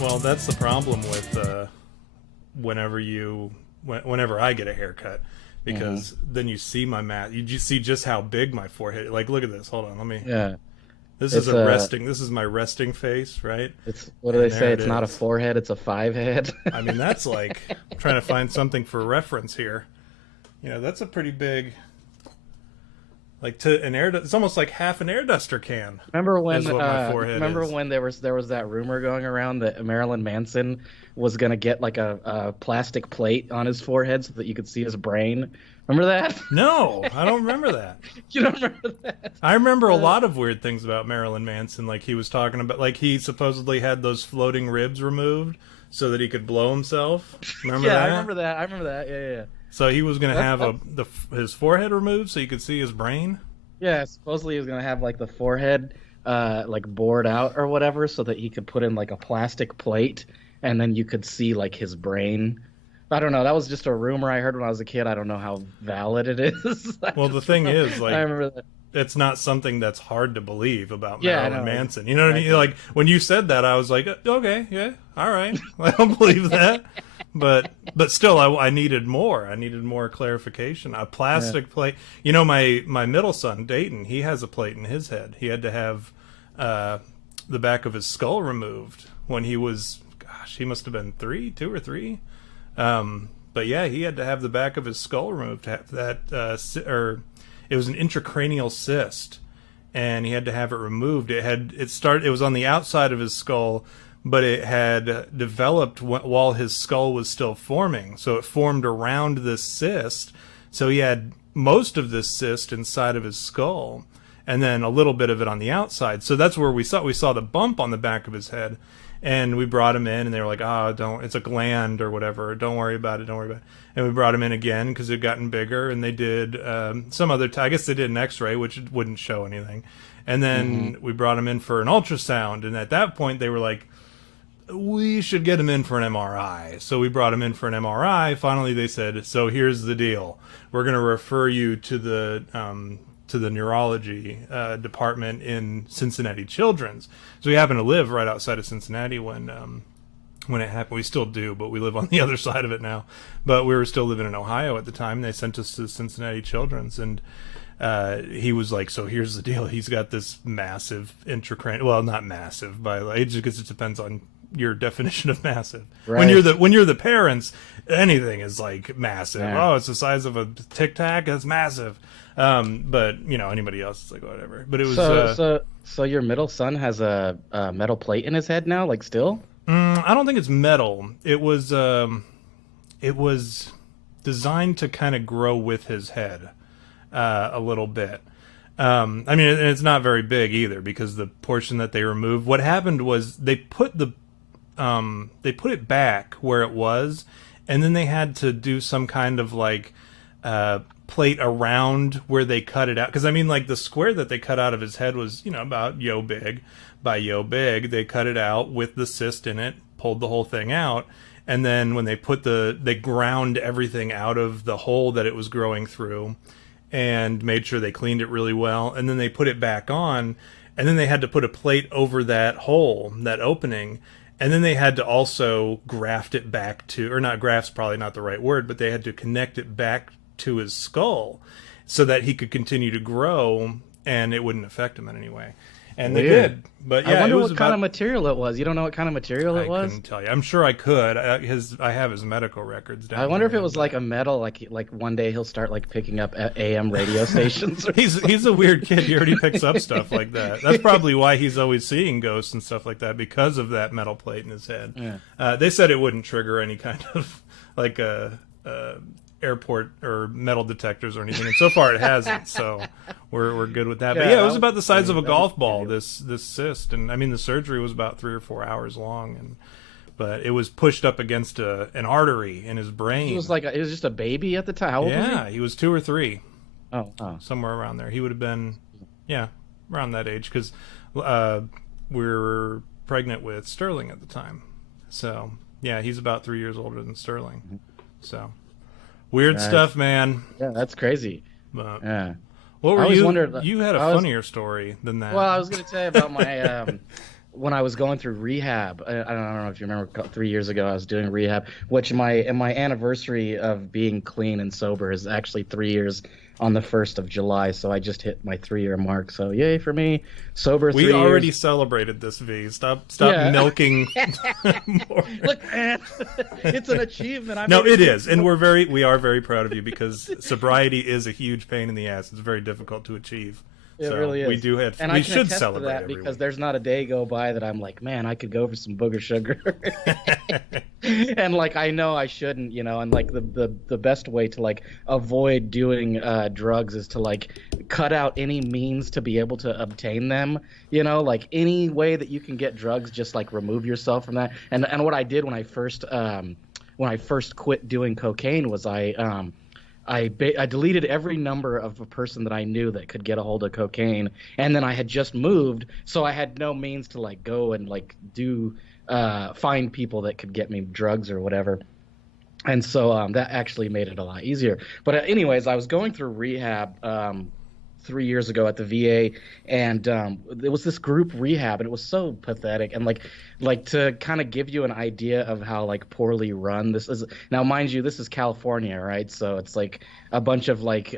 Well, that's the problem with whenever I get a haircut, because then you see my you see just how big my forehead. Like, look at this. Hold on, let me. Yeah. This is It's a a resting. This is my resting face, right? it's what do they And say? there it It's not a is. forehead, it's a five head. I mean, that's like I'm trying to find something for reference here. You know, that's a pretty big. Like to an air, it's almost like half an air duster can. Remember when Is what my forehead remember is. when there was that rumor going around that Marilyn Manson was gonna get like a plastic plate on his forehead so that you could see his brain? Remember that? No, I don't remember that. You don't remember that? I remember a lot of weird things about Marilyn Manson. Like he was talking about, like he supposedly had those floating ribs removed so that he could blow himself. Remember Yeah, that? I remember that. I remember that. Yeah, yeah, yeah. So he was going to have That's his forehead removed so you could see his brain. Yeah, supposedly he was gonna have like the forehead like bored out or whatever so that he could put in like a plastic plate and then you could see like his brain. I don't know. That was just a rumor I heard when I was a kid. I don't know how valid it is. Well, the thing is, I like, remember that. it's not something that's hard to believe about Yeah, I Marilyn know. Manson. You know what I mean? Exactly. Like when you said that, I was like, okay, yeah, all right, I don't believe that. But still, I needed more. I needed more clarification. A Yeah. plastic plate. You know, my middle son Dayton, he has a plate in his head. He had to have the back of his skull removed when he was, gosh, he must have been 2 or 3. But yeah, he had to have the back of his skull removed to have that, or it was an intracranial cyst, and he had to have it removed. It was on the outside of his skull, but it had developed while his skull was still forming. So it formed around this cyst. So he had most of this cyst inside of his skull, and then a little bit of it on the outside. So that's where we saw the bump on the back of his head. And we brought him in, and they were like, don't, it's a gland or whatever. Don't worry about it. Don't worry about it. And we brought him in again because it had gotten bigger, and they did some other, I guess they did an x-ray, which wouldn't show anything. And then we brought him in for an ultrasound. And at that point, they were like, we should get him in for an MRI. So we brought him in for an MRI. Finally, they said, so here's the deal. We're going to refer you to the neurology department in Cincinnati Children's. So we happen to live right outside of Cincinnati when it happened. We still do, but we live on the other side of it now. But we were still living in Ohio at the time. They sent us to Cincinnati Children's, and he was like, so here's the deal. He's got this massive intracranial, well, not massive by age, because it depends on your definition of massive. Right. When you're the parents, anything is like massive. Yeah. Oh, it's the size of a Tic Tac. That's massive. But you know, anybody else is like whatever. But it was So your middle son has a metal plate in his head now, like still? I don't think it's metal. It was designed to kind of grow with his head a little bit. I mean, and it's not very big either, because the portion that they removed, what happened was they put it back where it was, and then they had to do some kind of like plate around where they cut it out. Because I mean, like the square that they cut out of his head was, you know, about yo big by yo big. They cut it out with the cyst in it, pulled the whole thing out, and then when they they ground everything out of the hole that it was growing through, and made sure they cleaned it really well, and then they put it back on, and then they had to put a plate over that hole, that opening, and then they had to also graft it back to, or not, graft's probably not the right word, but they had to connect it back to his skull so that he could continue to grow and it wouldn't affect him in any way. And they Weird. did. But yeah, I wonder it was what kind of material it was. You don't know what kind of material I it was? couldn't tell you. I'm sure I could. I have his medical records down I wonder if here, it was but- like a metal, like one day he'll start like picking up AM radio stations. He's a weird kid. He already picks up stuff like that. That's probably why he's always seeing ghosts and stuff like that, because of that metal plate in his head. Yeah. They said it wouldn't trigger any kind of like airport or metal detectors or anything, and so far it hasn't. So we're good with that. But yeah, it was about the size of a golf ball. This cyst, and I mean the surgery was about 3 or 4 hours long, but it was pushed up against an artery in his brain. He was like he was just a baby at the time. How old was Yeah, he was 2 or 3. Oh. Somewhere around there. He would have been, yeah, around that age, because we were pregnant with Sterling at the time. So yeah, he's about 3 years older than Sterling. So weird Nice. stuff, man. Yeah, that's crazy. But Yeah. what I were always you? wondered- You had a I was- funnier story than that. Well, I was gonna tell you about my when I was going through rehab, I don't know if you remember 3 years ago, I was doing rehab, which my anniversary of being clean and sober is actually 3 years on the 1st of July. So I just hit my 3-year mark. So yay for me. Sober 3 years. We already celebrated this, V. Stop milking more. Look, man, it's an achievement. No, it is. And we are very proud of you, because sobriety is a huge pain in the ass. It's very difficult to achieve. It really is. We should celebrate that, because week. There's not a day go by that I'm like, man, I could go for some booger sugar. And like, I know I shouldn't, and like the best way to like avoid doing drugs is to like cut out any means to be able to obtain them, like any way that you can get drugs, just like remove yourself from that. And what I did when I first quit doing cocaine was I deleted every number of a person that I knew that could get a hold of cocaine, and then I had just moved, so I had no means to like go and like find people that could get me drugs or whatever. And so that actually made it a lot easier. But anyways, I was going through rehab 3 years ago at the VA, and it was this group rehab, and it was so pathetic. And like to kind of give you an idea of how like poorly run this is. Now, mind you, this is California, right? So it's like a bunch of like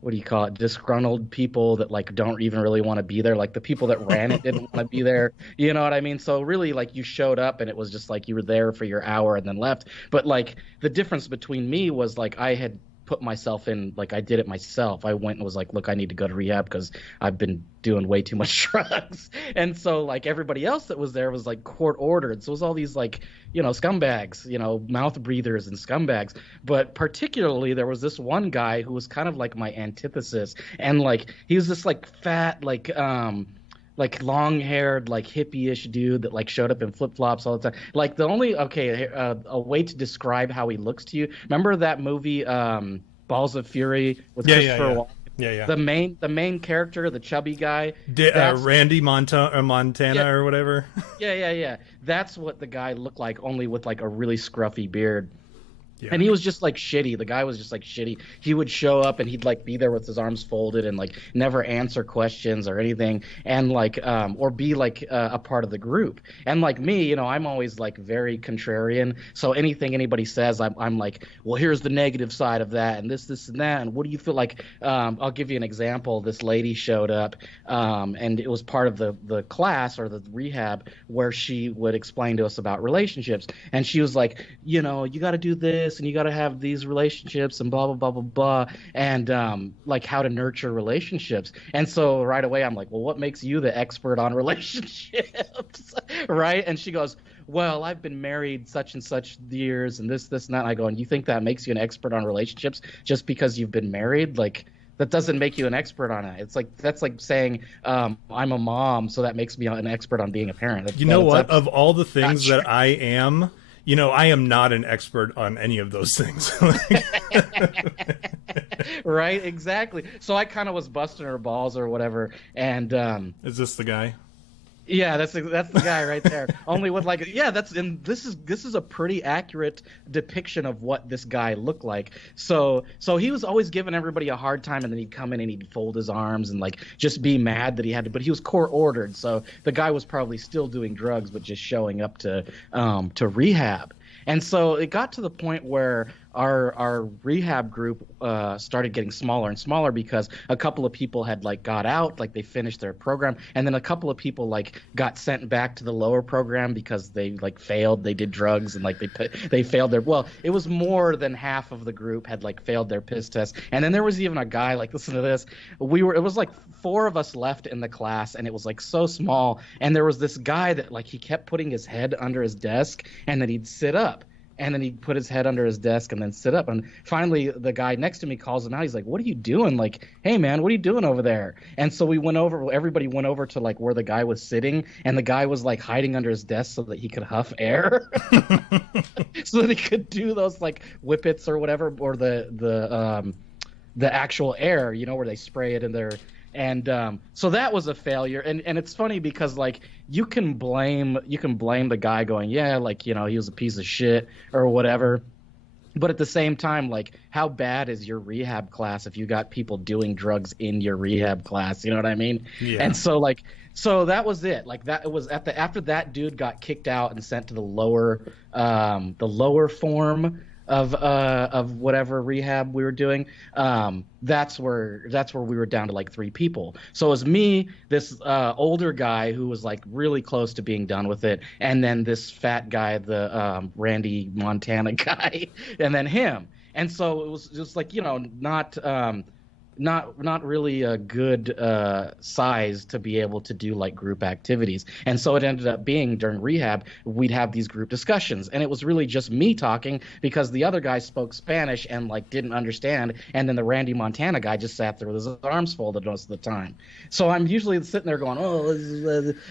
what do you call it? Disgruntled people that like don't even really want to be there. Like the people that ran it didn't want to be there. You know what I mean? So really, like you showed up and it was just like you were there for your hour and then left. But like the difference between me was like I had put myself in, like I did it myself. I went and was like, look, I need to go to rehab because I've been doing way too much drugs. And so like everybody else that was there was like court ordered. So it was all these like, scumbags, mouth breathers and scumbags. But particularly there was this one guy who was kind of like my antithesis. And like he was this like fat, like long-haired, like hippie-ish dude that like showed up in flip-flops all the time. Like the only a way to describe how he looks to you. Remember that movie Balls of Fury with Christopher Walken? Yeah. The main character, the chubby guy, Randy Montana or whatever. Yeah. That's what the guy looked like, only with like a really scruffy beard. Yeah. And he was just like shitty. The guy was just like shitty. He would show up and he'd like be there with his arms folded and like never answer questions or anything, and like or be like a part of the group. And like me, I'm always like very contrarian. So anything anybody says, I'm like, well, here's the negative side of that, and this and that. And what do you feel like? I'll give you an example. This lady showed up, and it was part of the class or the rehab where she would explain to us about relationships. And she was like, you got to do this, and you got to have these relationships and blah, blah, blah, blah, blah, and like how to nurture relationships. And so right away I'm like, well, what makes you the expert on relationships? Right? And she goes, well, I've been married such and such years and this and that. And I go, and you think that makes you an expert on relationships just because you've been married? Like, that doesn't make you an expert on it. It's like, that's like saying I'm a mom, so that makes me an expert on being a parent. You know what? Of all the things that I am, I am not an expert on any of those things. Right, exactly. So I kind of was busting her balls or whatever. And is this the guy? Yeah, that's the guy right there. Only with like, this is a pretty accurate depiction of what this guy looked like. So he was always giving everybody a hard time, and then he'd come in and he'd fold his arms and like just be mad that he had to. But he was court ordered, so the guy was probably still doing drugs, but just showing up to rehab. And so it got to the point where our rehab group started getting smaller and smaller because a couple of people had like got out, like they finished their program, and then a couple of people like got sent back to the lower program because they like failed, they did drugs, and like they failed their, well, it was more than half of the group had like failed their piss test. And then there was even a guy, like, listen to this, it was like 4 of us left in the class, and it was like so small, and there was this guy that like he kept putting his head under his desk, and then he'd sit up. And then he'd put his head under his desk and then sit up. And finally, the guy next to me calls him out. He's like, what are you doing? Like, hey, man, what are you doing over there? And so everybody went over to like where the guy was sitting. And the guy was like hiding under his desk so that he could huff air. So that he could do those like whippets or whatever, or the actual air, where they spray it in their... And so that was a failure. And it's funny because like you can blame the guy going, yeah, like, he was a piece of shit or whatever. But at the same time, like, how bad is your rehab class if you got people doing drugs in your rehab class? You know what I mean? Yeah. And so, like, so that was it. Like, that it was after that dude got kicked out and sent to the lower form of whatever rehab we were doing. That's where we were down to like 3 people. So it was me, this older guy who was like really close to being done with it, and then this fat guy, the Randy Montana guy, and then him. And so it was just like, you know, not really a good size to be able to do like group activities. And so it ended up being during rehab, we'd have these group discussions, and it was really just me talking because the other guy spoke Spanish and like didn't understand, and then the Randy Montana guy just sat there with his arms folded most of the time. So I'm usually sitting there going, oh,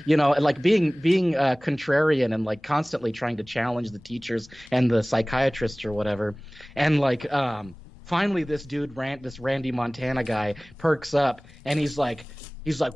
you know, and like being contrarian and like constantly trying to challenge the teachers and the psychiatrists or whatever. And like finally, this Randy Montana guy perks up, and he's like,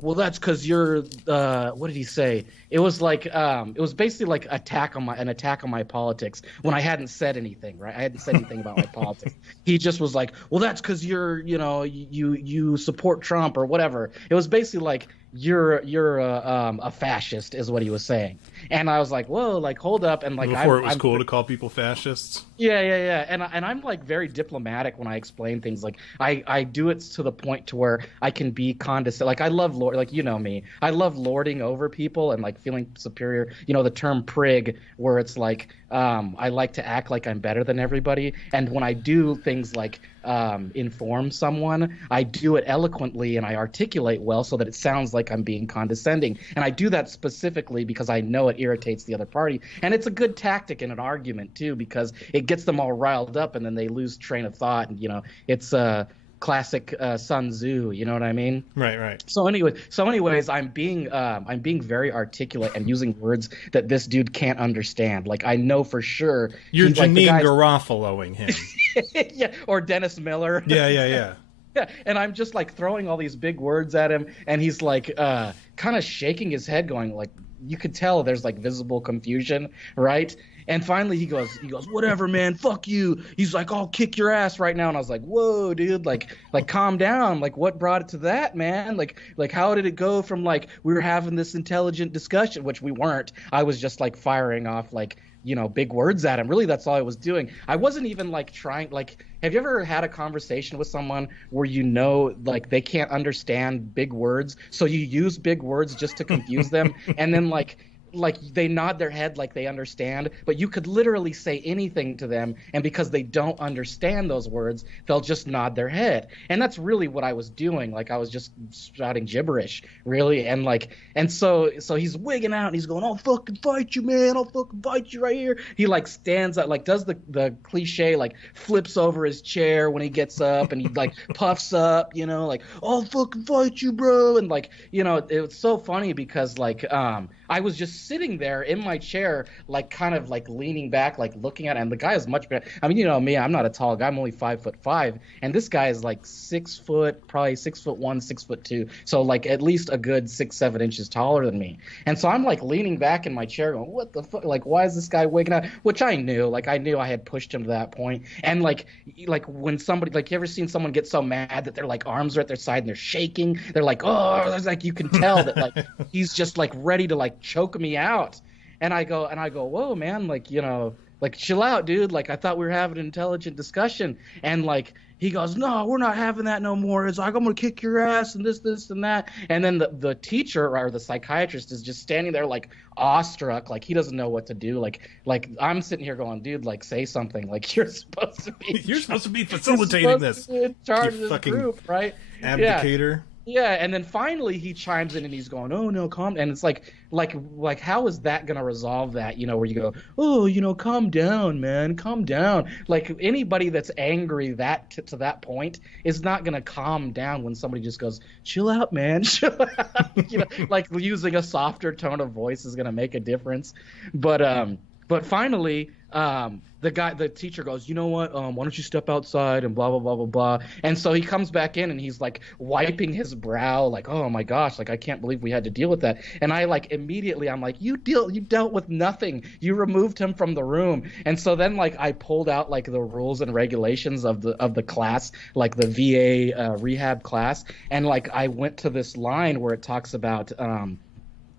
well, that's because you're, what did he say? It was like, it was basically like an attack on my politics when I hadn't said anything, right? I hadn't said anything about my politics. He just was like, well, that's because you're, you know, you support Trump or whatever. It was basically like, you're a fascist is what he was saying. And I was like, whoa, like, hold up. And like, before it was cool to call people fascists. Yeah. And I'm like very diplomatic when I explain things. Like I do it to the point to where I can be condescending. Like I love like, you know me, I love lording over people and like feeling superior. You know, the term prig, where it's like, I like to act like I'm better than everybody. And when I do things like inform someone, I do it eloquently and I articulate well so that it sounds like I'm being condescending. And I do that specifically because I know it irritates the other party. And it's a good tactic in an argument too, because it gets them all riled up and then they lose train of thought. And, you know, it's classic Sun Tzu, you know what I mean? Right. So anyways, I'm being very articulate and using words that this dude can't understand. Like I know for sure you're Janine like Garofaloing him. Yeah, or Dennis Miller. Yeah. Yeah, and I'm just like throwing all these big words at him, and he's like kind of shaking his head, going like, you could tell there's like visible confusion, right? And finally he goes, whatever, man, fuck you. He's like, I'll kick your ass right now. And I was like, whoa, dude, like calm down. Like what brought it to that, man? Like how did it go from like we were having this intelligent discussion, which we weren't. I was just like firing off like, you know, big words at him. Really, that's all I was doing. I wasn't even like trying, like, have you ever had a conversation with someone where you know, like, they can't understand big words, so you use big words just to confuse them, and then like they nod their head like they understand, but you could literally say anything to them, and because they don't understand those words, they'll just nod their head. And that's really what I was doing. Like I was just shouting gibberish, really. And like, and so he's wigging out and he's going, I'll fucking fight you, man. I'll fucking fight you right here. He like stands up, like does the cliche, like flips over his chair when he gets up, and he like puffs up, you know, like, I'll fucking fight you, bro. And like, you know, it was so funny because like, I was just sitting there in my chair, like kind of like leaning back, like looking at it. And the guy is much better. I mean, you know me, I'm not a tall guy. I'm only 5'5", and this guy is like 6 foot, probably 6'1", 6'2". So like at least a good 6-7 inches taller than me. And so I'm like leaning back in my chair going, what the fuck? Like, why is this guy waking up? Which I knew, like I knew I had pushed him to that point. And like when somebody, like, you ever seen someone get so mad that their like arms are at their side and they're shaking? They're like, oh, it's like you can tell that like he's just like ready to like choke me out. And I go, whoa, man, like, you know, like chill out, dude. Like I thought we were having an intelligent discussion. And like he goes, no, we're not having that no more. It's like, I'm gonna kick your ass and this and that. And then the teacher or the psychiatrist is just standing there like awestruck, like he doesn't know what to do. Like I'm sitting here going, dude, like say something. Like you're supposed to be facilitating this. In charge of this group, right? Abdicator. Yeah, and then finally he chimes in and he's going, "Oh no, calm." And it's like how is that gonna resolve that? You know, where you go, "Oh, you know, calm down, man, calm down." Like anybody that's angry to that point is not gonna calm down when somebody just goes, "Chill out, man, chill out." You know, like using a softer tone of voice is gonna make a difference. But finally, the teacher goes, you know what? Why don't you step outside and blah blah blah blah blah. And so he comes back in and he's like wiping his brow, like, oh my gosh, like I can't believe we had to deal with that. And I like immediately I'm like, you dealt with nothing. You removed him from the room. And so then like I pulled out like the rules and regulations of the class, like the VA rehab class, and like I went to this line where it talks about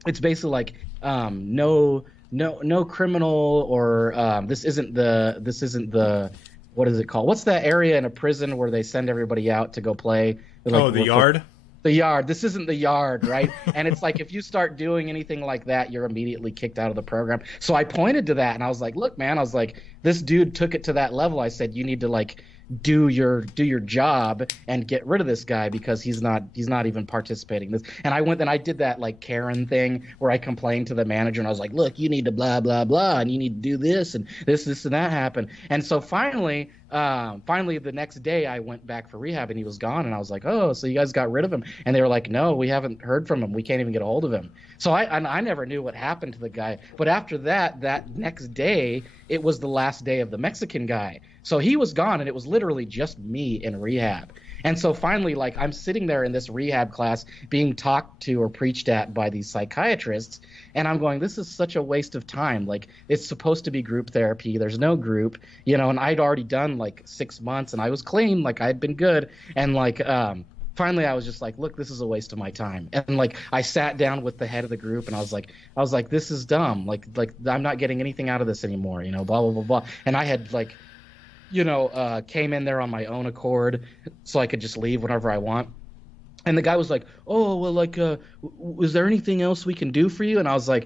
it's basically like no criminal, or this isn't the what is it called? What's that area in a prison where they send everybody out to go play? Like, the yard? The yard. This isn't the yard, right? And it's like if you start doing anything like that, you're immediately kicked out of the program. So I pointed to that and I was like, look, man, I was like, this dude took it to that level. I said, you need to like do your job and get rid of this guy because he's not even participating in this. And I went and I did that like Karen thing where I complained to the manager and I was like, look, you need to blah blah blah and you need to do this and this and that happened. And so finally the next day I went back for rehab and he was gone and I was like, oh, so you guys got rid of him? And they were like, no, we haven't heard from him, we can't even get a hold of him. So I never knew what happened to the guy. But after that next day it was the last day of the Mexican guy. So he was gone and it was literally just me in rehab. And so finally, like, I'm sitting there in this rehab class being talked to or preached at by these psychiatrists, and I'm going, this is such a waste of time. Like, it's supposed to be group therapy. There's no group, you know, and I'd already done like 6 months and I was clean, like I'd been good. And like, finally I was just like, look, this is a waste of my time. And like I sat down with the head of the group and I was like, this is dumb. Like I'm not getting anything out of this anymore, you know, blah, blah, blah, blah. And I had like, you know, came in there on my own accord so I could just leave whenever I want. And the guy was like, oh, well, like, is there anything else we can do for you? And I was like,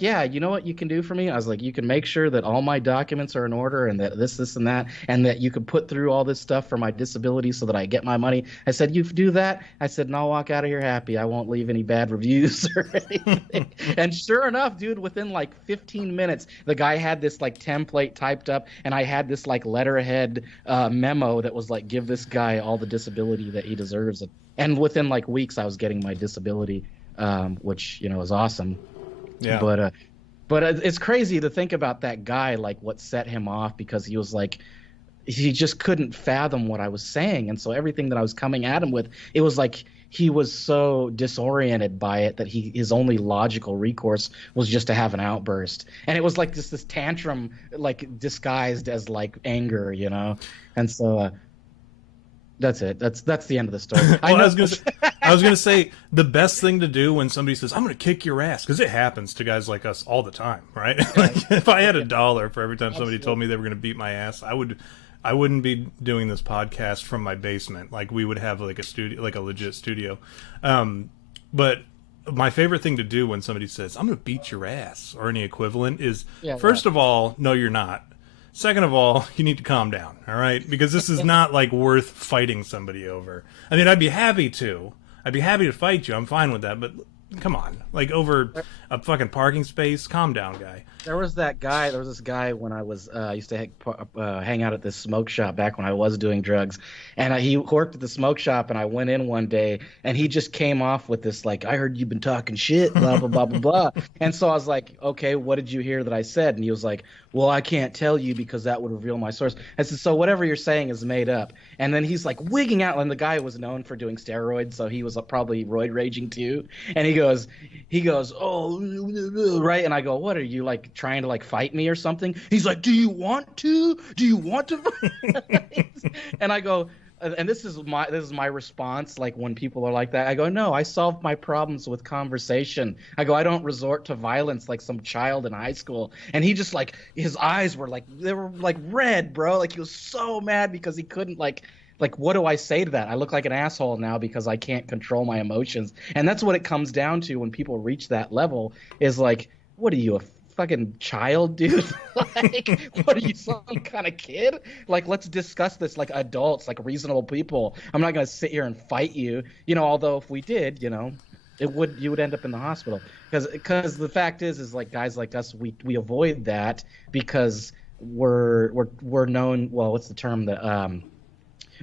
yeah, you know what you can do for me? I was like, you can make sure that all my documents are in order and that this, and that, and that you can put through all this stuff for my disability so that I get my money. I said, you do that? I said, and I'll walk out of here happy. I won't leave any bad reviews or anything. And sure enough, dude, within like 15 minutes, the guy had this like template typed up and I had this like letterhead memo that was like, give this guy all the disability that he deserves. And within like weeks, I was getting my disability, which, you know, is awesome. Yeah. But it's crazy to think about that guy, like what set him off, because he was like, he just couldn't fathom what I was saying. And so everything that I was coming at him with, it was like he was so disoriented by it that his only logical recourse was just to have an outburst. And it was like this tantrum, like disguised as like anger, you know? And so that's it. That's the end of the story. Well, I was gonna say the best thing to do when somebody says, I'm gonna kick your ass, because it happens to guys like us all the time, right? Like if I had $1 for every time somebody told me they were gonna beat my ass, I wouldn't be doing this podcast from my basement. Like we would have like a studio, like a legit studio. But my favorite thing to do when somebody says, I'm gonna beat your ass, or any equivalent, is first of all, no, you're not. Second of all, you need to calm down, all right? Because this is not, like, worth fighting somebody over. I mean, I'd be happy to fight you. I'm fine with that, but come on. Like, over a fucking parking space? Calm down, guy. There was this guy when I was used to hang out at this smoke shop back when I was doing drugs, and he worked at the smoke shop, and I went in one day, and he just came off with this like, I heard you've been talking shit, blah blah blah blah blah. And so I was like, okay, what did you hear that I said? And he was like, well, I can't tell you because that would reveal my source. I said, so whatever you're saying is made up. And then he's like wigging out, and the guy was known for doing steroids, so he was probably roid raging too. And he goes, oh, right. And I go, what are you, like trying to like fight me or something? He's like, do you want to? And I go, and this is my response, like when people are like that, I go, no, I solve my problems with conversation. I go, I don't resort to violence like some child in high school. And he just like, his eyes were like, they were like red, bro. Like he was so mad because he couldn't like, what do I say to that? I look like an asshole now because I can't control my emotions. And that's what it comes down to when people reach that level, is like, what are you, a fucking child, dude? Like, what are you, some kind of kid? Like, let's discuss this like adults, like reasonable people. I'm not going to sit here and fight you, you know, although if we did, you know, you would end up in the hospital. Because the fact is like guys like us, we avoid that because we're known, well, what's the term that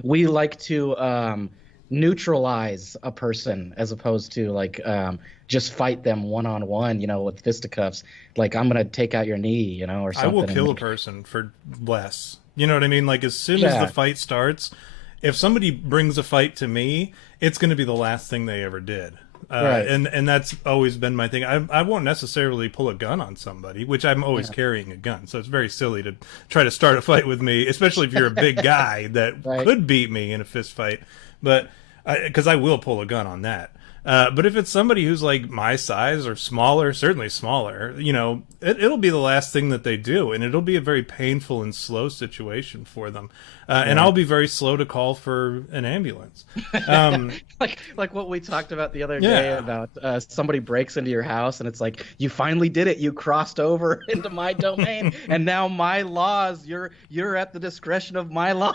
we like to neutralize a person as opposed to like just fight them one-on-one, with fisticuffs. Like, I'm gonna take out your knee, or I something. will and kill a make- person for less. You know what I mean? Like, as soon as Yeah. the fight starts, if somebody brings a fight to me, it's going to be the last thing they ever did. Right. And that's always been my thing. I won't necessarily pull a gun on somebody, which I'm always carrying a gun. So it's very silly to try to start a fight with me, especially if you're a big guy that Right. could beat me in a fist fight. But because I will pull a gun on that. But if it's somebody who's like my size or smaller, certainly smaller, it'll be the last thing that they do, and it'll be a very painful and slow situation for them. And I'll be very slow to call for an ambulance. like what we talked about the other day Yeah. about somebody breaks into your house and it's like, you finally did it, you crossed over into my domain, and now my laws, you're at the discretion of my laws.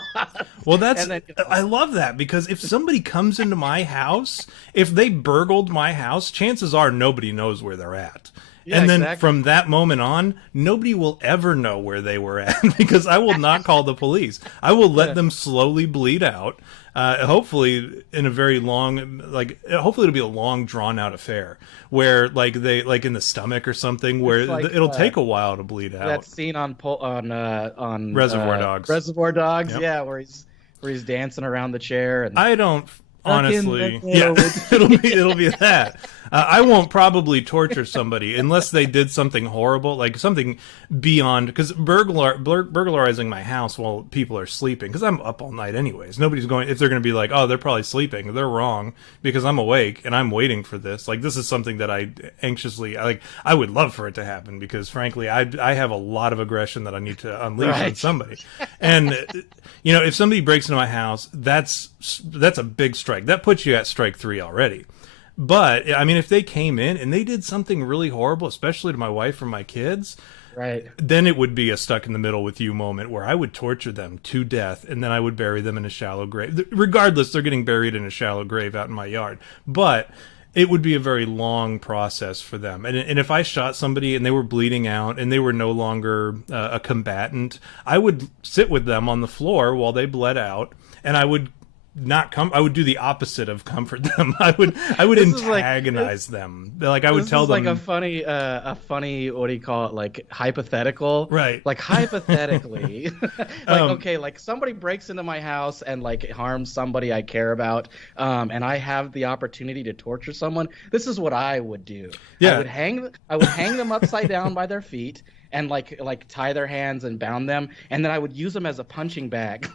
Well, And then- I love that, because if somebody comes into my house, if they burgled my house, chances are nobody knows where they're at. Yeah, And then exactly. from that moment on, nobody will ever know where they were at because I will not call the police. I will let them slowly bleed out. Hopefully in a very long, hopefully it'll be a long drawn out affair where they in the stomach or something where It's like, it'll take a while to bleed out. that scene on Reservoir Dogs. Reservoir Dogs, Yep. yeah, where he's dancing around the chair and I don't honestly. the tail Yeah, it'll be that. I won't probably torture somebody unless they did something horrible, like something beyond. Because burglarizing my house while people are sleeping, because I'm up all night anyways. Nobody's going. If they're going to be like, oh, they're probably sleeping, they're wrong, because I'm awake and I'm waiting for this. Like, this is something that I anxiously like. I would love for it to happen because, frankly, I have a lot of aggression that I need to unleash on somebody. And if somebody breaks into my house, that's a big strike. That puts you at strike 3 already. But I mean, if they came in and they did something really horrible, especially to my wife or my kids, right. then it would be a stuck in the middle with you moment where I would torture them to death and then I would bury them in a shallow grave. Regardless, they're getting buried in a shallow grave out in my yard. But it would be a very long process for them. And if I shot somebody and they were bleeding out and they were no longer a combatant, I would sit with them on the floor while they bled out, and I would I would do the opposite of comfort them. I would This is like- antagonize them. Like, I would This tell is them like a funny, what do you call it? Like hypothetical, Right. Like hypothetically, okay, like somebody breaks into my house and like harms somebody I care about, and I have the opportunity to torture someone. This is what I would do. Yeah. I would hang them upside down by their feet and like tie their hands and bound them, and then I would use them as a punching bag,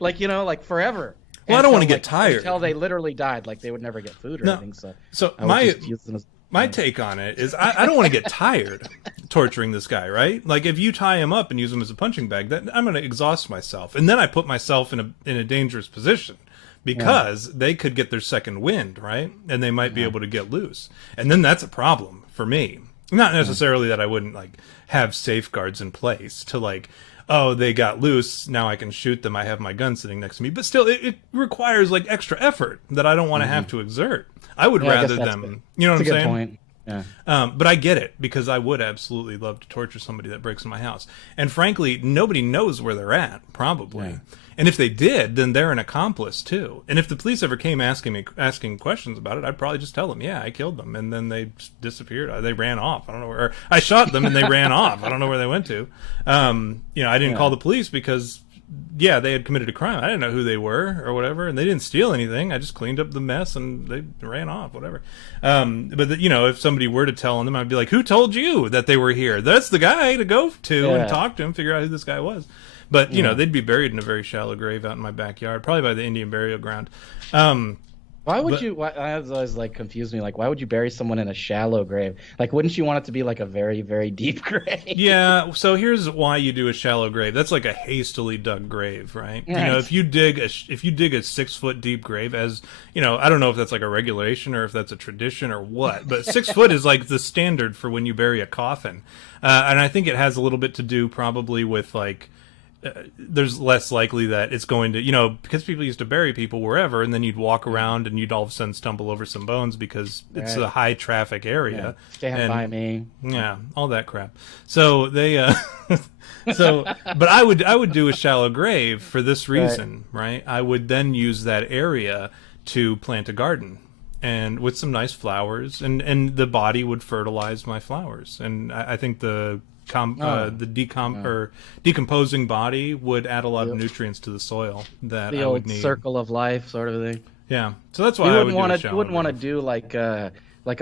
like forever. Well, I don't want to get tired. Until they literally died, like they would never get food or anything. So I would just use them as my take on it is I don't want to get tired torturing this guy, right? Like, if you tie him up and use him as a punching bag, then I'm going to exhaust myself, and then I put myself in a dangerous position because they could get their second wind, right? And they might be able to get loose, and then that's a problem for me. Not necessarily that I wouldn't like have safeguards in place to like, oh, they got loose, now I can shoot them, I have my gun sitting next to me. But still, it requires like extra effort that I don't want to have to exert. I would rather them, you know what I'm saying? That's a good point. Yeah. But I get it, because I would absolutely love to torture somebody that breaks in my house. And frankly, nobody knows where they're at, probably. Yeah. And if they did, then they're an accomplice too. And if the police ever came asking questions about it, I'd probably just tell them, yeah, I killed them, and then they just disappeared. They ran off. I don't know where. Or I shot them and they ran off. I don't know where they went to. I didn't call the police because, yeah, they had committed a crime. I didn't know who they were or whatever, and they didn't steal anything. I just cleaned up the mess and they ran off, whatever. If somebody were to tell on them, I'd be like, who told you that they were here? That's the guy to go to and talk to him, figure out who this guy was. But, they'd be buried in a very shallow grave out in my backyard, probably by the Indian burial ground. Why would you? I was always like confused me. Like, why would you bury someone in a shallow grave? Like, wouldn't you want it to be like a very, very deep grave? Yeah. So here's why you do a shallow grave. That's like a hastily dug grave, right? Right. If you dig a 6-foot deep grave, as I don't know if that's like a regulation or if that's a tradition or what, but 6 foot is like the standard for when you bury a coffin, and I think it has a little bit to do probably with like. There's less likely that it's going to, because people used to bury people wherever, and then you'd walk around and you'd all of a sudden stumble over some bones because it's a high traffic area. Yeah. Stand by me. Yeah, all that crap. So they, but I would do a shallow grave for this reason, right? I would then use that area to plant a garden, and with some nice flowers, and the body would fertilize my flowers. And I think the decomposing body would add a lot of nutrients to the soil that I would need. The old circle of life sort of thing. Yeah, so that's why you wouldn't want to do like a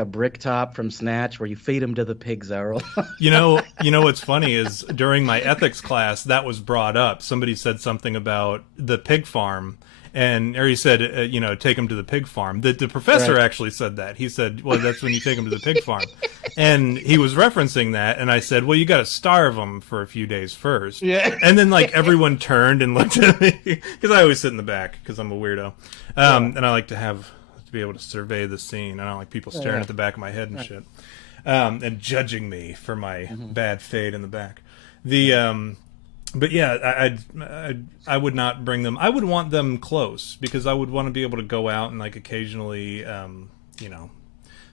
brick top from Snatch where you feed them to the pigs, Errol. You know what's funny is during my ethics class that was brought up. Somebody said something about the pig farm. Or he said, take them to the pig farm. The professor actually said that. He said, well, that's when you take them to the pig farm. And he was referencing that, and I said, well, you got to starve them for a few days first. Yeah. And then, like, everyone turned and looked at me, because I always sit in the back, because I'm a weirdo. And I like to be able to survey the scene. I don't like people staring at the back of my head and shit. And judging me for my bad fate in the back. But yeah, I would not bring them. I would want them close, because I would want to be able to go out and like occasionally,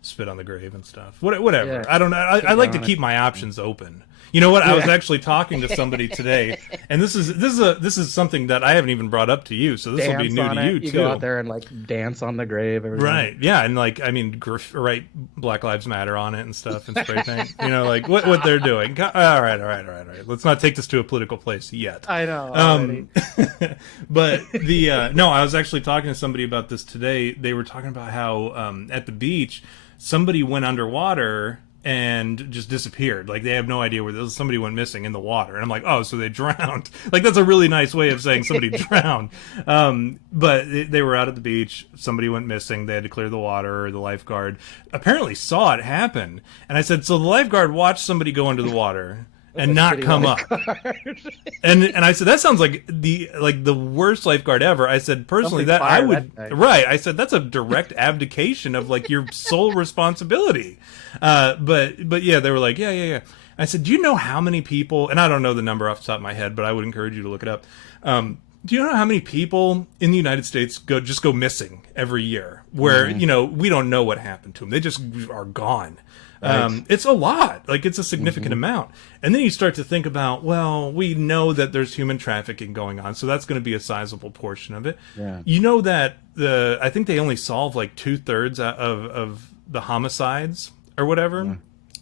spit on the grave and stuff. Whatever. Yeah. I don't know. I like to keep my options open. You know what? I was actually talking to somebody today, and this is something that I haven't even brought up to you, so this will be new to you too. You go out there and like dance on the grave, right? Yeah, and like write Black Lives Matter on it and stuff, and spray paint. Like what they're doing. All right. Let's not take this to a political place yet. I know. But I was actually talking to somebody about this today. They were talking about how at the beach somebody went underwater and just disappeared. Like, they have no idea where somebody went missing in the water. And I'm like, oh, so they drowned. Like, that's a really nice way of saying somebody drowned. But they were out at the beach. Somebody went missing. They had to clear the water. Or the lifeguard apparently saw it happen. And I said, so the lifeguard watched somebody go into the water and not come up. and I said, that sounds like the worst lifeguard ever. I said, personally, that I would right. I said, that's a direct abdication of like your sole responsibility. But yeah, they were like, yeah. I said, do you know how many people, and I don't know the number off the top of my head, but I would encourage you to look it up. Do you know how many people in the United States go missing every year where, we don't know what happened to them. They just are gone. Right. It's a lot. Like, it's a significant amount. And then you start to think about, well, we know that there's human trafficking going on, so that's going to be a sizable portion of it. Yeah. You know that I think they only solve like 2/3 of the homicides or whatever.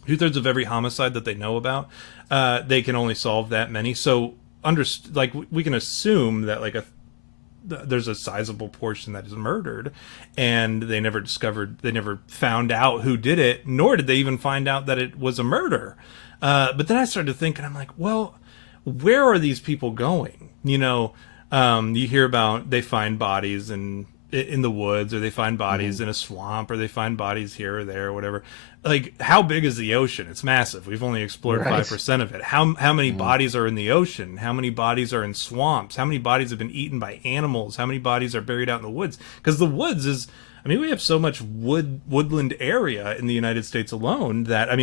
Yeah. 2/3 of every homicide that they know about. They can only solve that many. So we can assume that like there's a sizable portion that is murdered, and they never found out who did it, nor did they even find out that it was a murder. But then I started to think, and I'm like, well, where are these people going? You hear about they find bodies in the woods, or they find bodies in a swamp, or they find bodies here or there or whatever. Like, how big is the ocean? It's massive. We've only explored 5% of it. How many bodies are in the ocean? How many bodies are in swamps? How many bodies have been eaten by animals? How many bodies are buried out in the woods? Because the woods is, we have so much woodland area in the United States alone that, don't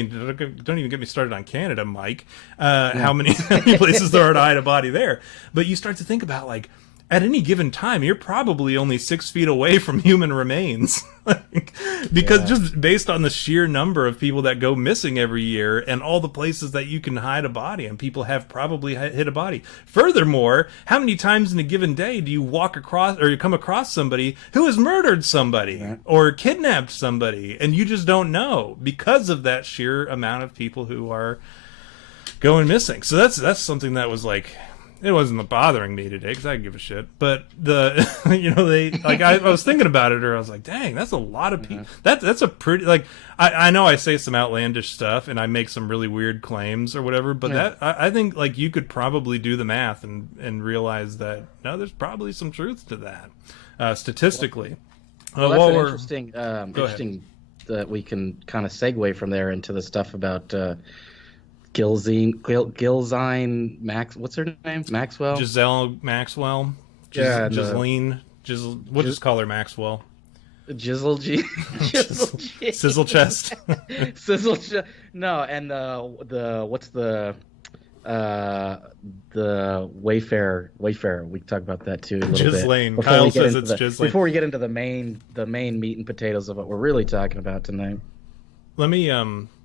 even get me started on Canada, Mike. How many places there are to hide a body there? But you start to think about, like, at any given time, you're probably only 6 feet away from human remains. Because just based on the sheer number of people that go missing every year and all the places that you can hide a body, and people have probably hid a body. Furthermore, how many times in a given day do you walk across or you come across somebody who has murdered somebody or kidnapped somebody, and you just don't know because of that sheer amount of people who are going missing? So that's something that was like, it wasn't bothering me today because I didn't give a shit. But I was thinking about it, or I was like, dang, that's a lot of people. That's a pretty, like, I know I say some outlandish stuff and I make some really weird claims or whatever, but I think like you could probably do the math and realize that no, there's probably some truth to that statistically. Well, that's interesting that we can kind of segue from there into the stuff about. Gilzine, what's her name? Maxwell? Giselle Maxwell. Giseline. We'll just call her Maxwell. Jizzle G. Sizzle chest. Sizzle chest. No, and what's the Wayfarer. We can talk about that too a little bit. Kyle says it's Giseline. Before we get into the main meat and potatoes of what we're really talking about tonight. Let me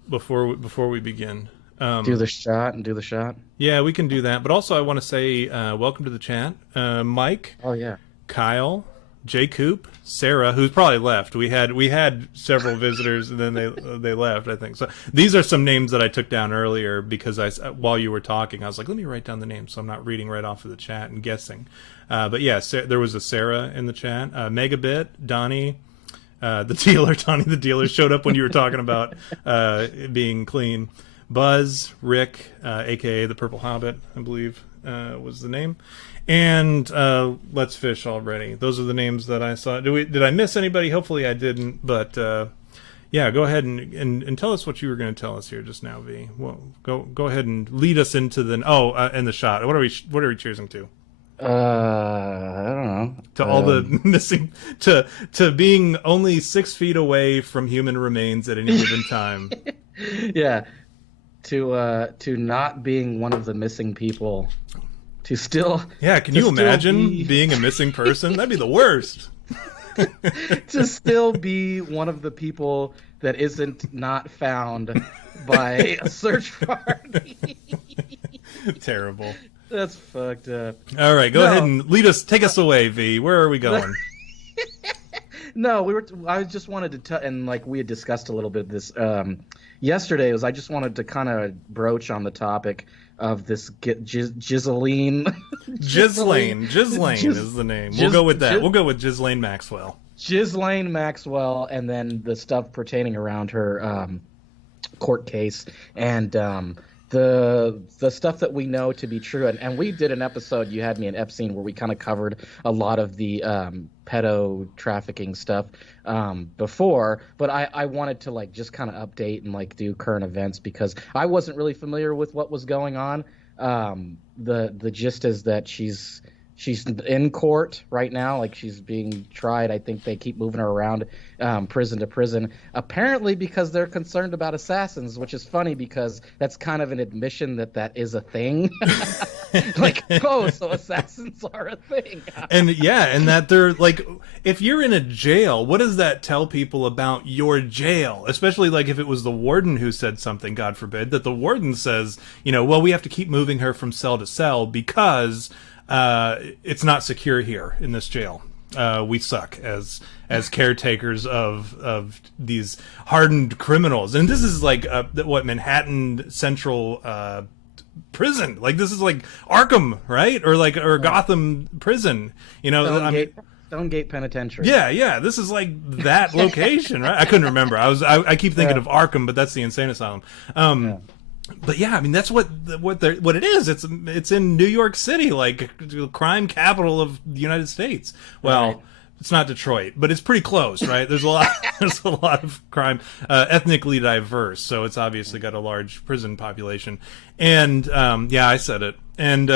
before we begin. Do the shot. Yeah, we can do that. But also, I want to say welcome to the chat, Mike. Oh yeah. Kyle, Jay Coop, Sarah, who's probably left. We had several visitors, and then they left, I think. So these are some names that I took down earlier because while you were talking, I was like, let me write down the names so I'm not reading right off of the chat and guessing. But yeah, there was a Sarah in the chat. Megabit, Donnie, the dealer, Donnie the dealer showed up when you were talking about it being clean. Buzz, Rick, aka the Purple Hobbit, I believe was the name. And Let's Fish already. Those are the names that I saw. Did I miss anybody? Hopefully I didn't. But yeah, go ahead and tell us what you were going to tell us here just now, V. Well, go ahead and lead us into the and the shot. What are we choosing to? I don't know. To all the missing, to being only 6 feet away from human remains at any given time. Yeah, to not being one of the missing people. To still, yeah. Can you imagine being a missing person? That'd be the worst. To still be one of the people that isn't not found by a search party. Terrible. That's fucked up. All right, go ahead and take us away, V. Where are we going? No, I just wanted to and like we had discussed a little bit of this yesterday. I just wanted to kind of broach on the topic of this Ghislaine. Ghislaine is the name. We'll go with that. We'll go with Ghislaine Maxwell. Ghislaine Maxwell, and then the stuff pertaining around her court case and the stuff that we know to be true. And we did an episode, you had me in Epstein, where we kind of covered a lot of the pedo trafficking stuff before, but I wanted to like just kind of update and like do current events because I wasn't really familiar with what was going on. The gist is that she's in court right now, like she's being tried. I think they keep moving her around prison to prison, apparently because they're concerned about assassins, which is funny because that's kind of an admission that is a thing. Like, oh, so assassins are a thing. And yeah, and that they're like, if you're in a jail, what does that tell people about your jail? Especially like if it was the warden who said something, God forbid, that the warden says, well, we have to keep moving her from cell to cell because it's not secure here in this jail. We suck as caretakers of these hardened criminals. And this is like what Manhattan Central prison. Like this is like Arkham, right? Or Gotham prison. Stonegate Penitentiary. Yeah. This is like that location, right? I couldn't remember. I keep thinking of Arkham, but that's the insane asylum. But yeah, I mean that's what it is. It's in New York City, like crime capital of the United States. Well, right. It's not Detroit, but it's pretty close, right? There's a lot of crime, ethnically diverse, so it's obviously got a large prison population. And yeah, I said it. And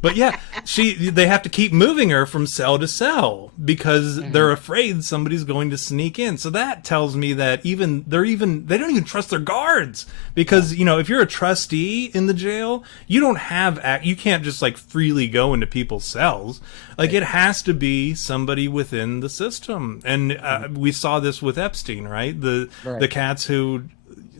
but yeah, they have to keep moving her from cell to cell because they're afraid somebody's going to sneak in. So that tells me that they don't even trust their guards because if you're a trustee in the jail, you can't just like freely go into people's cells. Like it has to be somebody within the system. And we saw this with Epstein, right? The cats who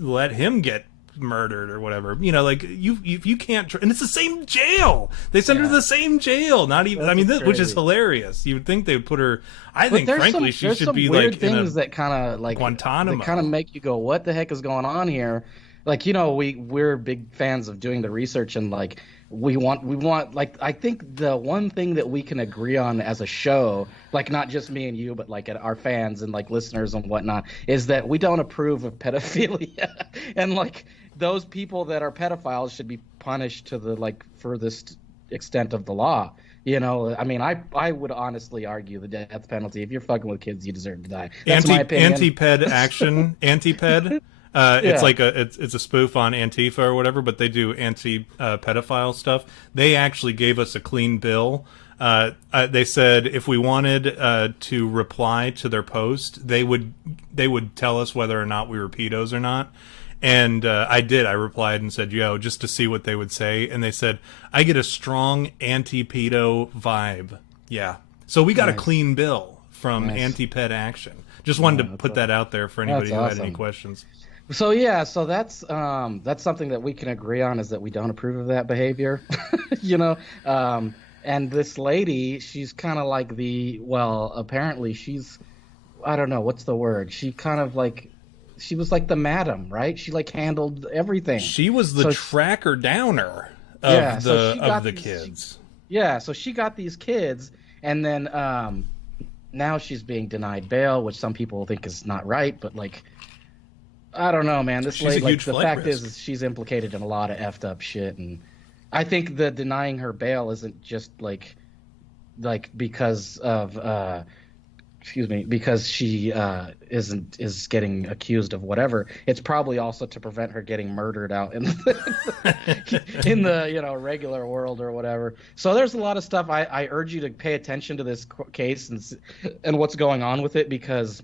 let him get murdered or whatever, like you can't and it's the same jail. They send her to the same jail. Not even which is hilarious. You would think they would put her. I think frankly she should be like things that kind of like Guantanamo. That kind of make you go, what the heck is going on here? Like we're big fans of doing the research and like we want like I think the one thing that we can agree on as a show, like not just me and you, but like our fans and like listeners and whatnot, is that we don't approve of pedophilia and like those people that are pedophiles should be punished to the like furthest extent of the law. I mean, I would honestly argue the death penalty. If you're fucking with kids, you deserve to die. That's my opinion. Anti-ped action, anti-ped. It's like it's a spoof on Antifa or whatever, but they do anti-pedophile stuff. They actually gave us a clean bill. They said if we wanted to reply to their post, they would tell us whether or not we were pedos or not. And I did. I replied and said, just to see what they would say. And they said, I get a strong anti-pedo vibe. Yeah. So we got a clean bill from Anti-Ped Action. Just wanted to put that out there for anybody who had any questions. So that's something that we can agree on, is that we don't approve of that behavior. And this lady, she's kind of like apparently she's, I don't know, what's the word? She was like the madam, right? She like handled everything. She was the tracker downer Yeah, of so the kids. Yeah, so she got these kids, and then now she's being denied bail, which some people think is not right, but like, I don't know, man. This She's lady, a huge the flight fact risk. is she's implicated in a lot of effed up shit, and I think the denying her bail isn't just like because of because she is getting accused of whatever. It's probably also to prevent her getting murdered out in in the regular world or whatever. So there's a lot of stuff. I urge you to pay attention to this case and what's going on with it, because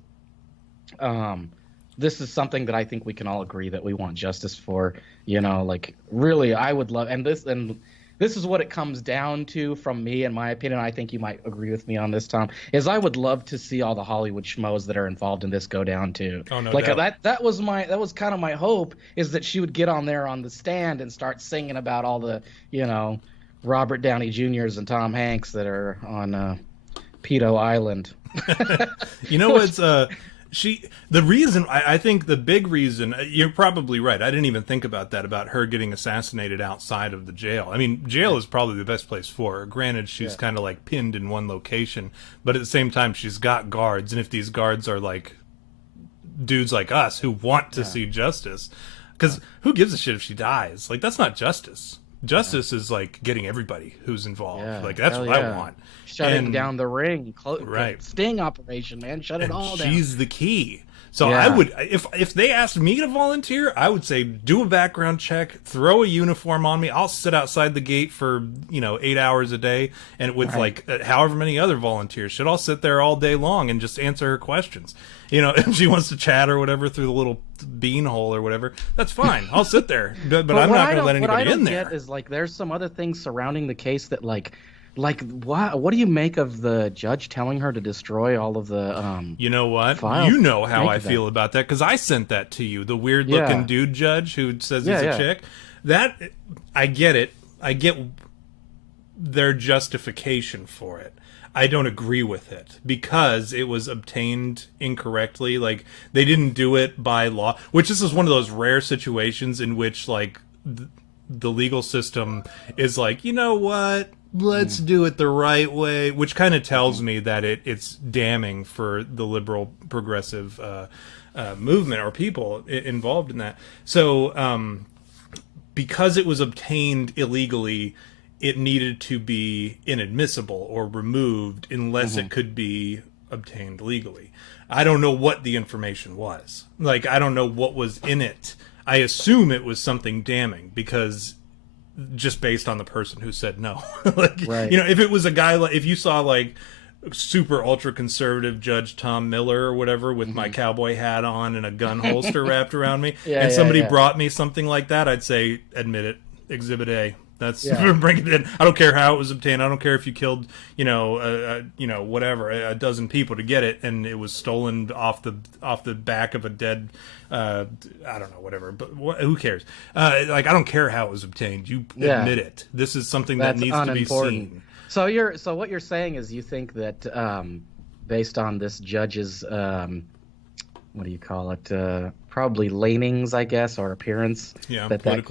this is something that I think we can all agree that we want justice for. Like, really, I would love, and this is what it comes down to from me, in my opinion. I think you might agree with me on this, Tom, is I would love to see all the Hollywood schmoes that are involved in this go down too. Oh, no like doubt. that was kind of my hope, is that she would get on there on the stand and start singing about all the, Robert Downey Jr.'s and Tom Hanks that are on Pedo Island. What's the reason, I think the big reason, you're probably right. I didn't even think about that, about her getting assassinated outside of the jail. I mean, jail is probably the best place for her. Granted, she's kind of like pinned in one location, but at the same time, she's got guards. And if these guards are like dudes like us who want to see justice, because who gives a shit if she dies? Like, that's not justice. Justice is like getting everybody who's involved. Like, that's what I want. Shutting down the ring, right? Sting operation, man. Shut it all down. She's the key. So I would, if they asked me to volunteer, I would say do a background check, throw a uniform on me. I'll sit outside the gate for 8 hours a day, and with like however many other volunteers, should all sit there all day long and just answer her questions. If she wants to chat or whatever through the little beanhole or whatever, that's fine. I'll sit there, but I'm not going to let anybody in there. What I don't get is, like, there's some other things surrounding the case that like what do you make of the judge telling her to destroy all of the you know what files? You know how I feel about that, because I sent that to you, the weird looking dude judge who says he's a chick. That, I get it. I get their justification for it. I don't agree with it, because it was obtained incorrectly. Like, they didn't do it by law, which this is one of those rare situations in which, like, the legal system is like, you know what, let's do it the right way, which kind of tells me that it's damning for the liberal progressive movement or people involved in that. So because it was obtained illegally, it needed to be inadmissible or removed unless it could be obtained legally. I don't know what the information was. Like, I don't know what was in it. I assume it was something damning, because just based on the person who said no. Like, if it was a guy, like, if you saw like super ultra conservative Judge Tom Miller or whatever with my cowboy hat on and a gun holster wrapped around me, and somebody brought me something like that, I'd say, admit it, Exhibit A. That's bring it in. I don't care how it was obtained. I don't care if you killed, whatever, a dozen people to get it, and it was stolen off the back of a dead, I don't know, whatever. But who cares? I don't care how it was obtained. You admit it. This is something that needs to be seen. So what you're saying is, you think that based on this judge's what do you call it? Probably leanings, I guess, or appearance. Yeah, that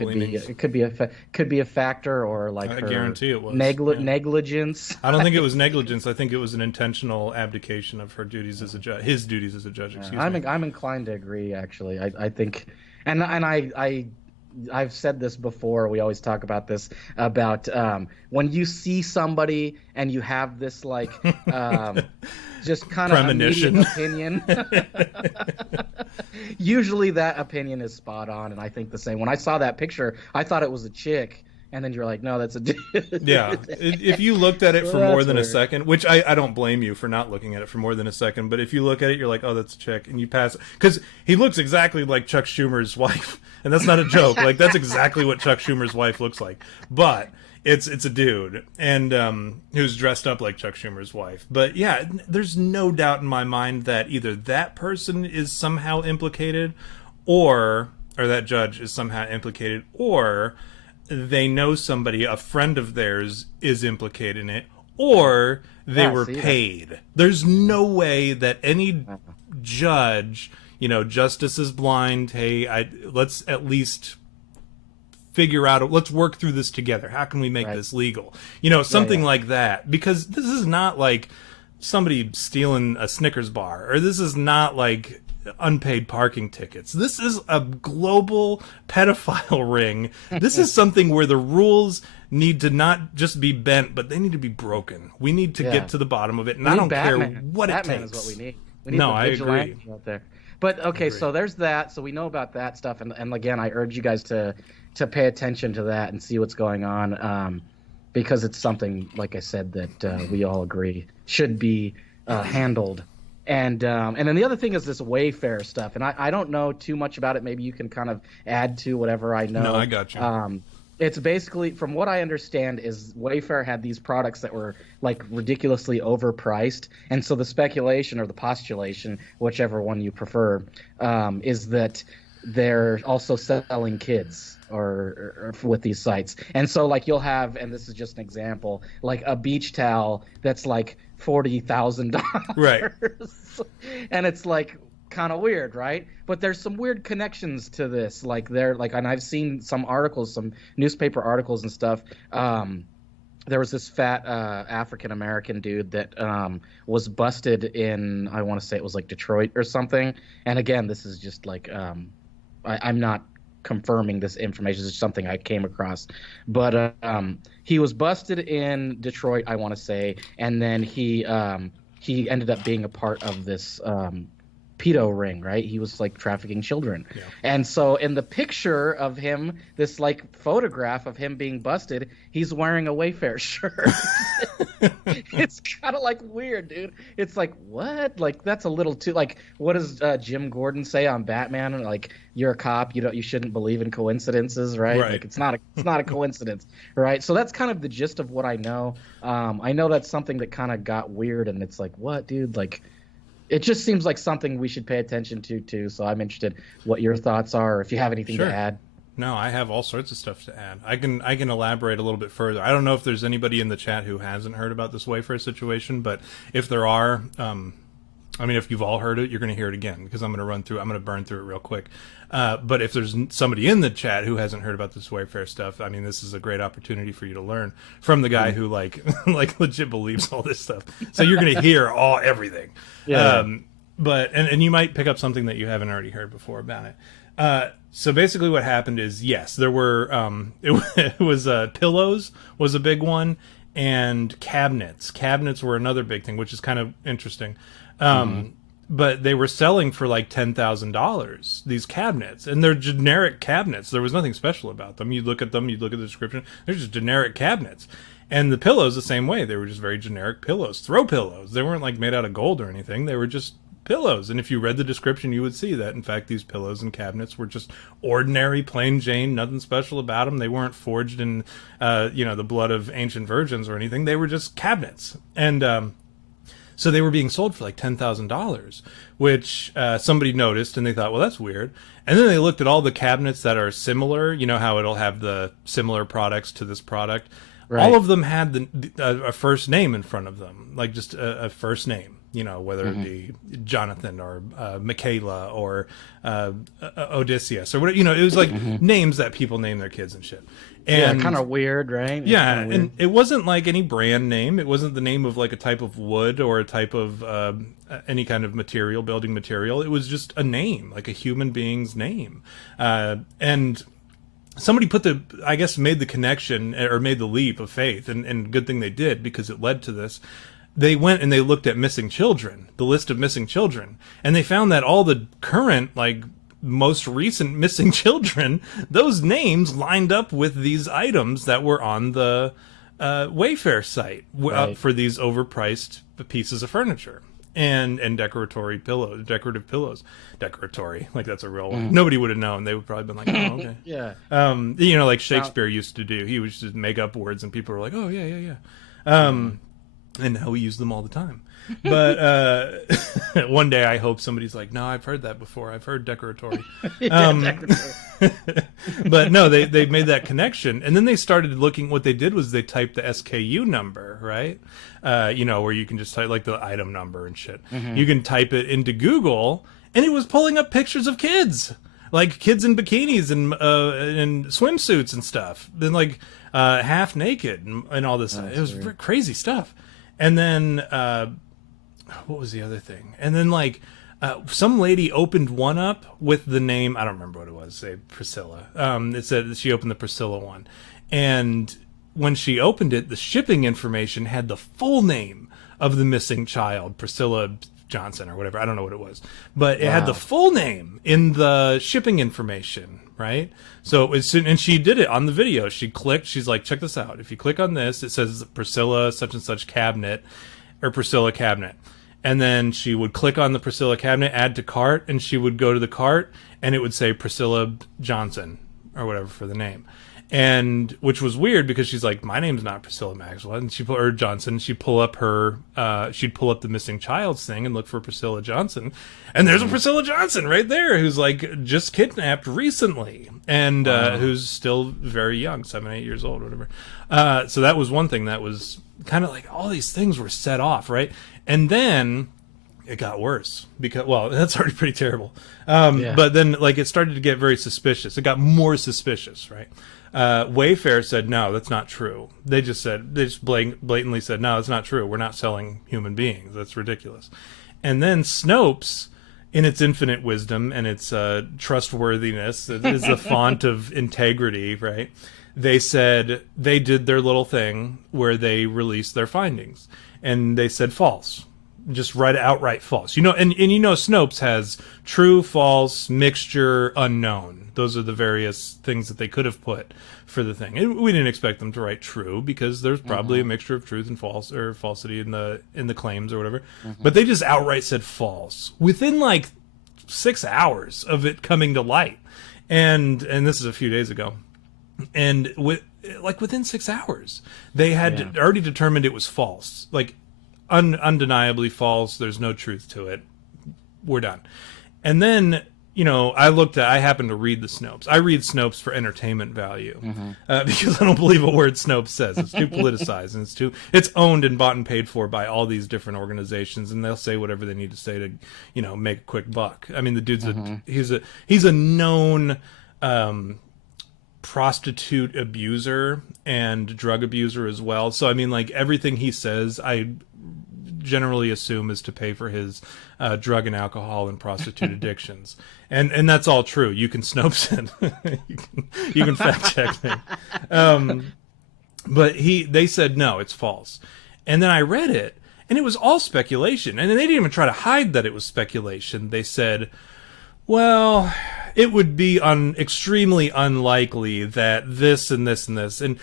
could be a factor, or like I guarantee it was negligence. I don't think it was negligence. I think it was an intentional abdication of her duties as a judge. His duties as a judge. Excuse me. I'm inclined to agree. Actually, I think, and I've said this before. We always talk about this, about when you see somebody and you have this like just kind of premonition opinion. Usually that opinion is spot on, and I think the same. When I saw that picture, I thought it was a chick, and then you're like, no, that's a dude. Yeah, if you looked at it for more than a second, which I don't blame you for not looking at it for more than a second, but if you look at it, you're like, oh, that's a chick, and you pass it, because he looks exactly like Chuck Schumer's wife, and that's not a joke. Like, that's exactly what Chuck Schumer's wife looks like, but it's a dude, and who's dressed up like Chuck Schumer's wife. But yeah, there's no doubt in my mind that either that person is somehow implicated, or that judge is somehow implicated, or they know somebody, a friend of theirs, is implicated in it, or they were paid. There's no way that any judge, justice is blind. Hey, let's at least figure out, let's work through this together. How can we make this legal? Something like that. Because this is not like somebody stealing a Snickers bar, or this is not like unpaid parking tickets. This is a global pedophile ring. This is something where the rules need to not just be bent, but they need to be broken. We need to get to the bottom of it, and I don't care what it takes. Batman is what we need. We need the vigilante out there. But okay, so there's that. So we know about that stuff, and again, I urge you guys to pay attention to that and see what's going on, because it's something, like I said, that we all agree should be handled. And then the other thing is this Wayfair stuff, and I don't know too much about it. Maybe you can kind of add to whatever I know. No, I got you. It's basically, from what I understand, is Wayfair had these products that were like ridiculously overpriced, and so the speculation or the postulation, whichever one you prefer, is that they're also selling kids or with these sites. And so like you'll have, and this is just an example, like a beach towel that's like $40,000. Right. And it's like kind of weird, right? But there's some weird connections to this. Like and I've seen some articles, some newspaper articles and stuff. There was this fat African American dude that was busted in, I want to say it was like Detroit or something. And again, this is just like I'm not confirming this information. It's something I came across. But he was busted in Detroit, I want to say, and then he ended up being a part of this pedo ring, right? He was like trafficking children. Yeah. And so in the picture of him, this like photograph of him being busted, he's wearing a Wayfair shirt. It's kind of like weird, dude. It's like, what? Like, that's a little too, like, what does Jim Gordon say on Batman? Like, you're a cop, you shouldn't believe in coincidences, right? Like, it's not a coincidence, right? So that's kind of the gist of what I know. I know that's something that kind of got weird, and it's like, what, dude? Like, it just seems like something we should pay attention to too. So I'm interested what your thoughts are, or if you have anything to add. No, I have all sorts of stuff to add. I can elaborate a little bit further. I don't know if there's anybody in the chat who hasn't heard about this Wayfair situation, but if there are, if you've all heard it, you're going to hear it again, because I'm going to burn through it real quick. But if there's somebody in the chat who hasn't heard about this Wayfair stuff, I mean, this is a great opportunity for you to learn from the guy who like legit believes all this stuff. So you're going to hear everything. Yeah. But you might pick up something that you haven't already heard before about it. So basically what happened is, yes, there were, it was pillows was a big one, and cabinets. Cabinets were another big thing, which is kind of interesting. But they were selling for like $10,000, these cabinets, and they're generic cabinets. There was nothing special about them. You'd look at them, you'd look at the description, they're just generic cabinets. And the pillows the same way. They were just very generic pillows, throw pillows. They weren't like made out of gold or anything. They were just pillows. And if you read the description, you would see that, in fact, these pillows and cabinets were just ordinary, plain Jane, nothing special about them. They weren't forged in, the blood of ancient virgins or anything. They were just cabinets. And so they were being sold for like $10,000, which somebody noticed, and they thought, well, that's weird. And then they looked at all the cabinets that are similar. You know how it'll have the similar products to this product? Right. All of them had a first name in front of them, like just a first name, whether it be Jonathan or Michaela or Odysseus or whatever. It was like names that people name their kids and shit. And kind of weird, right? Yeah, and it wasn't like any brand name. It wasn't the name of like a type of wood or a type of any kind of material, building material. It was just a name, like a human being's name. And somebody made the connection or made the leap of faith, and good thing they did, because it led to this. They went and they looked at missing children, the list of missing children, and they found that all the current, like, most recent missing children, those names lined up with these items that were on the Wayfair site for these overpriced pieces of furniture and decorative pillows. Decoratory, like that's a real one. Nobody would have known. They would probably been like, oh, okay. Yeah. Like Shakespeare used to do. He would just make up words, and people were like, oh, yeah. and now we use them all the time. But one day I hope somebody's like, no, I've heard that before. I've heard decoratory. But no, they made that connection. And then they started looking, what they did was they typed the SKU number, right? Where you can just type like the item number and shit. You can type it into Google, and it was pulling up pictures of kids. Like kids in bikinis and swimsuits and stuff. Then like half naked and all this. It was crazy stuff. And then what was the other thing? And then like some lady opened one up with the name, I don't remember what it was, say Priscilla. It said that she opened the Priscilla one. And when she opened it, the shipping information had the full name of the missing child, Priscilla Johnson or whatever. I don't know what it was, but it had the full name in the shipping information, right? So and she did it on the video. She clicked, she's like, check this out. If you click on this, it says Priscilla such and such cabinet or Priscilla cabinet. And then she would click on the Priscilla cabinet, add to cart, and she would go to the cart and it would say Priscilla Johnson or whatever for the name. And which was weird because she's like, my name's not Priscilla Maxwell, and she'd pull up the missing child's thing and look for Priscilla Johnson, and there's a Priscilla Johnson right there who's like just kidnapped recently and who's still very young, 7, 8 years old, whatever. So that was one thing that was kind of like all these things were set off, right? And then it got worse because, well, that's already pretty terrible. But then like it started to get very suspicious. It got more suspicious, right? Wayfair said, no, that's not true. They just blatantly said, no, that's not true. We're not selling human beings. That's ridiculous. And then Snopes, in its infinite wisdom and its trustworthiness, it is the font of integrity, right? They said they did their little thing where they released their findings. And they said false. Just outright false. And Snopes has true, false, mixture, unknown. Those are the various things that they could have put for the thing. And we didn't expect them to write true because there's probably a mixture of truth and false or falsity in the claims or whatever. But they just outright said false within like 6 hours of it coming to light. And this is a few days ago. And within 6 hours, they had already determined it was false. Like undeniably false. There's no truth to it. We're done. And then, I happen to read the Snopes. I read Snopes for entertainment value because I don't believe a word Snopes says. It's too politicized and it's owned and bought and paid for by all these different organizations, and they'll say whatever they need to say to, make a quick buck. I mean, the dude's he's a known prostitute abuser and drug abuser as well. So I mean, like everything he says, I generally assume is to pay for his drug and alcohol and prostitute addictions, and that's all true. You can Snopes it. you can fact check me. But they said no, it's false, and then I read it, and it was all speculation, and they didn't even try to hide that it was speculation. They said, well, it would be extremely unlikely that this and this and this, and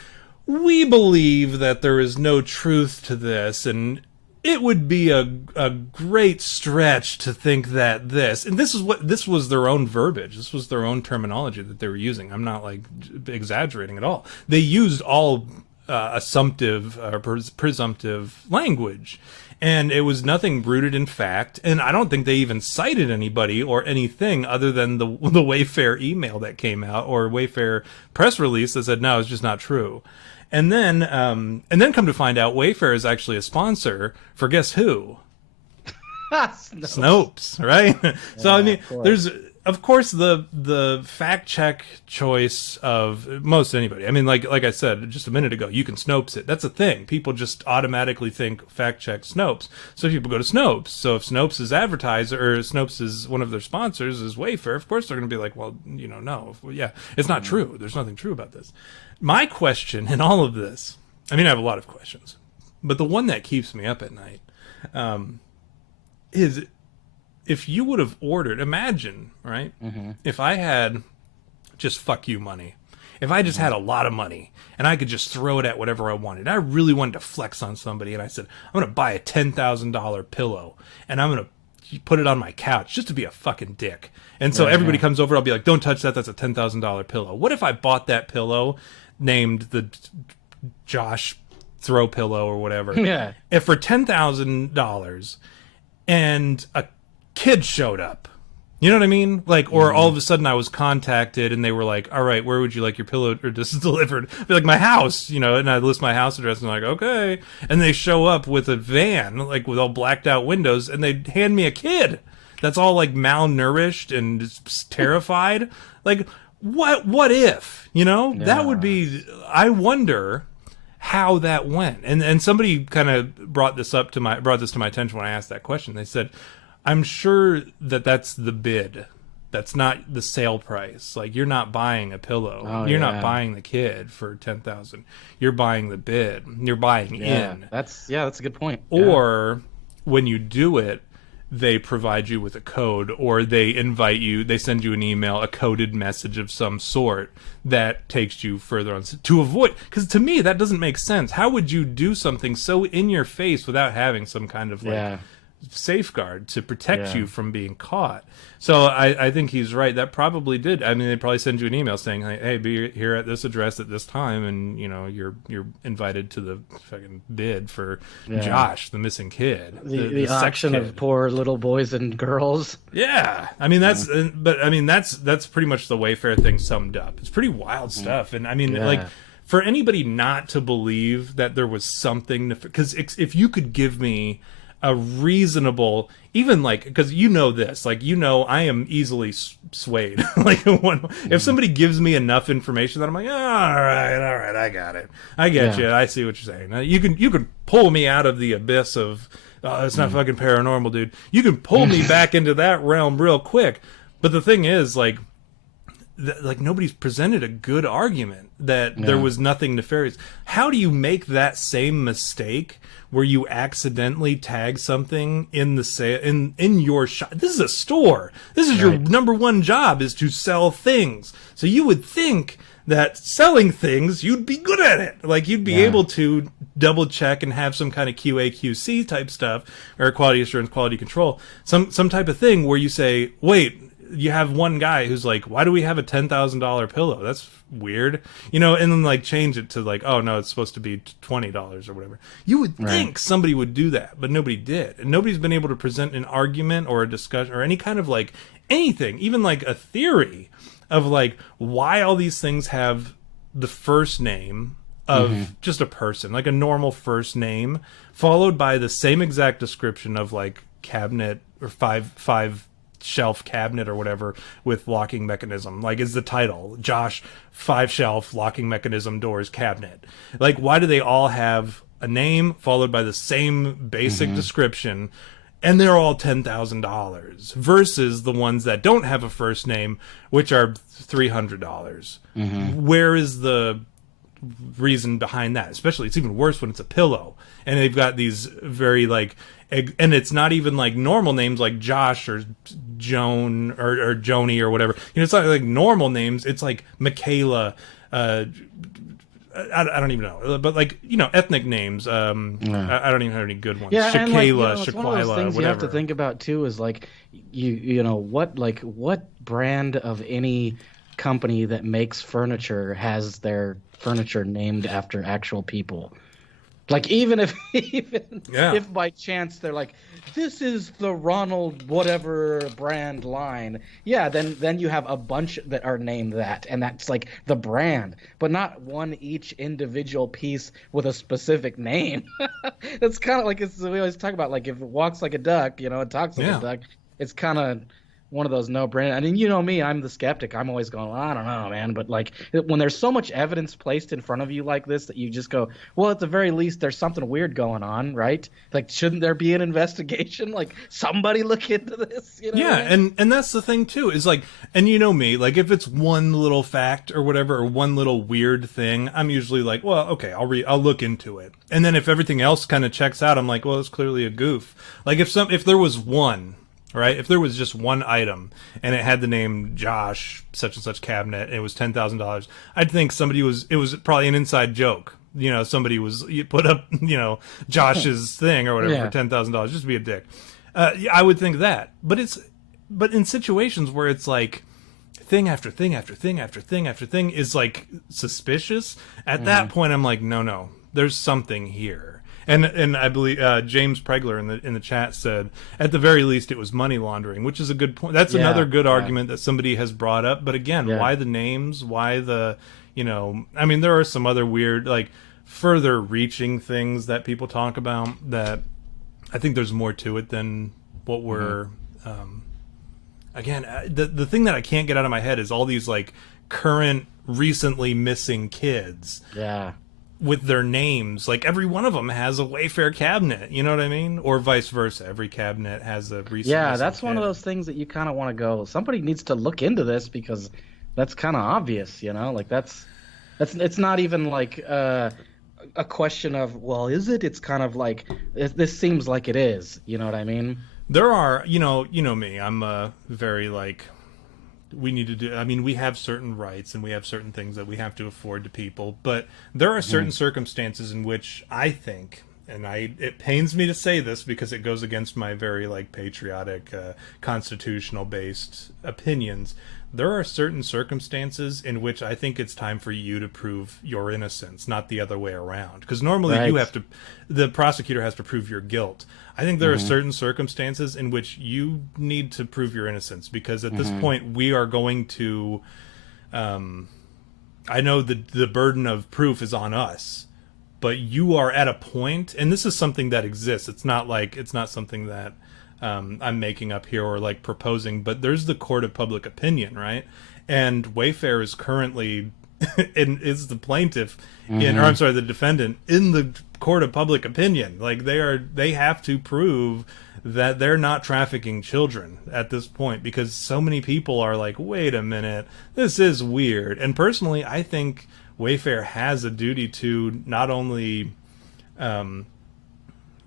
we believe that there is no truth to this, and it would be a great stretch to think that this, and this was their own verbiage. This was their own terminology that they were using. I'm not like exaggerating at all. They used all assumptive or presumptive language, and it was nothing rooted in fact. And I don't think they even cited anybody or anything other than the Wayfair email that came out or Wayfair press release that said no, it's just not true. And then come to find out, Wayfair is actually a sponsor for guess who? Snopes, right? So I mean, there's of course the fact check choice of most anybody. I mean, like I said just a minute ago, you can Snopes it. That's a thing. People just automatically think fact check Snopes. So people go to Snopes. So if Snopes is advertiser or Snopes is one of their sponsors is Wayfair, of course they're going to be like, well, no, yeah, it's not true. There's nothing true about this. My question in all of this, I mean, I have a lot of questions, but the one that keeps me up at night is if you would have ordered, imagine, right? If I had just fuck you money, if I just had a lot of money and I could just throw it at whatever I wanted, I really wanted to flex on somebody and I said, I'm going to buy a $10,000 pillow and I'm going to put it on my couch just to be a fucking dick. And so everybody comes over, I'll be like, don't touch that. That's a $10,000 pillow. What if I bought that pillow named the Josh throw pillow or whatever. Yeah. If for $10,000 and a kid showed up, you know what I mean? Like, or all of a sudden I was contacted and they were like, all right, where would you like your pillow or this is delivered? I'd be like, my house, you know, and I list my house address and I'm like, okay. And they show up with a van, like with all blacked out windows, and they hand me a kid that's all like malnourished and just terrified. Like, what if, you know? Yeah. That would be, I wonder how that went. And somebody kind of brought this to my attention when I asked that question. They said, I'm sure that's the bid. That's not the sale price. Like, you're not buying a pillow. You're not buying the kid for $10,000. You're buying the bid. You're buying in. That's a good point. Or when you do it, they provide you with a code, or they invite you, they send you an email, a coded message of some sort that takes you further on to avoid, because to me that doesn't make sense. How would you do something so in your face without having some kind of like safeguard to protect you from being caught? So I think he's right. That probably did. I mean, they probably send you an email saying, hey, be here at this address at this time, and you know you're invited to the fucking bid for Josh, the missing kid, the auction kid of poor little boys and girls. Yeah, I mean that's but I mean that's pretty much the Wayfair thing summed up. It's pretty wild stuff. And I mean like, for anybody not to believe that there was something, because if you could give me a reasonable, even like, because you know this, like, you know, I am easily swayed. Like, if somebody gives me enough information that I'm like, all right, I got it, I get you, I see what you're saying. You can pull me out of the abyss of it's not fucking paranormal, dude. You can pull me back into that realm real quick. But the thing is, like nobody's presented a good argument that there was nothing nefarious. How do you make that same mistake where you accidentally tag something in the in your shop? This is a store. This is your number one job, is to sell things. So you would think that selling things, you'd be good at it. Like, you'd be able to double check and have some kind of QA QC type stuff, or quality assurance, quality control, some type of thing where you say, wait, you have one guy who's like, why do we have a $10,000 pillow? That's weird, you know, and then like change it to like, oh no, it's supposed to be $20 or whatever. You would think somebody would do that, but nobody did. And nobody's been able to present an argument or a discussion or any kind of like anything, even like a theory of like why all these things have the first name of just a person, like a normal first name, followed by the same exact description of like cabinet or five shelf cabinet or whatever with locking mechanism, like is the title Josh 5-shelf locking mechanism doors cabinet. Like, why do they all have a name followed by the same basic description, and they're all $10,000 versus the ones that don't have a first name, which are $300? Where is the reason behind that? Especially, it's even worse when it's a pillow and they've got these very like, and it's not even like normal names like Josh or Joan or Joni or whatever. You know, it's not like normal names. It's like Michaela. I don't even know, but like, you know, ethnic names. I don't even have any good ones. Yeah, Shaquila, and like, you know, it's Shaquila, one of those things whatever. you have to think about too. Is like, you know, what brand of any company that makes furniture has their furniture named after actual people? Like, even if by chance they're like, this is the Ronald whatever brand line, then you have a bunch that are named that, and that's like the brand, but not one each individual piece with a specific name. It's kind of like, we always talk about, like, if it walks like a duck, you know, it talks like a duck. It's kind of one of those no-brainer. I mean, you know me, I'm the skeptic. I'm always going, well, I don't know, man. But like, when there's so much evidence placed in front of you like this, that you just go, well, at the very least, there's something weird going on, right? Like, shouldn't there be an investigation? Like, somebody look into this, you know? Yeah, and that's the thing too, is like, and you know me, like, if it's one little fact or whatever, or one little weird thing, I'm usually like, well, okay, I'll look into it. And then if everything else kind of checks out, I'm like, well, it's clearly a goof. Like, if there was one, right? If there was just one item and it had the name Josh such and such cabinet and it was $10,000, I'd think it was probably an inside joke. You know, you put up, you know, Josh's thing or whatever for $10,000 just to be a dick. I would think that. But in situations where it's like thing after thing after thing after thing after thing is like suspicious, at that point I'm like, no, there's something here. And I believe James Pregler in the chat said, at the very least, it was money laundering, which is a good point. That's another good argument that somebody has brought up. But again, why the names? Why the, I mean, there are some other weird, like, further reaching things that people talk about that I think there's more to it than what we're, again, the thing that I can't get out of my head is all these, like, current, recently missing kids. Yeah. With their names, like every one of them has a Wayfair cabinet, you know what I mean? Or vice versa. Every cabinet has a recent. Yeah, that's one of those things that you kind of want to go, somebody needs to look into this because that's kind of obvious, like that's it's not even like a question of, well, is it? It's kind of like this seems like it is, you know what I mean? There are, you know me, I'm very like, we need to do, I mean, we have certain rights and we have certain things that we have to afford to people, but there are certain circumstances in which I think, and it pains me to say this because it goes against my very like patriotic, constitutional based opinions. There are certain circumstances in which I think it's time for you to prove your innocence, not the other way around. Because normally the prosecutor has to prove your guilt. I think there are certain circumstances in which you need to prove your innocence, because at this point we are going to, I know the burden of proof is on us, but you are at a point, and this is something that exists. It's not something that I'm making up here or like proposing, but there's the court of public opinion, right? And Wayfair is currently is the plaintiff the defendant in the court of public opinion. Like they have to prove that they're not trafficking children at this point, because so many people are like, wait a minute, this is weird. And personally, I think Wayfair has a duty to not only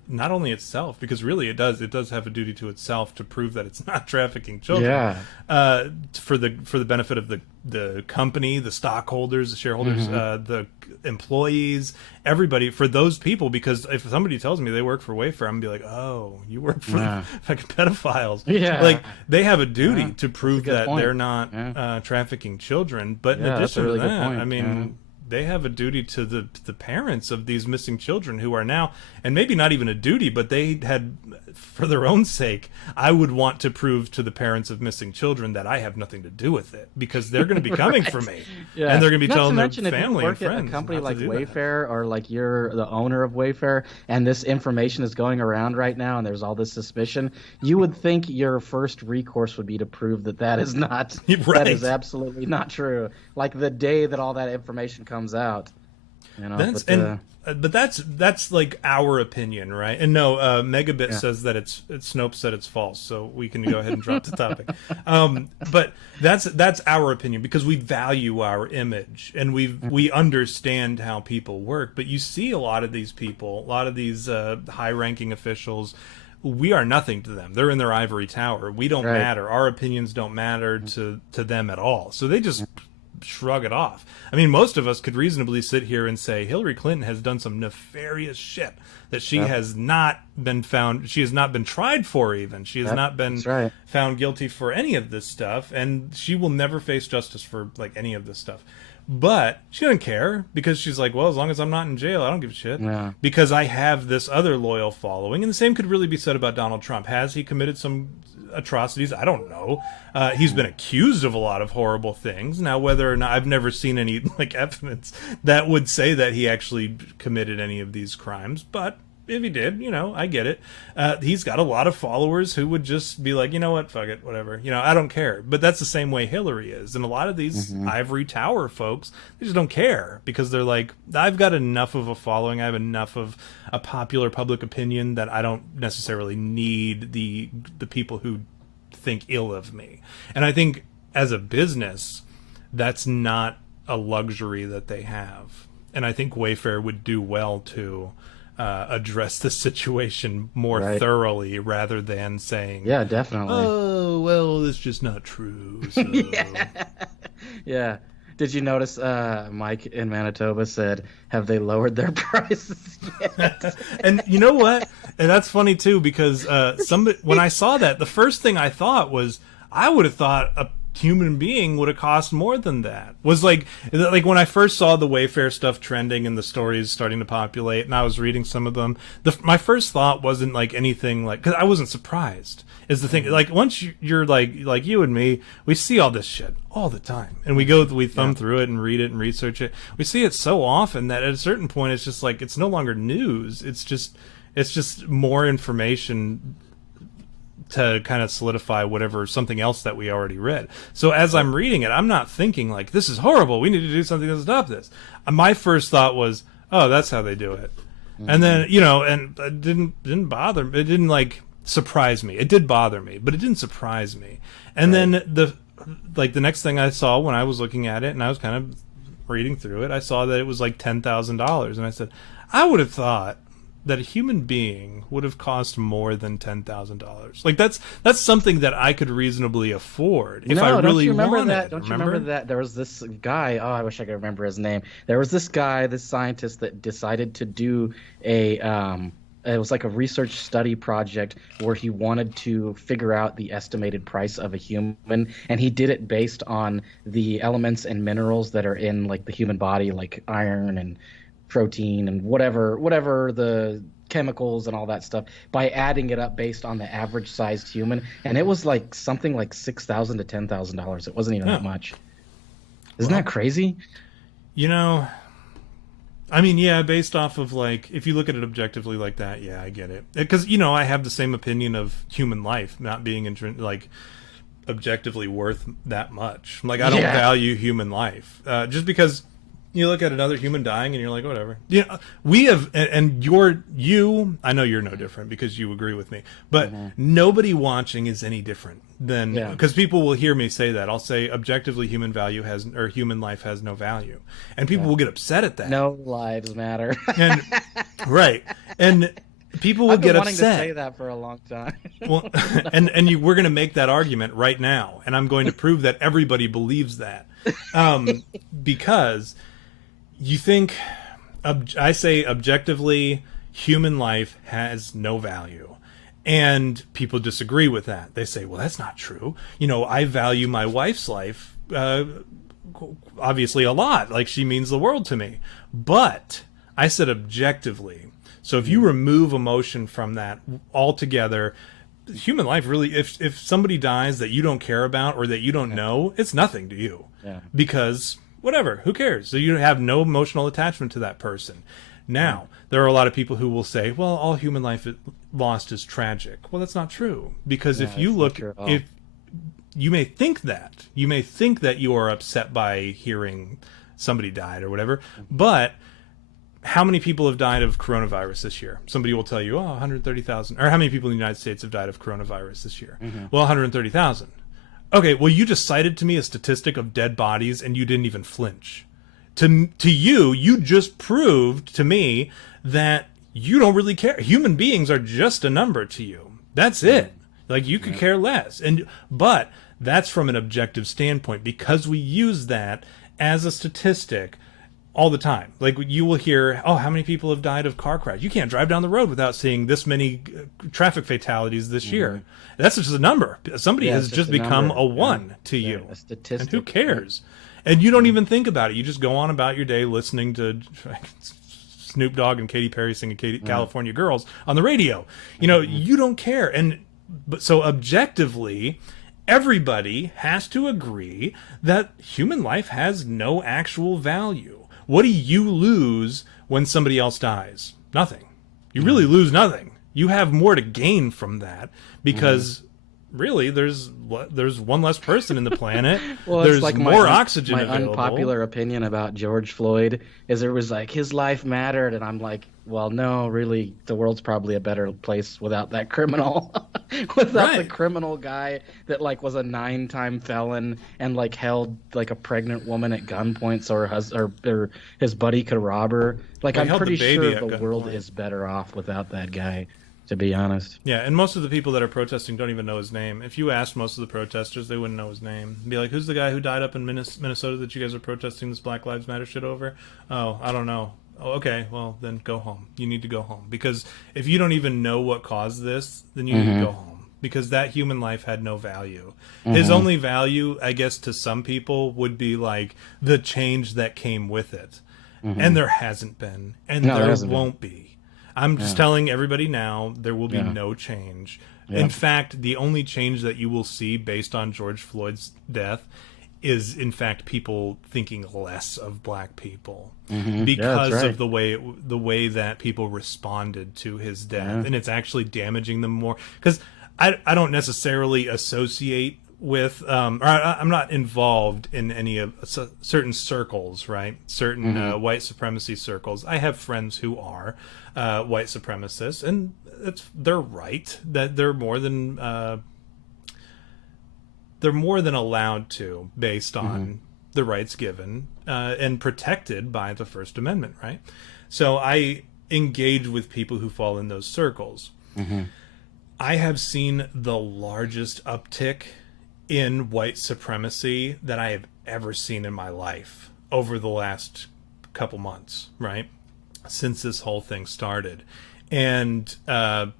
itself, because really it does have a duty to itself to prove that it's not trafficking children. For the benefit of the company, the stockholders, the shareholders, the employees, everybody, for those people. Because if somebody tells me they work for Wayfair, I'm gonna be like, oh, you work for fucking pedophiles. Like they have a duty to prove that they're not trafficking children. But in addition to that, I mean, they have a duty to the parents of these missing children who are now, and maybe not even a duty, but they had, for their own sake, I would want to prove to the parents of missing children that I have nothing to do with it, because they're going to be coming for me. And they're going to be telling their family and friends. If you work at a company like Wayfair, or like you're the owner of Wayfair, and this information is going around right now, and there's all this suspicion, you would think your first recourse would be to prove that is not, that is absolutely not true. Like the day that all that information comes out, but that's like our opinion, right? And no, Megabit says that it's Snopes said it's false, so we can go ahead and drop the topic. But that's our opinion, because we value our image and we understand how people work. But you see a lot of these people, a lot of these high-ranking officials, we are nothing to them. They're in their ivory tower. We don't matter. Our opinions don't matter to them at all. So they just shrug it off. I mean, most of us could reasonably sit here and say Hillary Clinton has done some nefarious shit that she has not been found, she has not been tried for even. She has not been found guilty for any of this stuff, and she will never face justice for like any of this stuff. But she doesn't care, because she's like, well, as long as I'm not in jail, I don't give a shit. Because I have this other loyal following. And the same could really be said about Donald Trump. Has he committed some atrocities? I don't know. He's been accused of a lot of horrible things. Now, whether or not, I've never seen any like evidence that would say that he actually committed any of these crimes. But if he did, I get it. He's got a lot of followers who would just be like, you know what, fuck it, whatever. I don't care. But that's the same way Hillary is. And a lot of these ivory tower folks, they just don't care, because they're like, I've got enough of a following. I have enough of a popular public opinion that I don't necessarily need the people who think ill of me. And I think as a business, that's not a luxury that they have. And I think Wayfair would do well to address the situation more thoroughly, rather than saying, definitely, oh, well, it's just not true. So. Did you notice Mike in Manitoba said, have they lowered their prices yet? And you know what? And that's funny too, because when I saw that, the first thing I thought was, I would have thought human being would have cost more than that. Was like when I first saw the Wayfair stuff trending and the stories starting to populate, and I was reading some of them. My first thought wasn't like anything like, because I wasn't surprised. Is the thing, like, once you're like you and me, we see all this shit all the time, and we thumb through it and read it and research it. We see it so often that at a certain point it's just like, it's no longer news. It's just more information to kind of solidify something else that we already read. So as I'm reading it, I'm not thinking like, this is horrible, we need to do something to stop this. My first thought was, oh, that's how they do it. And then, and it didn't bother me. It didn't like surprise me. It did bother me, but it didn't surprise me. And then the next thing I saw when I was looking at it and I was kind of reading through it, I saw that it was like $10,000, and I said, I would have thought that a human being would have cost more than $10,000. Like that's something that I could reasonably afford if I really wanted. Don't you remember that there was this guy? Oh, I wish I could remember his name. There was this guy, this scientist that decided to do it was like a research study project where he wanted to figure out the estimated price of a human, and he did it based on the elements and minerals that are in like the human body, like iron and protein and whatever the chemicals and all that stuff, by adding it up based on the average sized human. And it was like something like $6,000 to $10,000. It wasn't even that much. Isn't that crazy? I mean, yeah, based off of like, if you look at it objectively like that, yeah, I get it. Because, I have the same opinion of human life not being like objectively worth that much. Like, I don't value human life. Just because you look at another human dying and you're like, whatever. We have, and I know you're no different because you agree with me, but nobody watching is any different than, because people will hear me say that. I'll say objectively human life has no value. And people will get upset at that. No lives matter. And right. And people will get upset. I've been wanting to say that for a long time. Well, we're going to make that argument right now, and I'm going to prove that everybody believes that. Because you think, I say objectively, human life has no value. And people disagree with that. They say, well, that's not true. I value my wife's life, obviously a lot. Like, she means the world to me. But I said objectively. So if you remove emotion from that altogether, human life really, if somebody dies that you don't care about or that you don't know, it's nothing to you. Yeah. Because whatever, who cares? So you have no emotional attachment to that person. Now, there are a lot of people who will say, well, all human life lost is tragic. Well, that's not true. Because if you look, if you may think that you are upset by hearing somebody died or whatever, but how many people have died of coronavirus this year? Somebody will tell you, 130,000. Or how many people in the United States have died of coronavirus this year? Well, 130,000. Okay, well, you just cited to me a statistic of dead bodies and you didn't even flinch. To you just proved to me that you don't really care. Human beings are just a number to you. That's it. Like, you could care less. But that's from an objective standpoint, because we use that as a statistic all the time. Like, you will hear, how many people have died of car crash? You can't drive down the road without seeing this many traffic fatalities this year. That's just a number. Somebody has just become a one to you. A statistic. And who cares? And you don't even think about it. You just go on about your day listening to Snoop Dogg and Katy Perry singing California Girls on the radio. You don't care. But so objectively, everybody has to agree that human life has no actual value. What do you lose when somebody else dies? Nothing. You really lose nothing. You have more to gain from that, because really there's one less person in the planet. Well, there's like more oxygen my available. Unpopular opinion about George Floyd is it was like his life mattered, and I'm like, well, no, really, the world's probably a better place without that criminal. Without the criminal guy that like was a 9-time felon and like held like a pregnant woman at gunpoint so or his buddy could rob her. Like, I'm pretty sure the world is better off without that guy, to be honest. Yeah, and most of the people that are protesting don't even know his name. If you asked most of the protesters, they wouldn't know his name. Be like, who's the guy who died up in Minnesota that you guys are protesting this Black Lives Matter shit over? Oh, I don't know. Oh, okay, well, then go home. You need to go home. Because if you don't even know what caused this, then you need to go home. because that human life had no value. His only value, I guess, to some people would be like the change that came with it. And there hasn't been, and there won't be. I'm just telling everybody now, there will be no change. In fact, the only change that you will see based on George Floyd's death is, in fact, people thinking less of black people because of the way that people responded to his death, and it's actually damaging them more. Because I don't necessarily associate with, or I'm not involved in any of certain circles, right? Certain white supremacy circles. I have friends who are white supremacists, and they're right that they're more than allowed to, based on the rights given and protected by the First Amendment, right? So I engage with people who fall in those circles. I have seen the largest uptick in white supremacy that I have ever seen in my life over the last couple months, right? Since this whole thing started. And I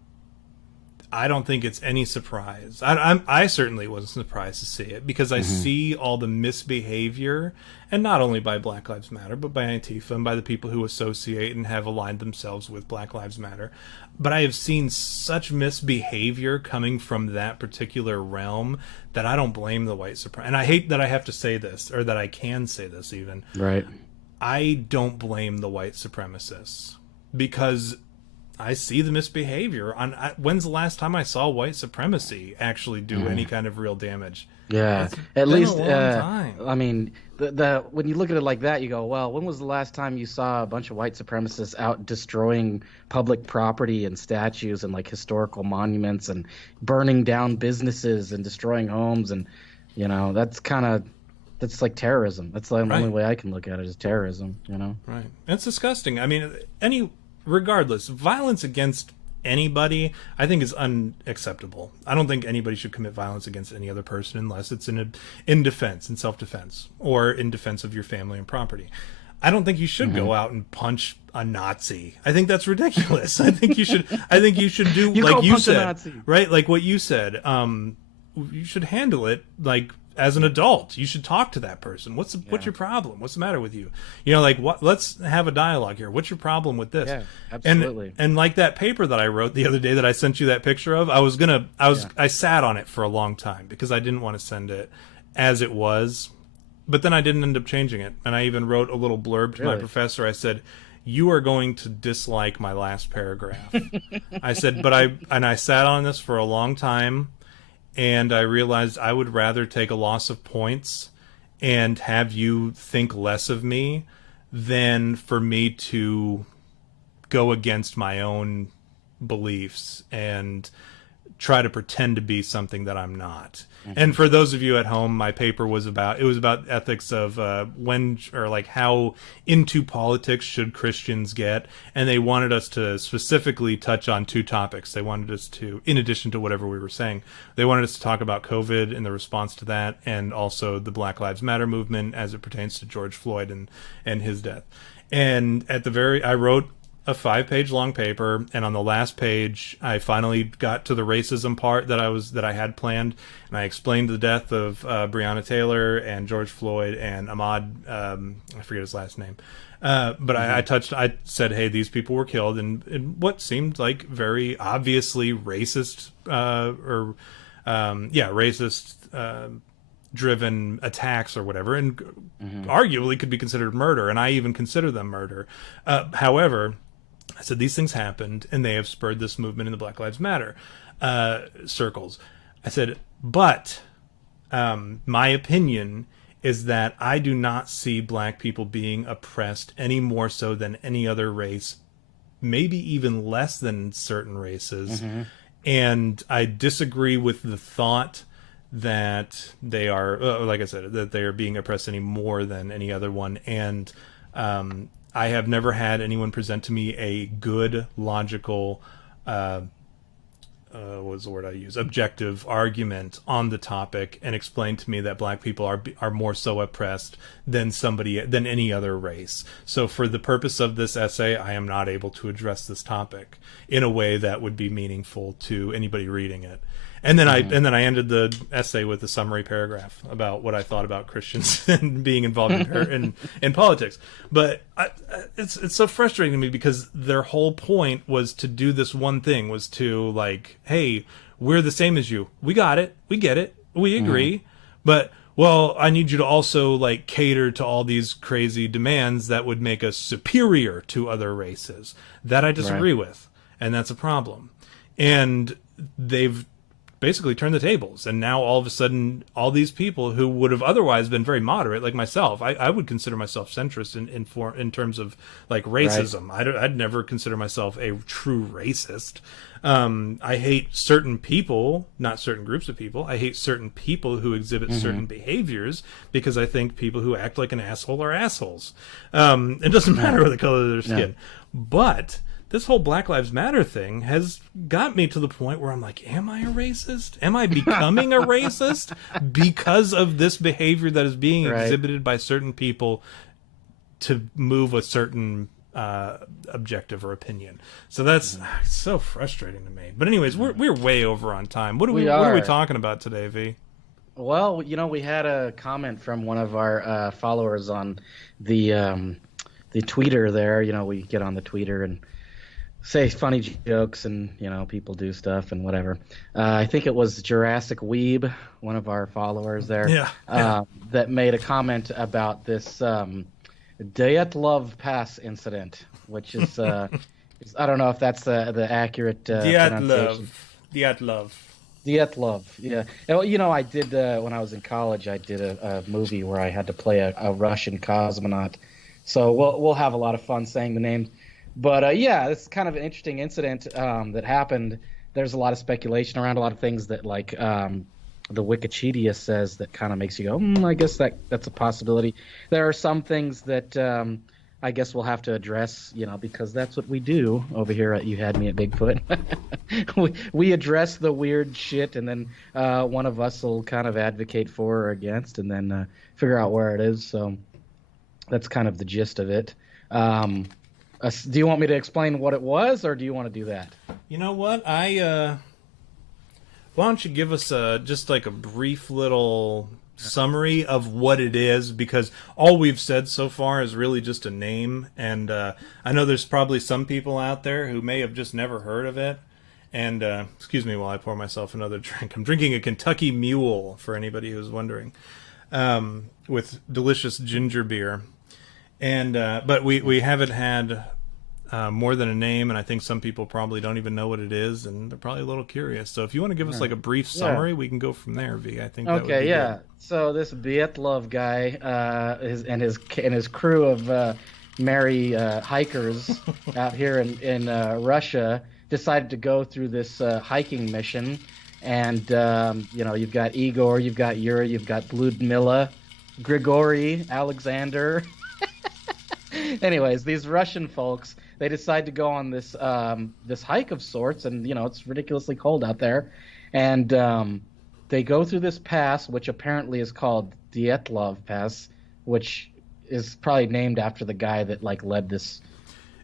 don't think it's any surprise. I certainly wasn't surprised to see it, because I see all the misbehavior, and not only by Black Lives Matter, but by Antifa and by the people who associate and have aligned themselves with Black Lives Matter. But I have seen such misbehavior coming from that particular realm that I don't blame the white supremacists. And I hate that I have to say this, or that I can say this even. Right. I don't blame the white supremacists, because I see the misbehavior. When's the last time I saw white supremacy actually do any kind of real damage? Yeah, at least I mean, the when you look at it like that, you go, well, when was the last time you saw a bunch of white supremacists out destroying public property and statues and like historical monuments and burning down businesses and destroying homes? And that's like terrorism. That's the only way I can look at it, is terrorism. Right. It's disgusting. I mean, regardless, violence against anybody, I think, is unacceptable. I don't think anybody should commit violence against any other person unless it's in defense, in self-defense, or in defense of your family and property. I don't think you should go out and punch a Nazi. I think that's ridiculous. I think you should do like you said, right? Like what you said. You should handle it like as an adult. You should talk to that person. What's your problem? What's the matter with you? Let's have a dialogue here. What's your problem with this? Yeah, absolutely. And like that paper that I wrote the other day that I sent you that picture of, I sat on it for a long time because I didn't want to send it as it was, but then I didn't end up changing it. And I even wrote a little blurb to my professor. I said, "You are going to dislike my last paragraph." I said, I sat on this for a long time. And I realized I would rather take a loss of points and have you think less of me than for me to go against my own beliefs and try to pretend to be something that I'm not. And for those of you at home, my paper was about ethics of how into politics should Christians get, and they wanted us to specifically touch on two topics. They wanted us to, in addition to whatever we were saying, they wanted us to talk about COVID and the response to that, and also the Black Lives Matter movement as it pertains to George Floyd and his death. And I wrote a 5-page long paper, and on the last page I finally got to the racism part that I had planned, and I explained the death of Breonna Taylor and George Floyd and Ahmaud, I forget his last name, but I said, hey, these people were killed in what seemed like very obviously racist driven attacks or whatever, and arguably could be considered murder, and I even consider them murder. However, I said these things happened, and they have spurred this movement in the Black Lives Matter circles. I said, but my opinion is that I do not see black people being oppressed any more so than any other race, maybe even less than certain races. And I disagree with the thought that they are, like I said, that they are being oppressed any more than any other one. And I have never had anyone present to me a good, logical, what was the word I use? Objective argument on the topic and explain to me that black people are more so oppressed than any other race. So for the purpose of this essay, I am not able to address this topic in a way that would be meaningful to anybody reading it. And then I ended the essay with a summary paragraph about what I thought about Christians and being involved in politics. But it's so frustrating to me because their whole point was to do this one thing, was to like, hey, we're the same as you. We got it. We get it. We agree. But well, I need you to also like cater to all these crazy demands that would make us superior to other races. That I disagree with, and that's a problem. And they've basically turned the tables, and now all of a sudden, all these people who would have otherwise been very moderate, like myself, I would consider myself centrist in terms of like racism. Right. I'd never consider myself a true racist. I hate certain people, not certain groups of people. I hate certain people who exhibit certain behaviors because I think people who act like an asshole are assholes. It doesn't matter the color of their skin. But this whole Black Lives Matter thing has got me to the point where I'm like, am I a racist? Am I becoming a racist because of this behavior that is being exhibited by certain people to move a certain objective or opinion? So that's so frustrating to me. But anyways, we're way over on time. What are we talking about today, V? Well, we had a comment from one of our followers on the tweeter there. We get on the tweeter and say funny jokes, and people do stuff and whatever. I think it was Jurassic Weeb, one of our followers there, that made a comment about this Dyatlov Pass incident, which is I don't know if that's the accurate pronunciation. Dyatlov, yeah. I did when I was in college. I did a movie where I had to play a Russian cosmonaut, so we'll have a lot of fun saying the names. But this is kind of an interesting incident that happened. There's a lot of speculation around a lot of things that like the Wikipedia says that kind of makes you go, I guess that's a possibility. There are some things that I guess we'll have to address, because that's what we do over here at You Had Me at Bigfoot. we address the weird shit, and then one of us will kind of advocate for or against, and then figure out where it is. So that's kind of the gist of it. Do you want me to explain what it was, or do you want to do that? You know what? Why don't you give us just like a brief little summary of what it is, because all we've said so far is really just a name, and I know there's probably some people out there who may have just never heard of it. And excuse me while I pour myself another drink. I'm drinking a Kentucky Mule, for anybody who's wondering, with delicious ginger beer. And but we haven't had more than a name, and I think some people probably don't even know what it is, and they're probably a little curious. So if you want to give us like a brief summary, we can go from there, V. I think that would be good. So this Dyatlov guy and his crew of merry hikers out here in Russia decided to go through this hiking mission, and you've got Igor, you've got Yuri, you've got Ludmila, Grigory, Alexander. Anyways, these Russian folks, they decide to go on this this hike of sorts, and it's ridiculously cold out there, and they go through this pass, which apparently is called Dyatlov Pass, which is probably named after the guy that led this.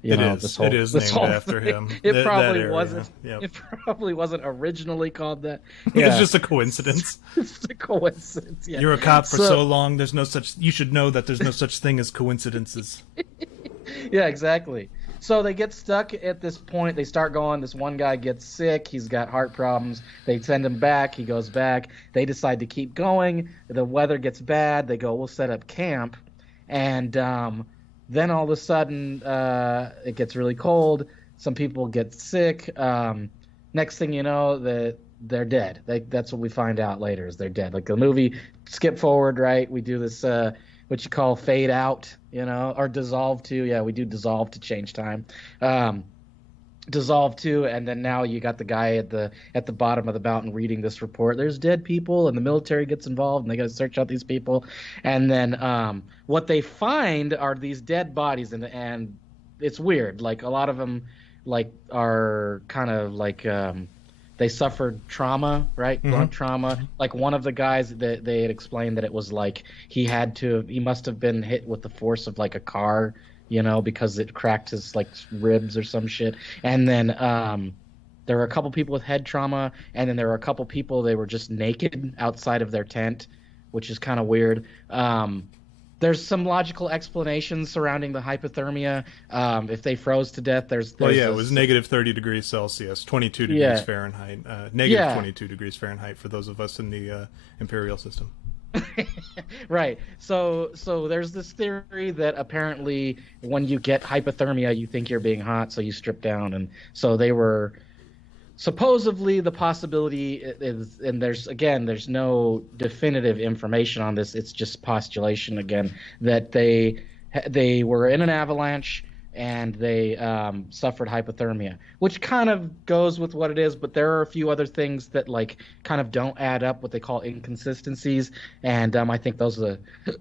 It is named after him. It probably wasn't. Yep. It probably wasn't originally called that. It's just a coincidence. It's a coincidence. Yeah. You're a cop for so long. There's no such. You should know that there's no such thing as coincidences. Yeah, exactly. So they get stuck at this point. They start going. This one guy gets sick. He's got heart problems. They send him back. He goes back. They decide to keep going. The weather gets bad. They go, we'll set up camp. And then all of a sudden, it gets really cold. Some people get sick. Next thing you know, they're dead. That's what we find out later, is they're dead. Like the movie, skip forward, right? We do this, what you call fade out, or dissolve to. Yeah, we do dissolve to change time. Dissolve to, and then now you got the guy at the bottom of the mountain reading this report. There's dead people, and the military gets involved, and they got to search out these people. And then what they find are these dead bodies, and it's weird. Like a lot of them, are kind of they suffered trauma, right? Mm-hmm. Blunt trauma. Like one of the guys that they had explained that it was like he must have been hit with the force of a car. Because it cracked his ribs or some shit. And then There were a couple people with head trauma, and then there were a couple people they were just naked outside of their tent, which is kind of weird. There's some logical explanations surrounding the hypothermia. If they froze to death, there's it was negative 30 degrees Celsius, 22 degrees Fahrenheit, negative 22 degrees Fahrenheit for those of us in the imperial system. Right. So there's this theory that apparently when you get hypothermia, you think you're being hot, so you strip down, and so they were supposedly the possibility is, and there's no definitive information on this. It's just postulation again that they were in an avalanche and they suffered hypothermia, which kind of goes with what it is. But there are a few other things that like kind of don't add up, what they call inconsistencies, and I think those are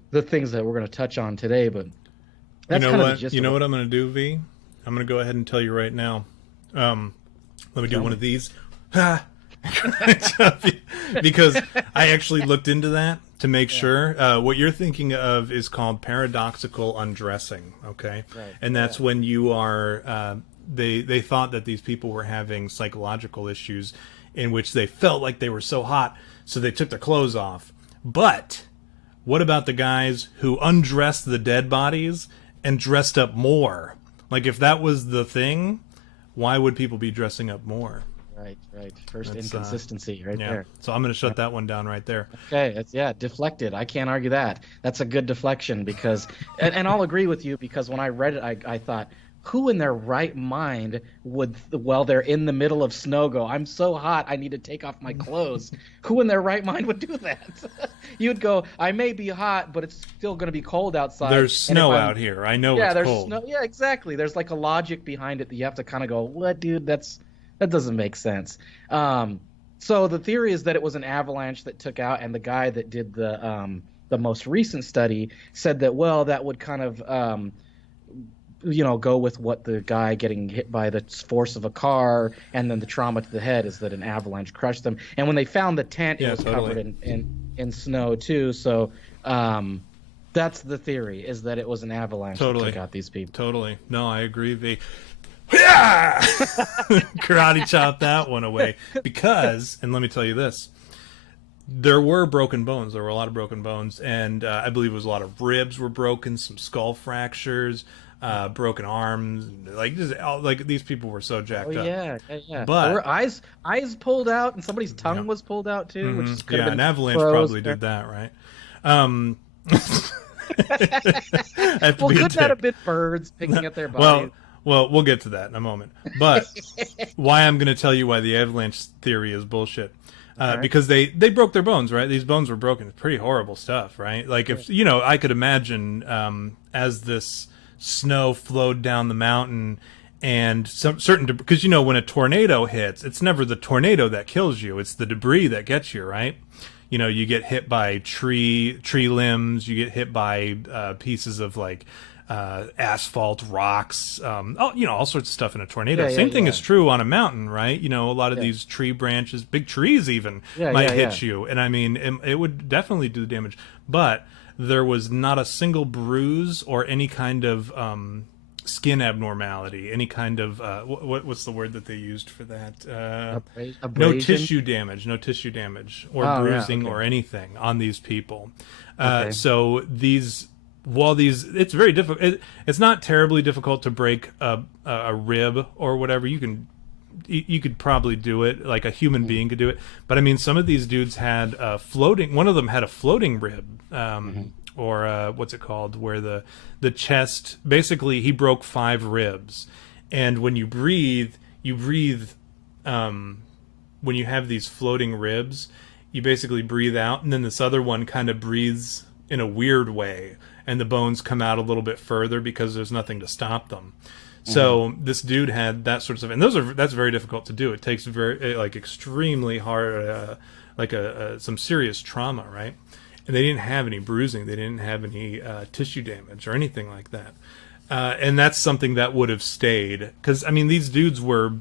the things that we're going to touch on today. But that's kind of the gist. You know what I'm going to do, V? I'm going to go ahead and tell you right now. Let me do one of these. Because I actually looked into that to make sure. What you're thinking of is called paradoxical undressing, okay? Right. And that's when you are... they thought that these people were having psychological issues in which they felt like they were so hot, so they took their clothes off. But what about the guys who undressed the dead bodies and dressed up more? Like, if that was the thing... why would people be dressing up more? Right. First inconsistency right there. So I'm going to shut that one down right there. Okay, deflected. I can't argue that. That's a good deflection because, and I'll agree with you because when I read it, I thought, who in their right mind would, while they're in the middle of snow, go, I'm so hot, I need to take off my clothes? Who in their right mind would do that? You'd go, I may be hot, but it's still going to be cold outside. There's snow out here. I know it's cold. Snow. Yeah, exactly. There's like a logic behind it that you have to kind of go, what, dude? That doesn't make sense. So the theory is that it was an avalanche that took out, and the guy that did the most recent study said that, well, that would kind of go with what the guy getting hit by the force of a car and then the trauma to the head is that an avalanche crushed them. And when they found the tent, it was covered in snow too. So that's the theory, is that it was an avalanche that took out these people. Totally. No, I agree, V. Karate chop that one away. Because, and let me tell you this, there were broken bones. There were a lot of broken bones. And I believe it was a lot of ribs were broken, some skull fractures, broken arms, like these people were so jacked up. Yeah. But there were eyes pulled out, and somebody's tongue was pulled out too, which could have been an avalanche probably did that, right? Couldn't that have been birds picking at their bodies? Well, we'll get to that in a moment. But why I'm going to tell you why the avalanche theory is bullshit. Because they broke their bones, right? These bones were broken. It's pretty horrible stuff, right? Like, if I could imagine as this snow flowed down the mountain and some certain because when a tornado hits, it's never the tornado that kills you, it's the debris that gets you, right? You get hit by tree limbs, you get hit by pieces of like asphalt, rocks, all sorts of stuff in a tornado. Same thing is true on a mountain, right? A lot of these tree branches, big trees even, might hit you, and I mean it would definitely do damage. But there was not a single bruise or any kind of skin abnormality, any kind of what's the word that they used for that? No tissue damage or bruising or anything on these people. So it's very difficult. It's not terribly difficult to break a rib or whatever. You could probably do it, like a human being could do it. But I mean, some of these dudes had one of them had a floating rib, or what's it called, where the chest, basically he broke 5 ribs. And when you breathe, when you have these floating ribs, you basically breathe out, and then this other one kind of breathes in a weird way, and the bones come out a little bit further because there's nothing to stop them. So this dude had that sort of stuff, and that's very difficult to do. It takes very extremely hard, some serious trauma, right? And they didn't have any bruising, they didn't have any tissue damage or anything like that, and that's something that would have stayed. Because I mean, these dudes were.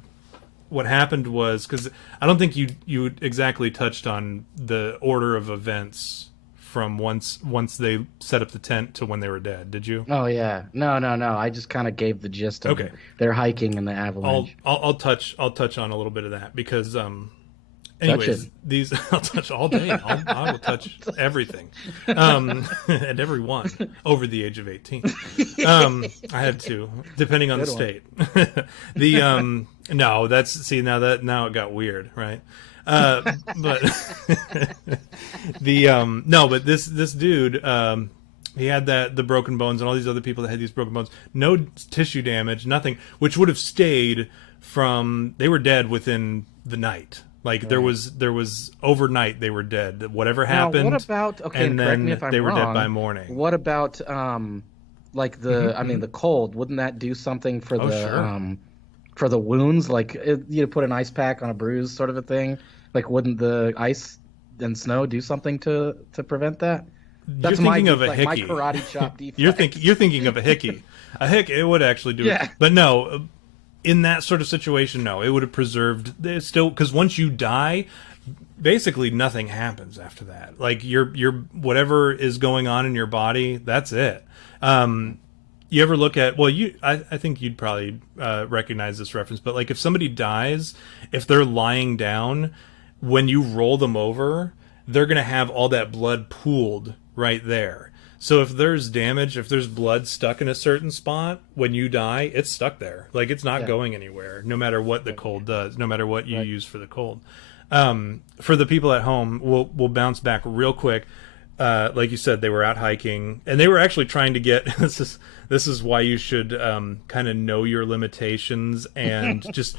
What happened was, because I don't think you exactly touched on the order of events from once they set up the tent to when they were dead. Did you? Oh yeah, no. I just kind of gave the gist of Okay. their hiking and the avalanche. I'll touch on a little bit of that because Touch these I'll touch all day. I will touch everything, and everyone over the age of 18. I had to, depending on the state. No, now it got weird, right? But but this dude, he had the broken bones, and all these other people that had these broken bones, no tissue damage, nothing, which would have stayed from, they were dead within the night. Like there was overnight they were dead. Whatever happened. Now, what about, okay, and correct me if I'm they were wrong, dead by morning. What about like the cold? Wouldn't that do something for for the wounds? Like you put an ice pack on a bruise, sort of a thing. Like wouldn't the ice and snow do something to prevent that? That's you're thinking of a my hickey. karate chop defect. You're thinking of a hickey. A hick, it would actually do it. But no, in that sort of situation, no, it would have preserved it still, because once you die, basically nothing happens after that. Like your whatever is going on in your body, that's it. You ever look at, I think you'd probably recognize this reference, but like if somebody dies, if they're lying down, when you roll them over, they're going to have all that blood pooled right there. So if there's damage, if there's blood stuck in a certain spot, when you die, it's stuck there. Like it's not going anywhere, no matter what the cold does, no matter what you use for the cold. For the people at home, we'll bounce back real quick. Like you said, they were out hiking, and they were actually trying to get, this is why you should kind of know your limitations, and just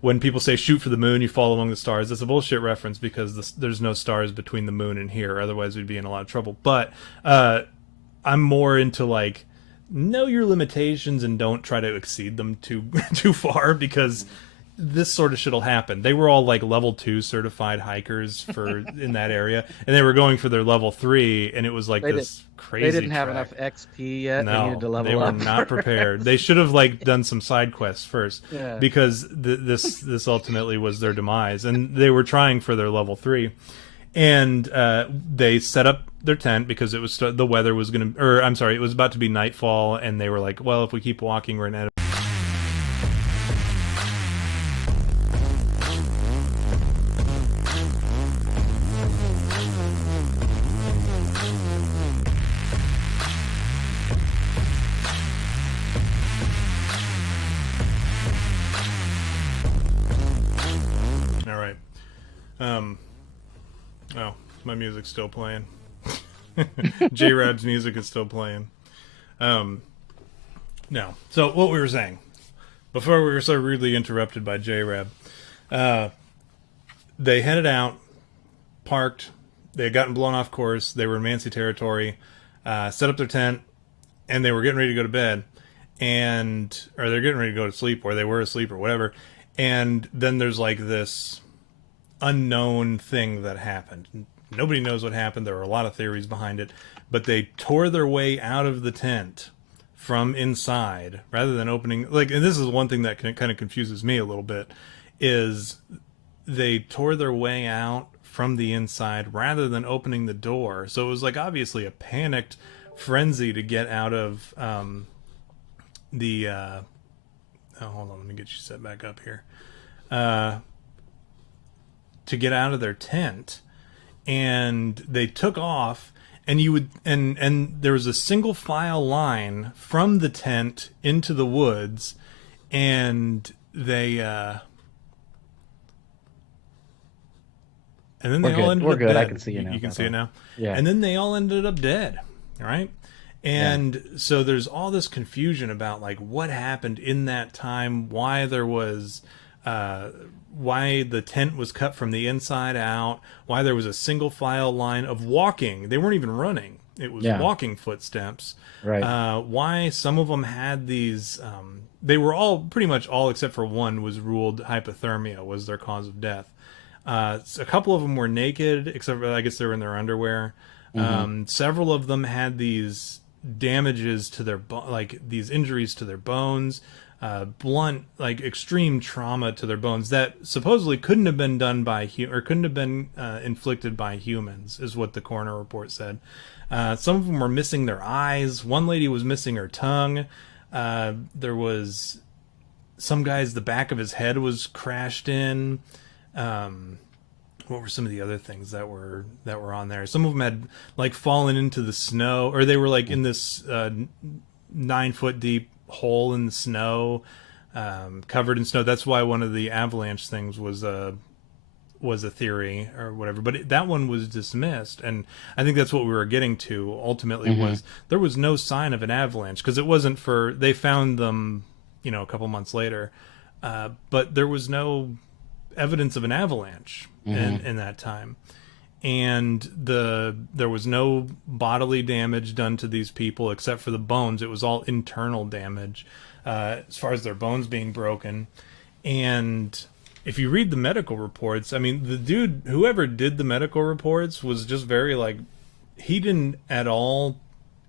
when people say shoot for the moon, you fall among the stars, that's a bullshit reference, because there's no stars between the moon and here, otherwise we'd be in a lot of trouble. But I'm more into like, know your limitations and don't try to exceed them too far, because this sort of shit'll happen. They were all like level 2 certified hikers in that area, and they were going for their level 3, and it was like crazy. They didn't have track. enough XP yet. No, they needed to level they were up. not prepared. They should have like done some side quests first, because this ultimately was their demise, and they were trying for their level 3, and they set up their tent because it was the weather was going to, or I'm sorry, it was about to be nightfall, and they were like, well, if we keep walking, we're gonna. My music's still playing. J-Rab's music is still playing. No. So what we were saying, before we were so rudely interrupted by J-Rab, they headed out, parked, they had gotten blown off course, they were in Mansi territory, set up their tent, and they were getting ready to go to bed, or they're getting ready to go to sleep, or they were asleep, or whatever, and then there's like this unknown thing that happened. Nobody knows what happened. There are a lot of theories behind it, but they tore their way out of the tent from inside rather than opening, like, and this is one thing that kind of confuses me a little bit, is they tore their way out from the inside rather than opening the door. So it was like obviously a panicked frenzy to get out of hold on, let me get you set back up here. To get out of their tent, and they took off, and and there was a single file line from the tent into the woods, and they and then they all ended up dead. I can see you now. You can see it now. Yeah. And then they all ended up dead. All right. And so there's all this confusion about like what happened in that time, why there was why the tent was cut from the inside out, why there was a single file line of walking. They weren't even running. It was walking footsteps. Right. Why some of them had these, they were all, pretty much all except for one was ruled hypothermia was their cause of death. A couple of them were naked, except for, I guess they were in their underwear. Mm-hmm. Several of them had these damages to their, like these injuries to their bones. blunt, like extreme trauma to their bones that supposedly couldn't have been done by or couldn't have been inflicted by humans, is what the coroner report said. Some of them were missing their eyes. One lady was missing her tongue. There was some guy's, the back of his head was crashed in. What were some of the other things that were on there? Some of them had like fallen into the snow, or they were like in this 9-foot deep hole in the snow, covered in snow. That's why one of the avalanche things was a theory or whatever, but that one was dismissed. And I think that's what we were getting to ultimately, was there was no sign of an avalanche, because it wasn't they found them, a couple months later, but there was no evidence of an avalanche in that time. And there was no bodily damage done to these people except for the bones. It was all internal damage, as far as their bones being broken. And if you read the medical reports, I mean, the dude, whoever did the medical reports, was just very he didn't at all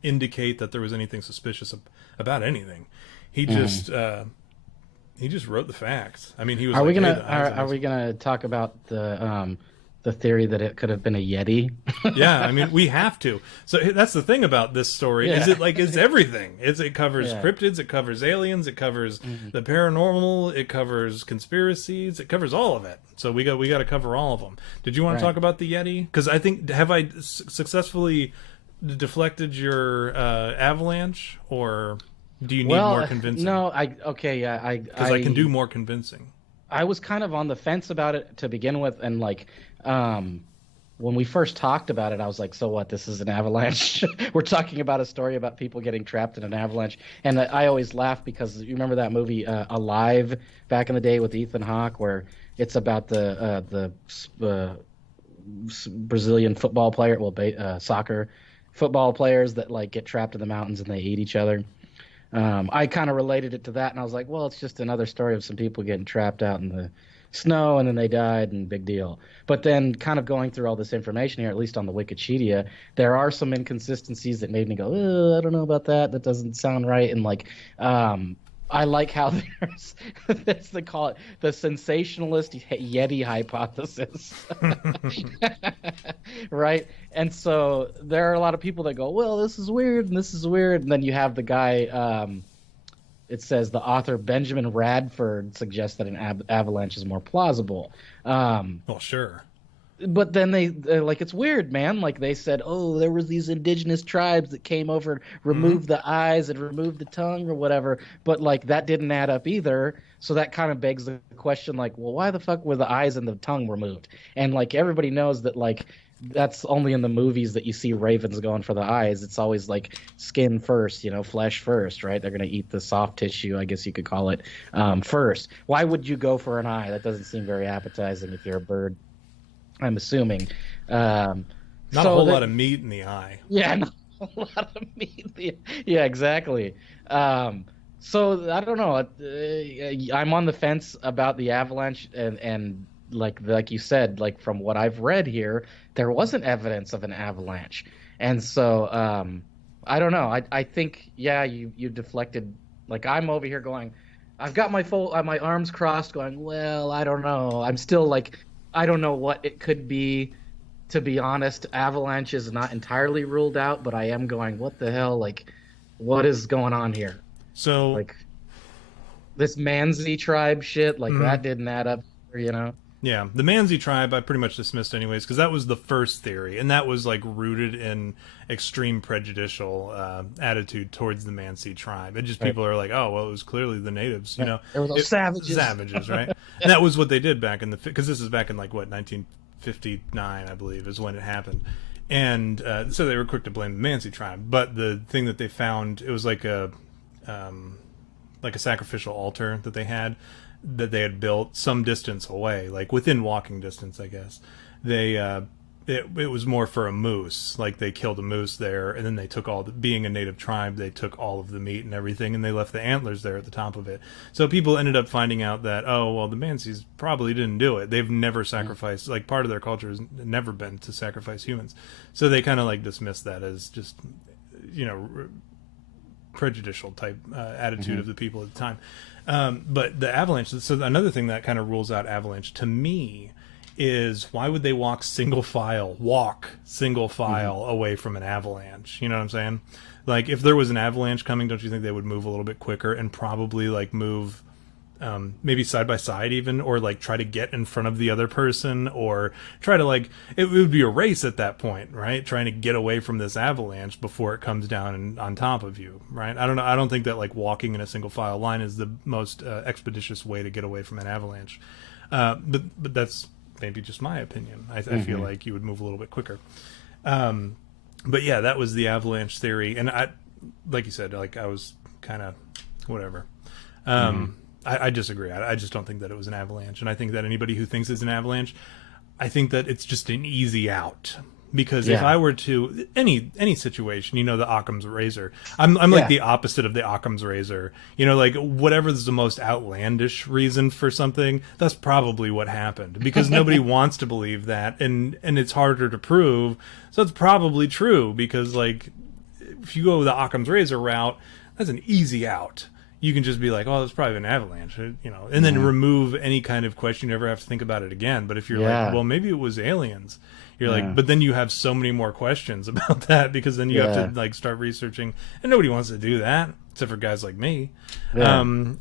indicate that there was anything suspicious about anything. He just wrote the facts. I mean, he was. Are we gonna talk about the theory that it could have been a Yeti? Yeah, I mean, we have to. So that's the thing about this story, is it's everything. It covers cryptids, it covers aliens, it covers the paranormal, it covers conspiracies, it covers all of it. So we got to cover all of them. Did you want to talk about the Yeti? Because I think, have I successfully deflected your avalanche, or do you need more convincing? No, because I can do more convincing. I was kind of on the fence about it to begin with, and when we first talked about it, I was like, so what, this is an avalanche? We're talking about a story about people getting trapped in an avalanche. And I always laugh because you remember that movie Alive back in the day with Ethan Hawke, where it's about the Brazilian football player, soccer football players that get trapped in the mountains and they eat each other. I kind of related it to that, and I was like, well, it's just another story of some people getting trapped out in the snow and then they died, and big deal. But then kind of going through all this information here, at least on the Wikipedia, there are some inconsistencies that made me go, I don't know about that. That doesn't sound right. And I like how they call it the sensationalist Yeti hypothesis. Right? And so there are a lot of people that go, well, this is weird and this is weird. And then you have the guy, it says the author Benjamin Radford suggests that an avalanche is more plausible. Well, sure. But then they're like, it's weird, man. Like they said, oh, there was these indigenous tribes that came over and removed the eyes and removed the tongue or whatever. But that didn't add up either. So that kind of begs the question, well, why the fuck were the eyes and the tongue removed? And everybody knows that that's only in the movies that you see ravens going for the eyes. It's always skin first, flesh first, right? They're going to eat the soft tissue, I guess you could call it, first. Why would you go for an eye? That doesn't seem very appetizing if you're a bird, I'm assuming. Not a whole lot of meat in the eye. Yeah, not a lot of meat. Yeah, exactly. So I don't know. I'm on the fence about the avalanche, and like you said, from what I've read here, there wasn't evidence of an avalanche, and so I don't know. I think you deflected. I'm over here going, I've got my arms crossed, going, well, I don't know. I'm still I don't know what it could be. To be honest, avalanche is not entirely ruled out, but I am going, what the hell? What is going on here? So, this Manzi tribe shit, that didn't add up, Yeah, the Manzi tribe I pretty much dismissed anyways, because that was the first theory, and that was rooted in extreme prejudicial attitude towards the Manzi tribe. It just people are like, oh, well, it was clearly the natives, There were those savages. Savages, right? And that was what they did back in because this is back in 1959, I believe, is when it happened. And so they were quick to blame the Manzi tribe. But the thing that they found, it was like a sacrificial altar that they had built some distance away, within walking distance, I guess. It was more for a moose. They killed a moose there, and then they took being a native tribe, they took all of the meat and everything, and they left the antlers there at the top of it. So people ended up finding out that, oh, well, the Mansis probably didn't do it. They've never sacrificed, part of their culture has never been to sacrifice humans. So they kind of dismissed that as just, prejudicial type attitude of the people at the time. But the avalanche. So another thing that kind of rules out avalanche to me is why would they walk single file away from an avalanche? You know what I'm saying? Like if there was an avalanche coming, don't you think they would move a little bit quicker and probably like move maybe side by side even, or like try to get in front of the other person, or try to like, it would be a race at that point, right? Trying to get away from this avalanche before it comes down and on top of you, right? I don't know. I don't think that like walking in a single file line is the most expeditious way to get away from an avalanche. But that's maybe just my opinion. I feel like you would move a little bit quicker. But yeah, that was the avalanche theory. And I, like you said, like I was kind of whatever. I disagree. I just don't think that it was an avalanche. And I think that anybody who thinks it's an avalanche, I think that it's just an easy out. Because if I were to, any situation, you know, the Occam's razor, I'm like the opposite of the Occam's razor. You know, like whatever's the most outlandish reason for something, that's probably what happened. Because nobody wants to believe that, and it's harder to prove. So it's probably true, because like if you go the Occam's razor route, that's an easy out. You can just be like, oh, it's probably an avalanche, you know, and then remove any kind of question. You never have to think about it again. But if you're like, well, maybe it was aliens, you're like, but then you have so many more questions about that, because then you have to like start researching, and nobody wants to do that except for guys like me. You know,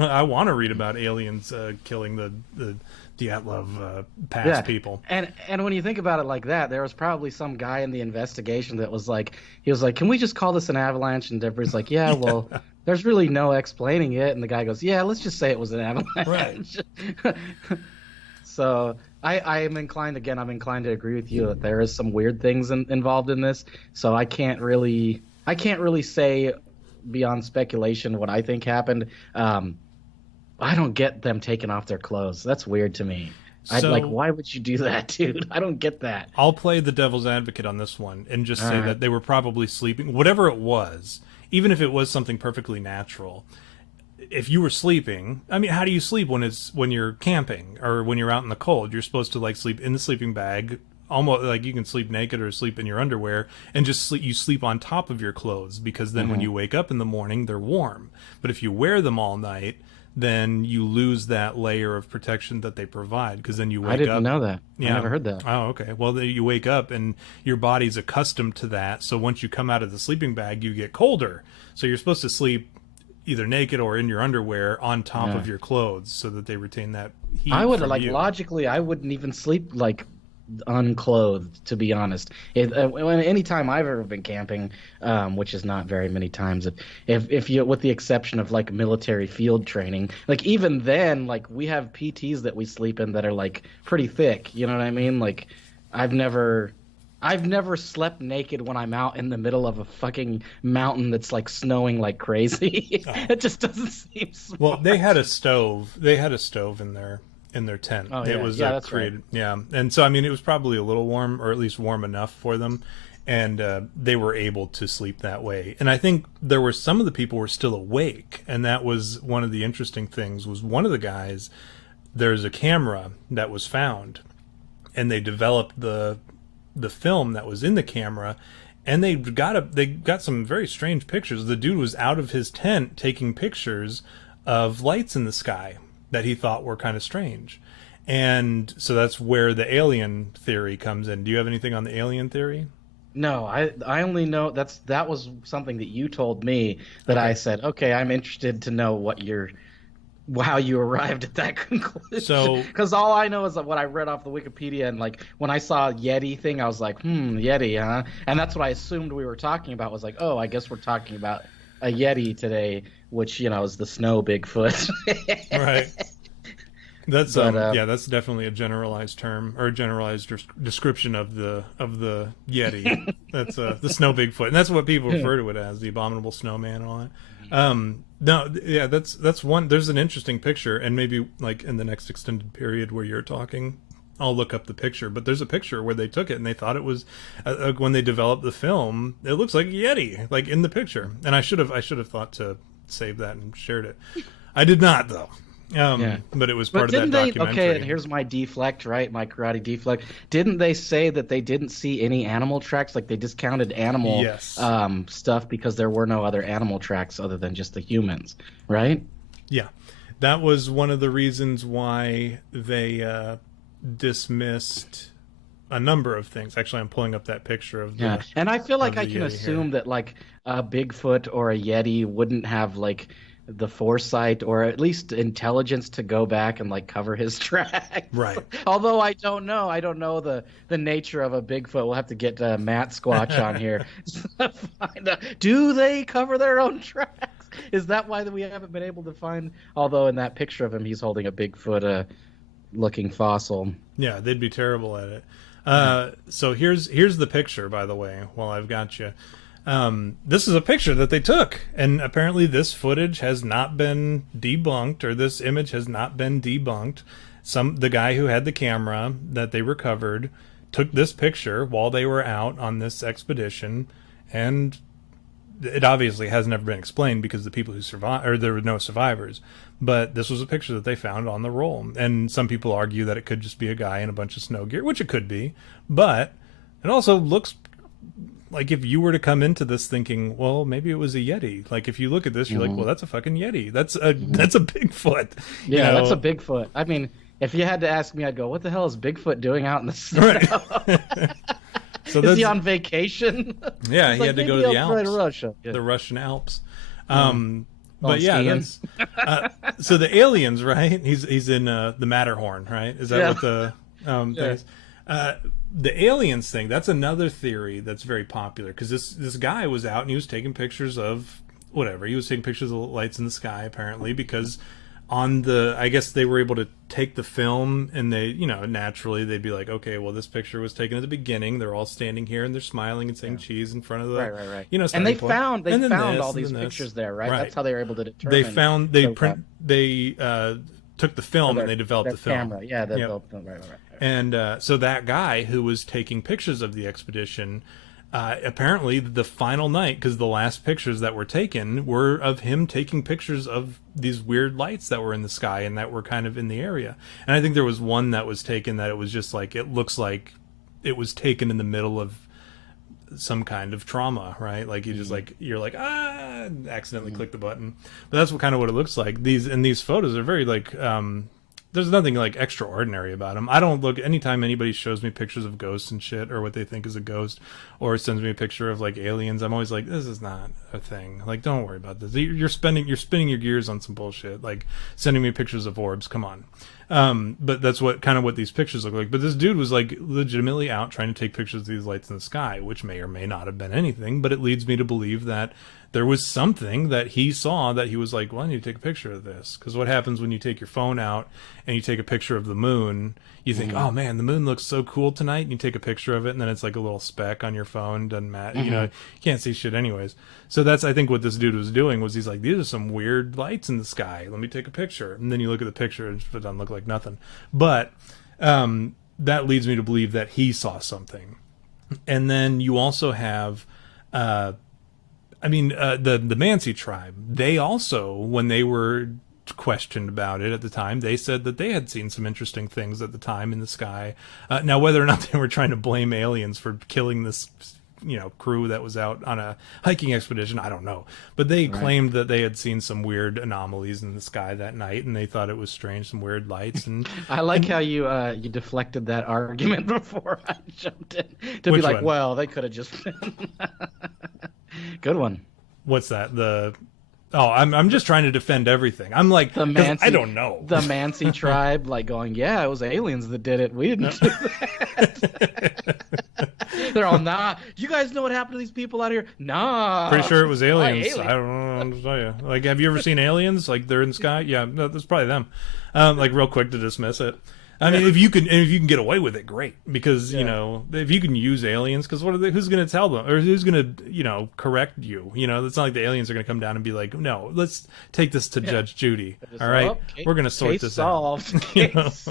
I want to read about aliens killing the Dyatlov past people. And when you think about it like that, there was probably some guy in the investigation that was like, he was like, can we just call this an avalanche? And everybody's like, yeah, well, there's really no explaining it. And the guy goes, yeah, let's just say it was an avalanche. Right. So I am inclined to agree with you that there is some weird things involved in this. So I can't really say beyond speculation what I think happened. I don't get them taking off their clothes. That's weird to me. Why would you do that, dude? I don't get that. I'll play the devil's advocate on this one and just say that they were probably sleeping. Whatever it was, even if it was something perfectly natural, if you were sleeping, I mean, how do you sleep when you're camping or when you're out in the cold? You're supposed to like sleep in the sleeping bag, almost like you can sleep naked or sleep in your underwear, and just you sleep on top of your clothes, because then when you wake up in the morning, they're warm. But if you wear them all night, then you lose that layer of protection that they provide, because then you wake up. I didn't know that. Yeah. I never heard that. Oh, okay. Well, you wake up and your body's accustomed to that. So once you come out of the sleeping bag, you get colder. So you're supposed to sleep either naked or in your underwear on top of your clothes, so that they retain that heat. I would logically, I wouldn't even sleep like unclothed, to be honest. Any time I've ever been camping, which is not very many times, if you, with the exception of like military field training, like even then, like we have PTs that we sleep in that are like pretty thick, you know what I mean? Like I've never slept naked when I'm out in the middle of a fucking mountain that's like snowing like crazy. It just doesn't seem smart. Well, they had a stove in their tent. Oh, yeah. It was that's created. Right. Yeah. And so, I mean, it was probably a little warm, or at least warm enough for them. And they were able to sleep that way. And I think there were some of the people were still awake. And that was one of the interesting things. Was one of the guys, there's a camera that was found, and they developed the film that was in the camera, and they got some very strange pictures. The dude was out of his tent taking pictures of lights in the sky that he thought were kind of strange. And so that's where the alien theory comes in. Do you have anything on the alien theory? No, I only know that was something that you told me that I said, okay, I'm interested to know how you arrived at that conclusion. So, because all I know is what I read off the Wikipedia, and like when I saw Yeti thing, I was like, Yeti, huh? And that's what I assumed we were talking about. Was like, oh, I guess we're talking about a Yeti today, which, you know, is the snow Bigfoot. Right. That's that's definitely a generalized term, or a generalized description of the Yeti. That's the snow Bigfoot, and that's what people refer to it as, the abominable snowman and all that. No, yeah, that's one. There's an interesting picture, and maybe like in the next extended period where you're talking, I'll look up the picture. But there's a picture where they took it and they thought it was when they developed the film, it looks like a Yeti, like in the picture. And I should have thought to save that and shared it. I did not, though. But it was part of that documentary. Okay, and here's my deflect, right? My karate deflect. Didn't they say that they didn't see any animal tracks? Like they discounted animal stuff because there were no other animal tracks other than just the humans, right? Yeah, that was one of the reasons why they dismissed a number of things. Actually, I'm pulling up that picture of the and I feel like I can Yeti assume here. that like a Bigfoot or a Yeti wouldn't have like the foresight or at least intelligence to go back and like cover his tracks. Right. Although I don't know. I don't know the nature of a Bigfoot. We'll have to get Matt Squatch on here to find out. Do they cover their own tracks? Is that why we haven't been able to find? Although in that picture of him, he's holding a Bigfoot looking fossil. Yeah, they'd be terrible at it. So here's the picture, by the way, while I've got you. This is a picture that they took, and apparently this footage has not been debunked, or this image has not been debunked. The guy who had the camera that they recovered took this picture while they were out on this expedition, and it obviously has never been explained because the people who survived, or there were no survivors. But this was a picture that they found on the roll, and some people argue that it could just be a guy in a bunch of snow gear, which it could be, but it also looks like if you were to come into this thinking, well, maybe it was a Yeti. Like if you look at this, you're like, well, that's a fucking Yeti. That's a Bigfoot. Yeah, that's a Bigfoot. I mean, if you had to ask me, I'd go, what the hell is Bigfoot doing out in the snow? Right. So is he on vacation? Yeah, he had to go to the Alps, Russia. Yeah. the Russian Alps. But yeah, that's, so the aliens, right? He's in the Matterhorn, right? Is that what the thing is? The aliens thing, that's another theory that's very popular, because this guy was out and he was taking pictures of whatever. He was taking pictures of lights in the sky, apparently, because I guess they were able to take the film, and they, naturally they'd be like, okay, well, this picture was taken at the beginning. They're all standing here and they're smiling and saying cheese in front of the right. And they found all these pictures there, right? That's how they were able to determine. They took the film and they developed the film. Camera. Yeah, they developed the right. And so that guy who was taking pictures of the expedition, apparently the final night, because the last pictures that were taken were of him taking pictures of these weird lights that were in the sky and that were kind of in the area. And I think there was one that was taken that it was just like, it looks like it was taken in the middle of some kind of trauma, right? Like you just you're like, accidentally click the button. But that's what it looks like. These photos are very like, there's nothing like extraordinary about them. I don't look, anytime anybody shows me pictures of ghosts and shit, or what they think is a ghost, or sends me a picture of like aliens, I'm always like, this is not a thing. Like, don't worry about this. You're spinning your gears on some bullshit. Like sending me pictures of orbs. Come on. But that's what these pictures look like. But this dude was like legitimately out trying to take pictures of these lights in the sky, which may or may not have been anything, but it leads me to believe that there was something that he saw that he was like, well, I need to take a picture of this. Because what happens when you take your phone out and you take a picture of the moon, you think, oh man, the moon looks so cool tonight, and you take a picture of it, and then it's like a little speck on your phone. Doesn't matter, you can't see shit anyways. So that's, I think, what this dude was doing, was he's like, these are some weird lights in the sky, let me take a picture. And then you look at the picture and it doesn't look like nothing. But that leads me to believe that he saw something. And then you also have the Mansi tribe. They also, when they were questioned about it at the time, they said that they had seen some interesting things at the time in the sky. Now, whether or not they were trying to blame aliens for killing this crew that was out on a hiking expedition, I don't know. But they claimed that they had seen some weird anomalies in the sky that night, and they thought it was strange, some weird lights. And I like how you deflected that argument before I jumped in to be Which like, one? well, they could have just good one. What's that? I'm just trying to defend everything. I'm like, I don't know. The Mansi tribe, like going, yeah, it was aliens that did it. We didn't do that. They're all, nah. You guys know what happened to these people out here? Nah. Pretty sure it was aliens. I don't know. I'll just tell you. Like, have you ever seen aliens? Like, they're in the sky? Yeah, no, that's probably them. Like, real quick to dismiss it. I mean, if you can get away with it, great. Because, if you can use aliens, because who's going to tell them? Or who's going to, correct you? It's not like the aliens are going to come down and be like, no, let's take this to Judge Judy. All right? We're going to sort this out. Because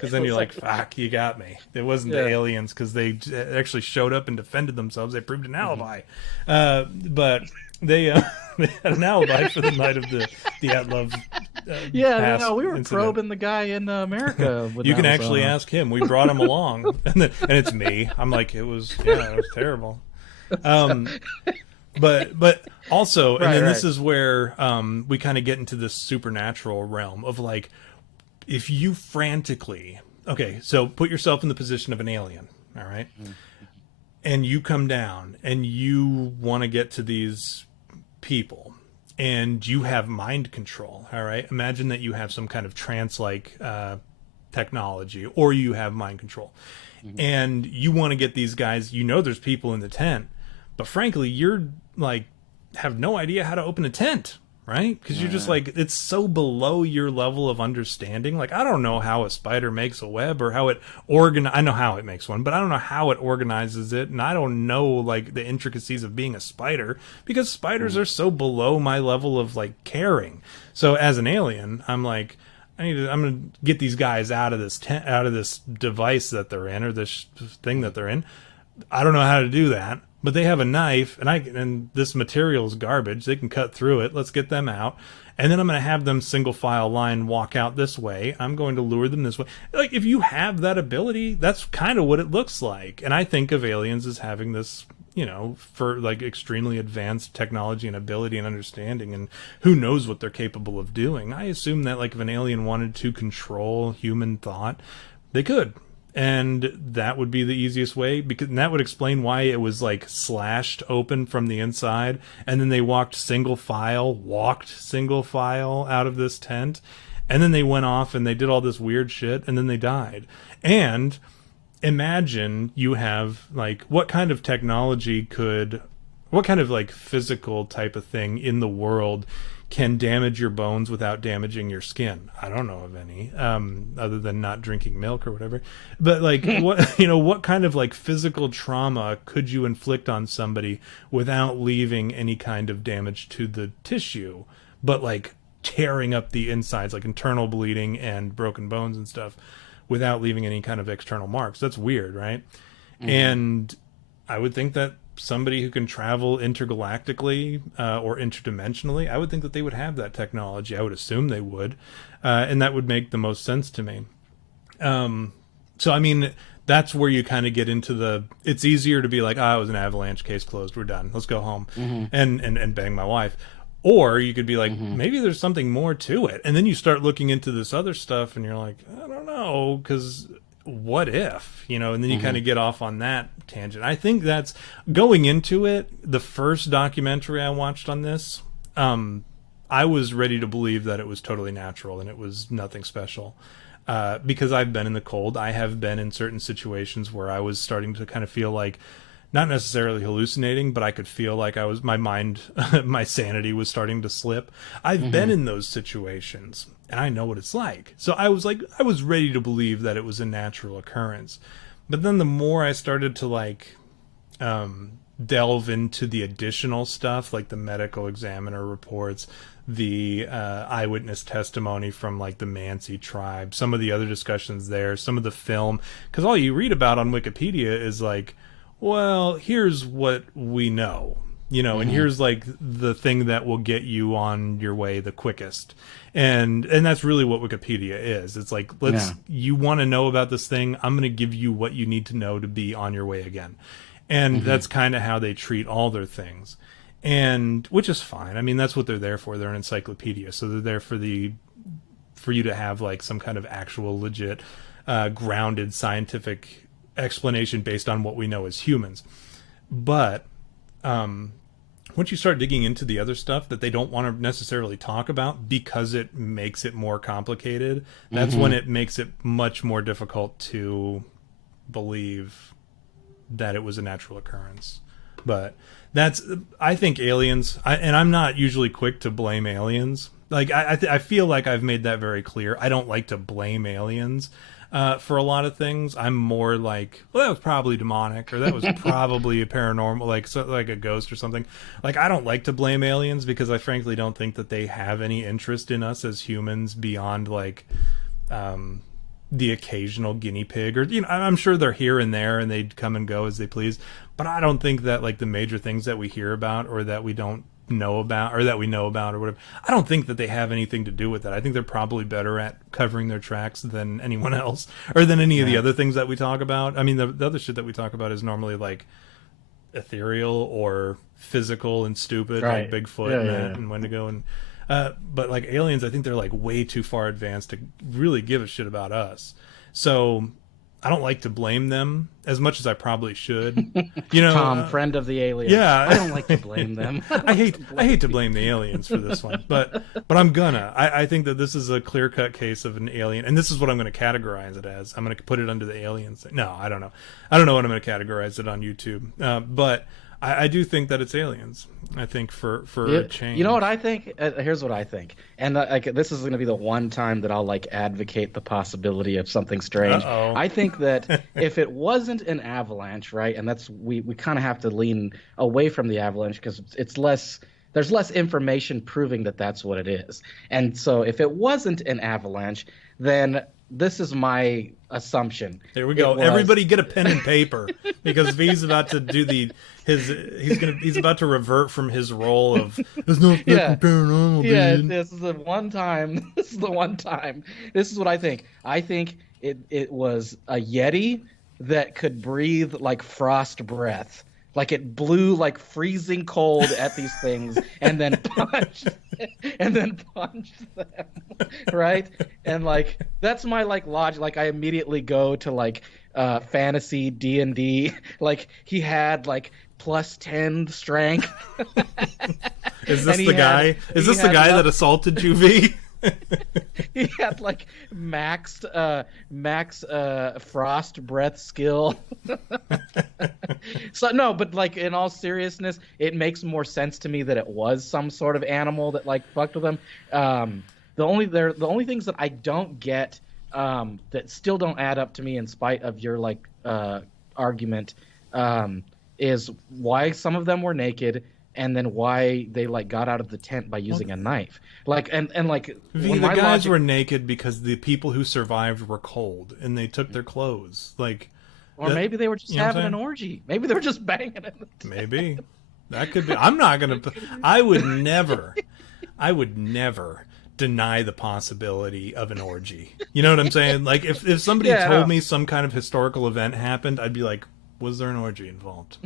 then you're like, fuck, you got me. It wasn't the aliens, because they actually showed up and defended themselves. They proved an alibi. But they had an alibi for the night of the Dyatlov we were incident. probing the guy in America. You can actually ask him. We brought him along, and it's me. I'm like, it was terrible. but also, and Right, then right. this is where we kind of get into this supernatural realm of like, if you frantically, okay, so put yourself in the position of an alien, all right? And you come down and you want to get to these people and you have mind control, all right? Imagine that you have some kind of trance-like technology, or you have mind control. And you want to get these guys, you know there's people in the tent, but frankly, you're like, have no idea how to open a tent, right? Because you're just like, it's so below your level of understanding. Like, I don't know how a spider makes a web or how it I know how it makes one, but I don't know how it organizes it. And I don't know like the intricacies of being a spider, because spiders are so below my level of like caring. So as an alien, I'm like, I'm gonna get these guys out of this tent, out of this device that they're in, or this thing that they're in. I don't know how to do that, but they have a knife, and this material is garbage. They can cut through it. Let's get them out, and then I'm gonna have them single file line walk out this way. I'm going to lure them this way. Like, if you have that ability, that's kind of what it looks like. And I think of aliens as having this, you know, for like extremely advanced technology and ability and understanding, and who knows what they're capable of doing. I assume that like if an alien wanted to control human thought, they could. And that would be the easiest way, because and that would explain why it was like slashed open from the inside, and then they walked single file out of this tent, and then they went off and they did all this weird shit, and then they died. And imagine you have like, what kind of technology what kind of like physical type of thing in the world can damage your bones without damaging your skin? I don't know of any, other than not drinking milk or whatever. But like, what, you know, what kind of like physical trauma could you inflict on somebody without leaving any kind of damage to the tissue, but like tearing up the insides, like internal bleeding and broken bones and stuff, without leaving any kind of external marks? That's weird, right? And I would think that somebody who can travel intergalactically or interdimensionally, I would think that they would have that technology. I would assume they would, and that would make the most sense to me. So I mean, that's where you kind of get into it's easier to be like, it was an avalanche, case closed, we're done, let's go home, and bang my wife. Or you could be like, maybe there's something more to it. And then you start looking into this other stuff and you're like, I don't know, because what if, you know, and then you kind of get off on that tangent. I think that's going into it. The first documentary I watched on this, I was ready to believe that it was totally natural and it was nothing special. Because I've been in the cold. I have been in certain situations where I was starting to kind of feel like, not necessarily hallucinating, but I could feel like my mind, my sanity was starting to slip. I've been in those situations and I know what it's like. So I was ready to believe that it was a natural occurrence. But then the more I started to like, delve into the additional stuff, like the medical examiner reports, the eyewitness testimony from like the Mansi tribe, some of the other discussions there, some of the film, because all you read about on Wikipedia is like, well, here's what we know, you know, and here's like the thing that will get you on your way the quickest. And that's really what Wikipedia is. It's like, you want to know about this thing, I'm going to give you what you need to know to be on your way again. And that's kind of how they treat all their things. And which is fine. I mean, that's what they're there for. They're an encyclopedia. So they're there for you to have like some kind of actual legit grounded scientific explanation based on what we know as humans. But once you start digging into the other stuff that they don't want to necessarily talk about because it makes it more complicated, that's when it makes it much more difficult to believe that it was a natural occurrence. But I think aliens, and I'm not usually quick to blame aliens. Like I feel like I've made that very clear. I don't like to blame aliens for a lot of things. I'm more like, well, that was probably demonic, or that was probably a paranormal, like a ghost or something. Like, I don't like to blame aliens because I frankly don't think that they have any interest in us as humans beyond like the occasional guinea pig, or, you know, I'm sure they're here and there and they'd come and go as they please. But I don't think that like the major things that we hear about or that we don't know about or that we know about or whatever, I don't think that they have anything to do with that. I think they're probably better at covering their tracks than anyone else, or than any of the other things that we talk about. I mean, the other shit that we talk about is normally like ethereal or physical and stupid, Right. like Bigfoot Yeah, and, yeah, that, yeah. and Wendigo. And but like aliens, I think they're like way too far advanced to really give a shit about us. So I don't like to blame them as much as I probably should. You know, Tom, friend of the aliens. yeah. I don't like to blame them. I hate to blame the aliens for this one, but I'm gonna. I think that this is a clear cut case of an alien, and this is what I'm going to categorize it as. I'm going to put it under the aliens. No, I don't know. I don't know what I'm going to categorize it on YouTube, but I do think that it's aliens. I think for a change. You know what I think? Here's what I think, and like this is going to be the one time that I'll like advocate the possibility of something strange. Uh-oh. I think that if it wasn't an avalanche, right, and that's we kind of have to lean away from the avalanche because it's less. There's less information proving that that's what it is, and so if it wasn't an avalanche, then this is my assumption. There we go. Everybody get a pen and paper because V's about to do he's about to revert from his role of there's no paranormal. Yeah, dude. this is the one time. This is the one time. This is what I think. I think it was a Yeti that could breathe like frost breath. Like it blew like freezing cold at these things and then punched them, right? And like that's my like logic. Like I immediately go to like fantasy D&D. Like he had like +10 strength. Is this the guy? Is this the guy that assaulted you, V? He had like max frost breath skill. So no, but like in all seriousness, it makes more sense to me that it was some sort of animal that like fucked with him. The only things that I don't get that still don't add up to me in spite of your like argument is why some of them were naked and then why they like got out of the tent by using a knife. Like and like V, the guys were naked because the people who survived were cold and they took their clothes. Like, or maybe they were just having an orgy. Maybe they were just banging in the tent. Maybe that could be. I'm not gonna. I would never deny the possibility of an orgy. You know what I'm saying? Like if somebody told me some kind of historical event happened, I'd be like, was there an orgy involved?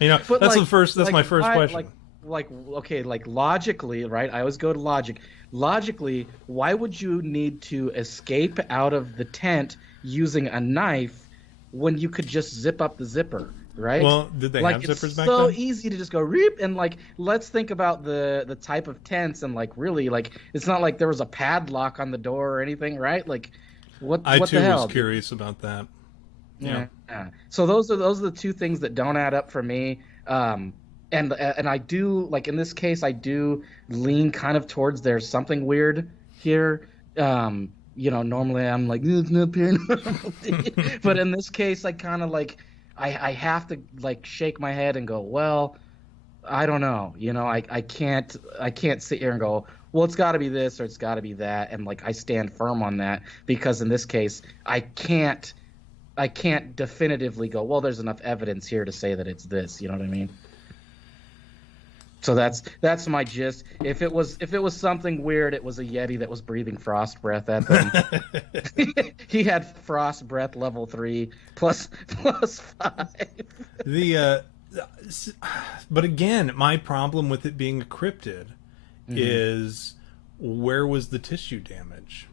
You know, But that's like, the first. That's my first question. Like okay, like logically, right? I always go to logic. Logically, why would you need to escape out of the tent using a knife when you could just zip up the zipper, right? Well, did they have zippers back then? It's so easy to just go reap and like let's think about the type of tents and like really like it's not like there was a padlock on the door or anything, right? Like what I what too the hell? was curious about that. Yeah. So those are the two things that don't add up for me. And I do like in this case I do lean kind of towards there's something weird here. You know, normally I'm like it's not paranormal, but in this case I kind of like I have to like shake my head and go, well, I don't know. You know, I can't sit here and go, well, it's got to be this or it's got to be that, and like I stand firm on that because in this case I can't definitively go, well, there's enough evidence here to say that it's this. You know what I mean? So that's my gist. If it was something weird, it was a Yeti that was breathing frost breath at them. He had frost breath level 3 plus 5. But again, my problem with it being a cryptid is where was the tissue damage?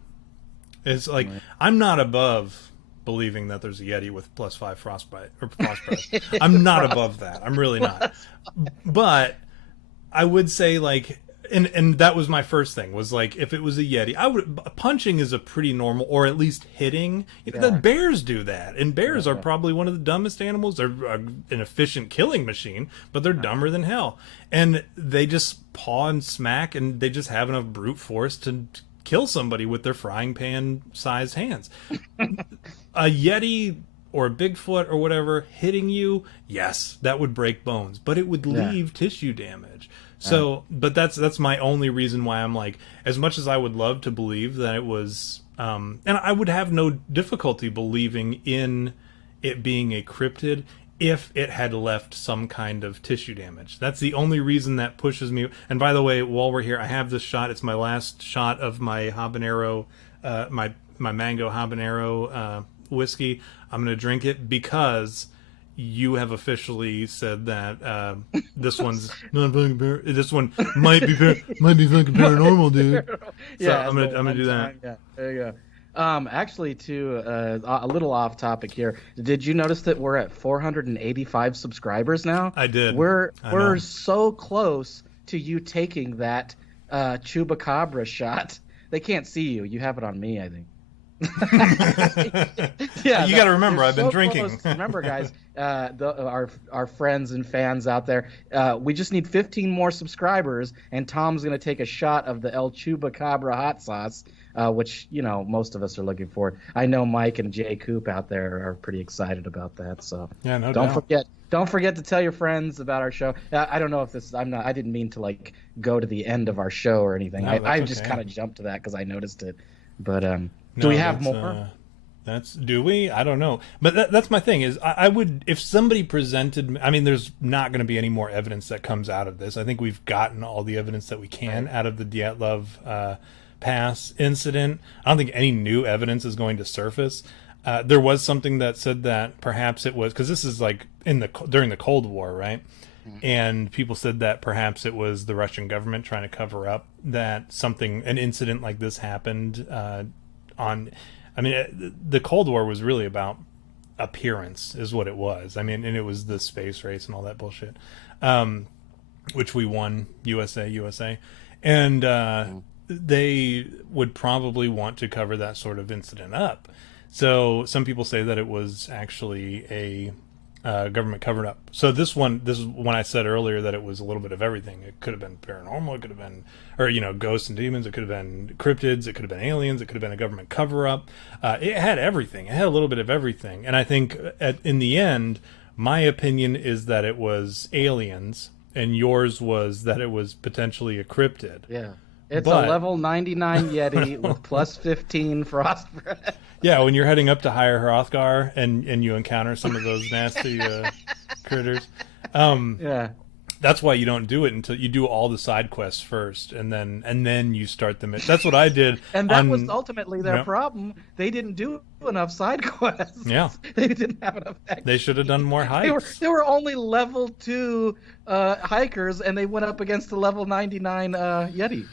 It's like I'm not above believing that there's a Yeti with +5 frostbite or frost breath. I'm not above that. I'm really not. But I would say like, and that was my first thing was like, if it was a Yeti, punching is a pretty normal, or at least hitting. The bears do that, and bears are probably one of the dumbest animals. They're an efficient killing machine, but they're dumber than hell, and they just paw and smack, and they just have enough brute force to kill somebody with their frying pan sized hands. A Yeti or a Bigfoot or whatever hitting you, yes, that would break bones, but it would leave tissue damage. So, but that's my only reason why I'm like, as much as I would love to believe that it was, and I would have no difficulty believing in it being a cryptid if it had left some kind of tissue damage. That's the only reason that pushes me. And by the way, while we're here, I have this shot. It's my last shot of my habanero, my mango habanero whiskey. I'm going to drink it because you have officially said that this one's not fucking this one might be fucking paranormal, dude. Yeah, So I'm gonna do that. Yeah, there you go. Actually, a little off topic here. Did you notice that we're at 485 subscribers now? I did. We're so close to you taking that chupacabra shot. They can't see you. You have it on me, I think. Yeah, you got to remember, I've been so drinking. Close. Remember, guys, our friends and fans out there, we just need 15 more subscribers, and Tom's going to take a shot of the El Chupacabra hot sauce, which, you know, most of us are looking for. I know Mike and Jay Coop out there are pretty excited about that. So yeah, no doubt. Don't forget to tell your friends about our show. I don't know if this. I didn't mean to like go to the end of our show or anything. No, I just okay. kind of jumped to that because I noticed it. But do we have more? Do we? I don't know. But that's my thing is I would, if somebody presented, I mean, there's not going to be any more evidence that comes out of this. I think we've gotten all the evidence that we can out of the Dyatlov Pass incident. I don't think any new evidence is going to surface. There was something that said that perhaps it was, because this is like during the Cold War, right? And people said that perhaps it was the Russian government trying to cover up that an incident like this happened the Cold War was really about appearance is what it was. I mean, and it was the space race and all that bullshit, which we won, USA. And they would probably want to cover that sort of incident up. So some people say that it was actually a government covered up. So this is when I said earlier that it was a little bit of everything. It could have been paranormal, it could have been, or, you know, ghosts and demons, it could have been cryptids, it could have been aliens, it could have been a government cover up. It had everything. It had a little bit of everything. And I think in the end, my opinion is that it was aliens, and yours was that it was potentially a cryptid. Yeah. It's a level 99 Yeti with plus 15 frostbite. Yeah, when you're heading up to Higher Hrothgar and you encounter some of those nasty critters. Yeah. That's why you don't do it until you do all the side quests first, and then you start them. That's what I did. And that was ultimately their problem. They didn't do enough side quests. Yeah. They didn't have enough action. They should have done more hikes. They were only level 2 hikers, and they went up against the level 99 Yeti.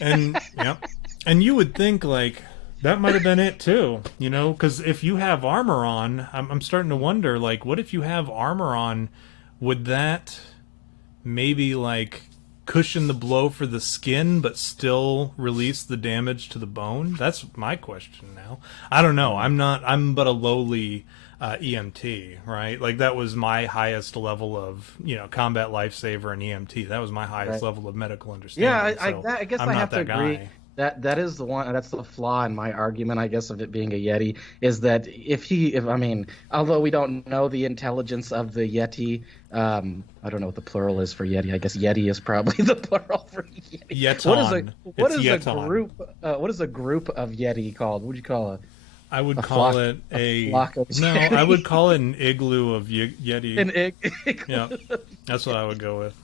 And and you would think like that might have been it too, you know, because if you have armor on, I'm starting to wonder, like, what if you have armor on? Would that maybe like cushion the blow for the skin but still release the damage to the bone? That's my question now. I don't know. I'm but a lowly EMT, right? Like that was my highest level of, you know, combat lifesaver and EMT. That was my highest level of medical understanding. Yeah, I guess I have to agree. That is the one. That's the flaw in my argument, I guess, of it being a Yeti, is that although we don't know the intelligence of the Yeti, I don't know what the plural is for Yeti. I guess Yeti is probably the plural for Yeti. Yeton. What is a group of Yeti called? What would you call it? I would call it I would call it an igloo of Yeti. An igloo. Yeah, that's what I would go with.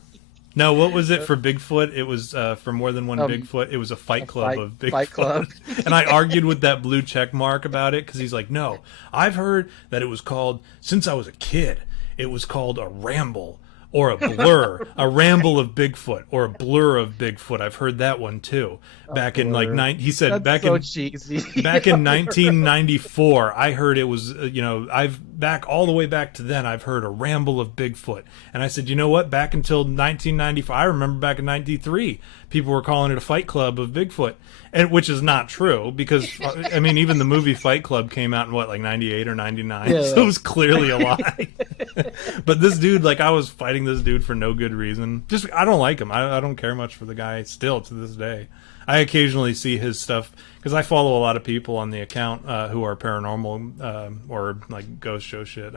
No, what was it for Bigfoot? It was for more than one Bigfoot. It was a fight club of Bigfoot. Fight club. And I argued with that blue check mark about it because he's like, no, I've heard that it was called, since I was a kid, it was called a ramble or a blur, a ramble of Bigfoot or a blur of Bigfoot. I've heard that one too. Back in like he said That's back so in cheesy. back in 1994, I heard it was all the way back to then, I've heard a ramble of Bigfoot. And I said, you know what? Back until 1995, I remember back in 93, people were calling it a fight club of Bigfoot, and which is not true because I mean, even the movie Fight Club came out in like 98 or 99, so it was clearly a lie. But this dude, like, I was fighting this dude for no good reason. Just I don't like him. I don't care much for the guy still to this day. I occasionally see his stuff because I follow a lot of people on the account who are paranormal or like ghost show shit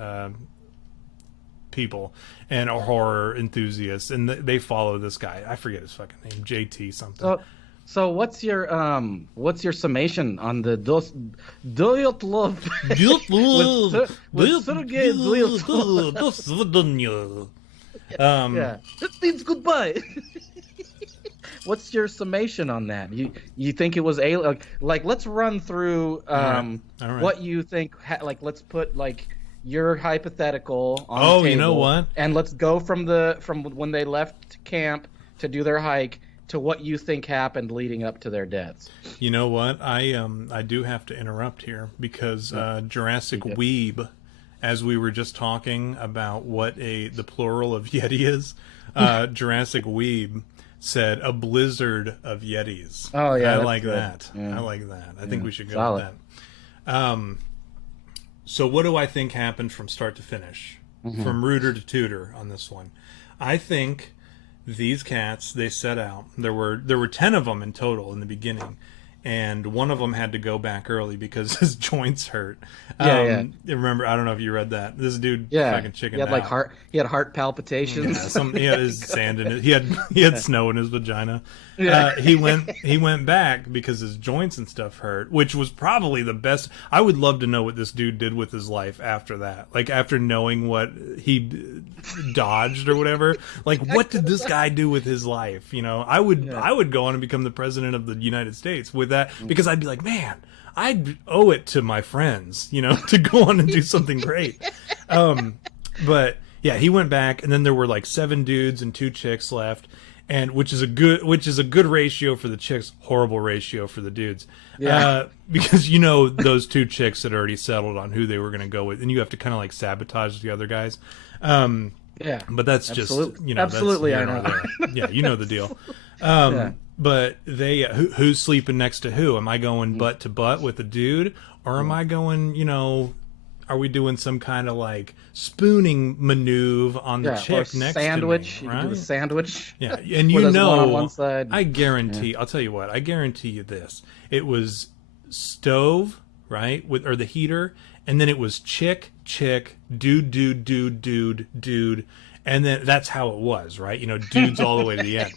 people and horror enthusiasts, and they follow this guy. I forget his fucking name, JT something. So what's your summation on the Dyatlov? With Sergei Dyatlov. Yeah, that means goodbye. What's your summation on that? You think it was like let's run through all right. what you think. Like let's put your hypothetical on Oh, the table, you know what? and let's go from when they left camp to do their hike to what you think happened leading up to their deaths. You know what? I do have to interrupt here because Jurassic Weeb, as we were just talking about what the plural of Yeti is, Jurassic Weeb said a blizzard of Yetis. Oh yeah, I that's like good. that. Yeah. I like that. I think we should go Solid. with that. So what do I think happened from start to finish, from rooter to tutor on this one? I think these cats, they set out. There were 10 of them in total in the beginning, and one of them had to go back early because his joints hurt. Remember, I don't know if you read that. This dude fucking chickened out. He had he had heart palpitations. Yeah, he had his sand in it. He had snow in his vagina. Yeah. He went back because his joints and stuff hurt, which was probably the best. I would love to know what this dude did with his life after that. Like after knowing what he dodged or whatever. Like what did this guy do with his life? You know, I would go on and become the president of the United States with that, because I'd be like, man, I'd owe it to my friends, you know, to go on and do something great. But yeah, he went back, and then there were like 7 dudes and 2 chicks left, and which is a good ratio for the chicks, horrible ratio for the dudes. Yeah. Because you know those 2 chicks had already settled on who they were going to go with, and you have to kind of like sabotage the other guys. Yeah, but that's absolutely. Just, you know, absolutely, that's, I know. Yeah, you know the deal. But they who's sleeping next to who? Am I going butt to butt with a dude, or am I going, you know, are we doing some kind of like spooning maneuver on the chick next sandwich? to me? You can do the sandwich. Yeah, and you one know, on one side. I guarantee. I'll tell you what. I guarantee you this. It was stove, right, or the heater, and then it was chick, dude, dude. And then that's how it was, right? You know, dudes all the way to the end.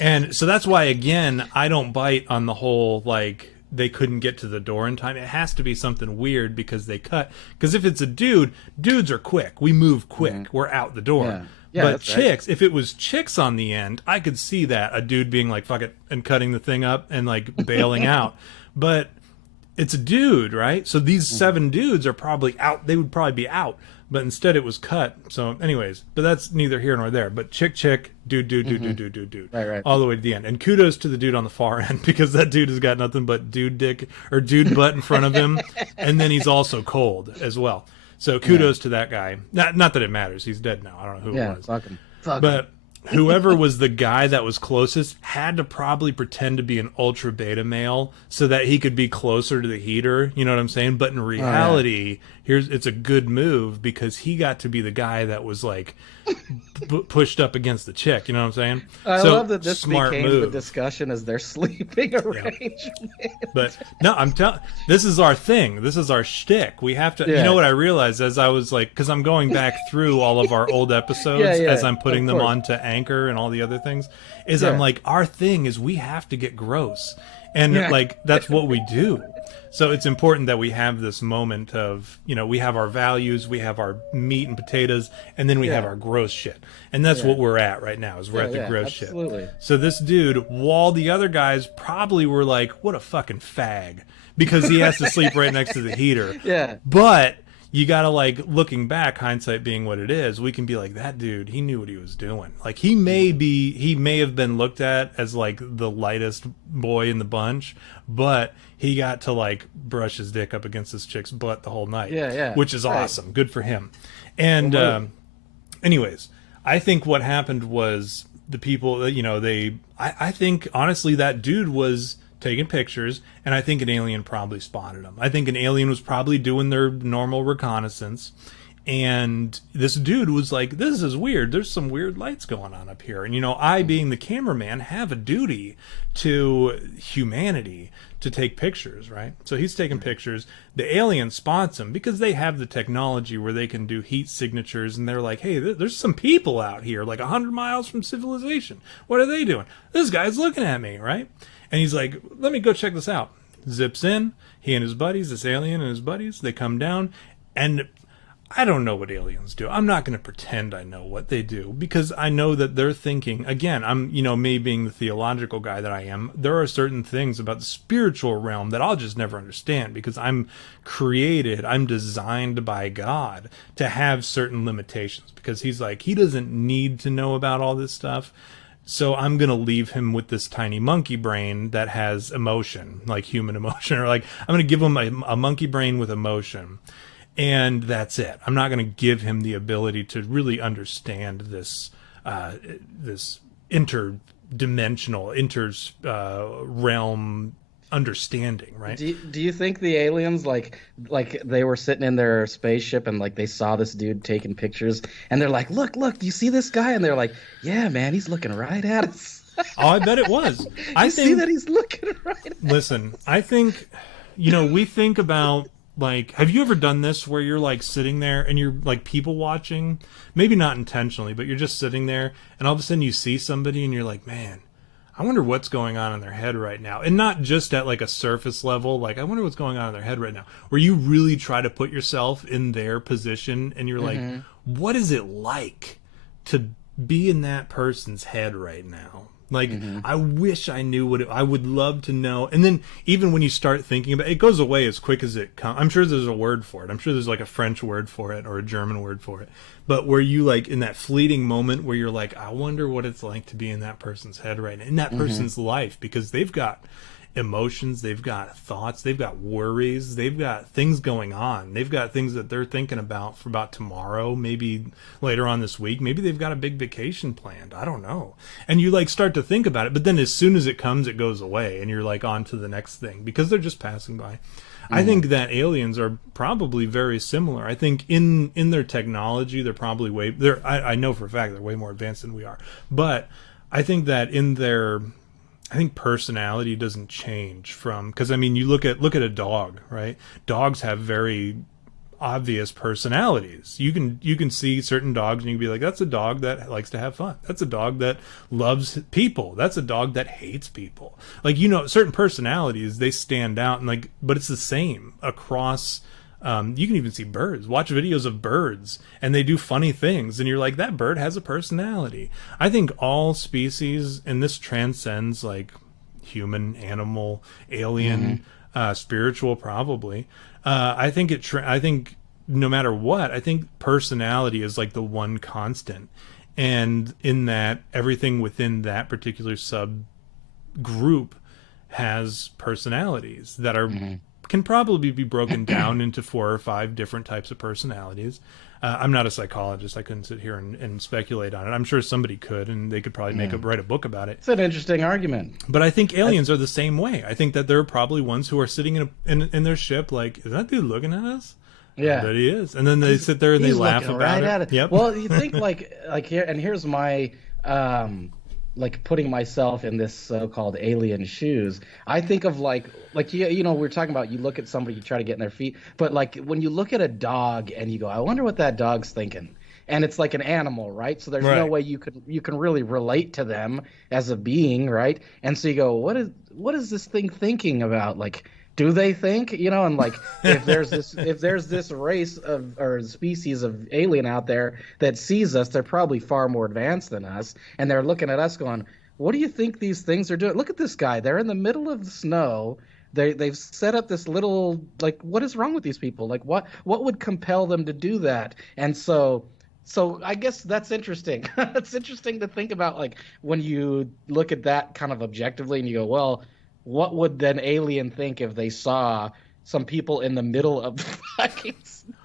And so that's why, again, I don't bite on the whole, like, they couldn't get to the door in time. It has to be something weird because they cut. Because if it's a dude, dudes are quick. We move quick. We're out the door. Yeah. Yeah, but chicks, if it was chicks on the end, I could see that. A dude being like, fuck it, and cutting the thing up and, like, bailing out. But it's a dude, right? So these 7 dudes are probably out. They would probably be out. But instead it was cut. So anyways, but that's neither here nor there. But chick, dude. Right. All the way to the end. And kudos to the dude on the far end, because that dude has got nothing but dude dick or dude butt in front of him. And then he's also cold as well. So kudos to that guy. Not that it matters. He's dead now. I don't know who it was. Fuck him. But whoever was the guy that was closest had to probably pretend to be an ultra beta male so that he could be closer to the heater. You know what I'm saying? But in reality, it's a good move because he got to be the guy that was like pushed up against the chick. You know what I'm saying? I love that this smart became move. the discussion as their sleeping arrangement. But no, I'm telling. This is our thing. This is our shtick. We have to. You know what I realized as I was like, because I'm going back through all of our old episodes as I'm putting them onto Anchor and all the other things. I'm like, our thing is we have to get gross, and like that's what we do. So it's important that we have this moment of, you know, we have our values, we have our meat and potatoes, and then we have our gross shit. And that's what we're at right now, is we're at the gross shit. So this dude, while the other guys probably were like, what a fucking fag, because he has to sleep right next to the heater. Yeah. But you gotta, like, looking back, hindsight being what it is, we can be like, that dude, he knew what he was doing. Like, he may have been looked at as like the lightest boy in the bunch, but he got to like brush his dick up against this chick's butt the whole night. Which is awesome. Good for him. And anyways, I think what happened was the people, you know, I think honestly that dude was taking pictures, and I think an alien probably spotted him. I think an alien was probably doing their normal reconnaissance, and this dude was like, this is weird. There's some weird lights going on up here. And, you know, I, being the cameraman, have a duty to humanity to take pictures, right? So he's taking pictures. The alien spots him because they have the technology where they can do heat signatures, and they're like, hey, there's some people out here like 100 miles from civilization. What are they doing? This guy's looking at me, right? And he's like, let me go check this out. Zips in, he and his buddies, this alien and his buddies, they come down, and I don't know what aliens do. I'm not going to pretend I know what they do, because I know that they're thinking, again, I'm, me being the theological guy that I am, there are certain things about the spiritual realm that I'll just never understand, because I'm designed by God to have certain limitations, because he's like, he doesn't need to know about all this stuff. So I'm going to leave him with this tiny monkey brain that has emotion, like human emotion, or like, I'm going to give him a monkey brain with emotion. And that's it. I'm not going to give him the ability to really understand this interdimensional, realm understanding, right? Do you think the aliens like they were sitting in their spaceship and like they saw this dude taking pictures and they're like, look, do you see this guy? And they're like, yeah, man, he's looking right at us. Oh, I bet it was. I think, see that he's looking right at us. Listen, I think, we think about, like, have you ever done this where you're like sitting there and you're like people watching, maybe not intentionally, but you're just sitting there and all of a sudden you see somebody and you're like, man, I wonder what's going on in their head right now. And not just at like a surface level, like, I wonder what's going on in their head right now, where you really try to put yourself in their position and you're like, what is it like to be in that person's head right now? Like, I wish I knew I would love to know. And then even when you start thinking about it, it goes away as quick as it comes. I'm sure there's a word for it. I'm sure there's like a French word for it or a German word for it. But where you like in that fleeting moment where you're like, I wonder what it's like to be in that person's head right now, in that person's life, because they've got emotions, they've got thoughts, they've got worries, they've got things going on, they've got things that they're thinking about for about tomorrow, maybe later on this week, maybe they've got a big vacation planned, I don't know. And you like start to think about it, but then as soon as it comes, it goes away and you're like on to the next thing because they're just passing by. I think that aliens are probably very similar. I think in their technology, they're probably I know for a fact they're way more advanced than we are, but I think that I think personality doesn't change from, because I mean, you look at a dog, right? Dogs have very obvious personalities. You can see certain dogs and you can be like, that's a dog that likes to have fun. That's a dog that loves people. That's a dog that hates people. Like, certain personalities, they stand out, and like, but it's the same across. You can even see birds. Watch videos of birds and they do funny things and you're like, that bird has a personality. I think all species, and this transcends like human, animal, alien, spiritual, probably. I think no matter what, I think personality is like the one constant. And in that, everything within that particular subgroup has personalities that are can probably be broken down into 4 or 5 different types of personalities. I'm not a psychologist. I couldn't sit here and speculate on it. I'm sure somebody could, and they could probably write a book about it. It's an interesting argument. But I think aliens are the same way. I think that there are probably ones who are sitting in their ship like, is that dude looking at us? Yeah, I bet he is. And then they sit there and they laugh about it. Yep. Well, you think like here, and here's my like putting myself in this so-called alien shoes. I think of like we're talking about, you look at somebody, you try to get in their feet, but like when you look at a dog and you go, I wonder what that dog's thinking. And it's like an animal, right? So there's no way you can really relate to them as a being, right? And so you go, what is this thing thinking about? Like, do they think, and like if there's this race of or species of alien out there that sees us, they're probably far more advanced than us, and they're looking at us going, what do you think these things are doing? Look at this guy. They're in the middle of the snow. They've set up this little, like, what is wrong with these people? Like, what would compel them to do that? And so I guess that's interesting. It's interesting to think about, like, when you look at that kind of objectively and you go, well, what would then alien think if they saw some people in the middle of fucking snow?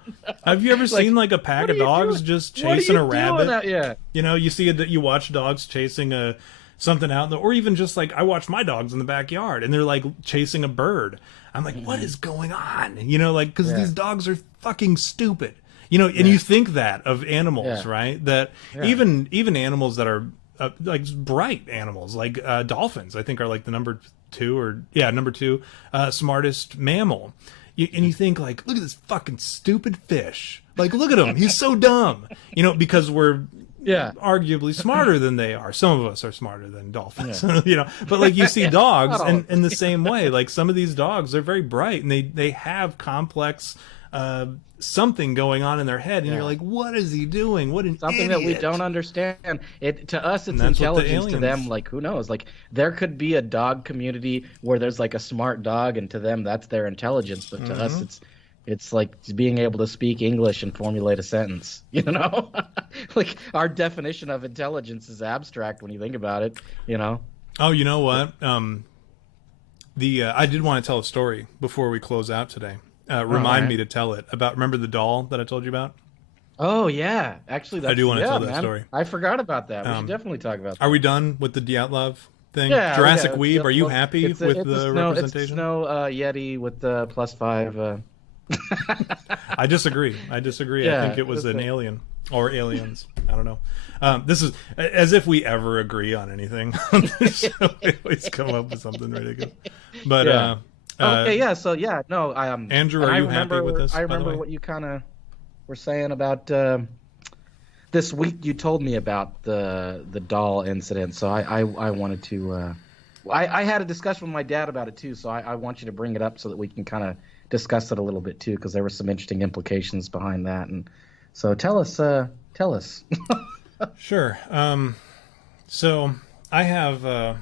Have you ever seen like a pack of dogs just chasing a rabbit? Yeah. You see that, you watch dogs chasing something out, or even just like, I watch my dogs in the backyard and they're like chasing a bird. I'm like, what is going on? Because these dogs are fucking stupid. And you think that of animals, right? That even animals that are like bright animals, like dolphins, I think are like the number two smartest mammal. And you think like, look at this fucking stupid fish. Like, look at him. He's so dumb. Because we're arguably smarter than they are. Some of us are smarter than dolphins, but like you see dogs and in the same way, like some of these dogs, they're very bright and they have complex something going on in their head, and you're like, what is he doing? What an something idiot. that we don't understand. It to us, it's that's intelligence. To them, like, who knows? Like, there could be a dog community where there's like a smart dog, and to them that's their intelligence. But to us, it's like being able to speak English and formulate a sentence, you know? Like, our definition of intelligence is abstract when you think about it, you know? Oh, you know what? I did want to tell a story before we close out today. Remind me to tell it about, remember the doll that I told you about? Oh, yeah. Actually, I do want to tell that story. I forgot about that. We should definitely talk about that. Are we done with the Dyatlov thing? Yeah, Jurassic Weeb, are you happy with the representation? It's no Yeti with the +5. I disagree. I think it was an alien or aliens. I don't know. This is as if we ever agree on anything on this show. We always come up with something ridiculous. But okay, yeah. So yeah, no. Andrew, are you happy with this? I remember what you kind of were saying about this week. You told me about the doll incident, so I wanted to. I had a discussion with my dad about it too, so I want you to bring it up so that we can kind of discuss it a little bit too, because there were some interesting implications behind that. And so tell us. Sure. So I have.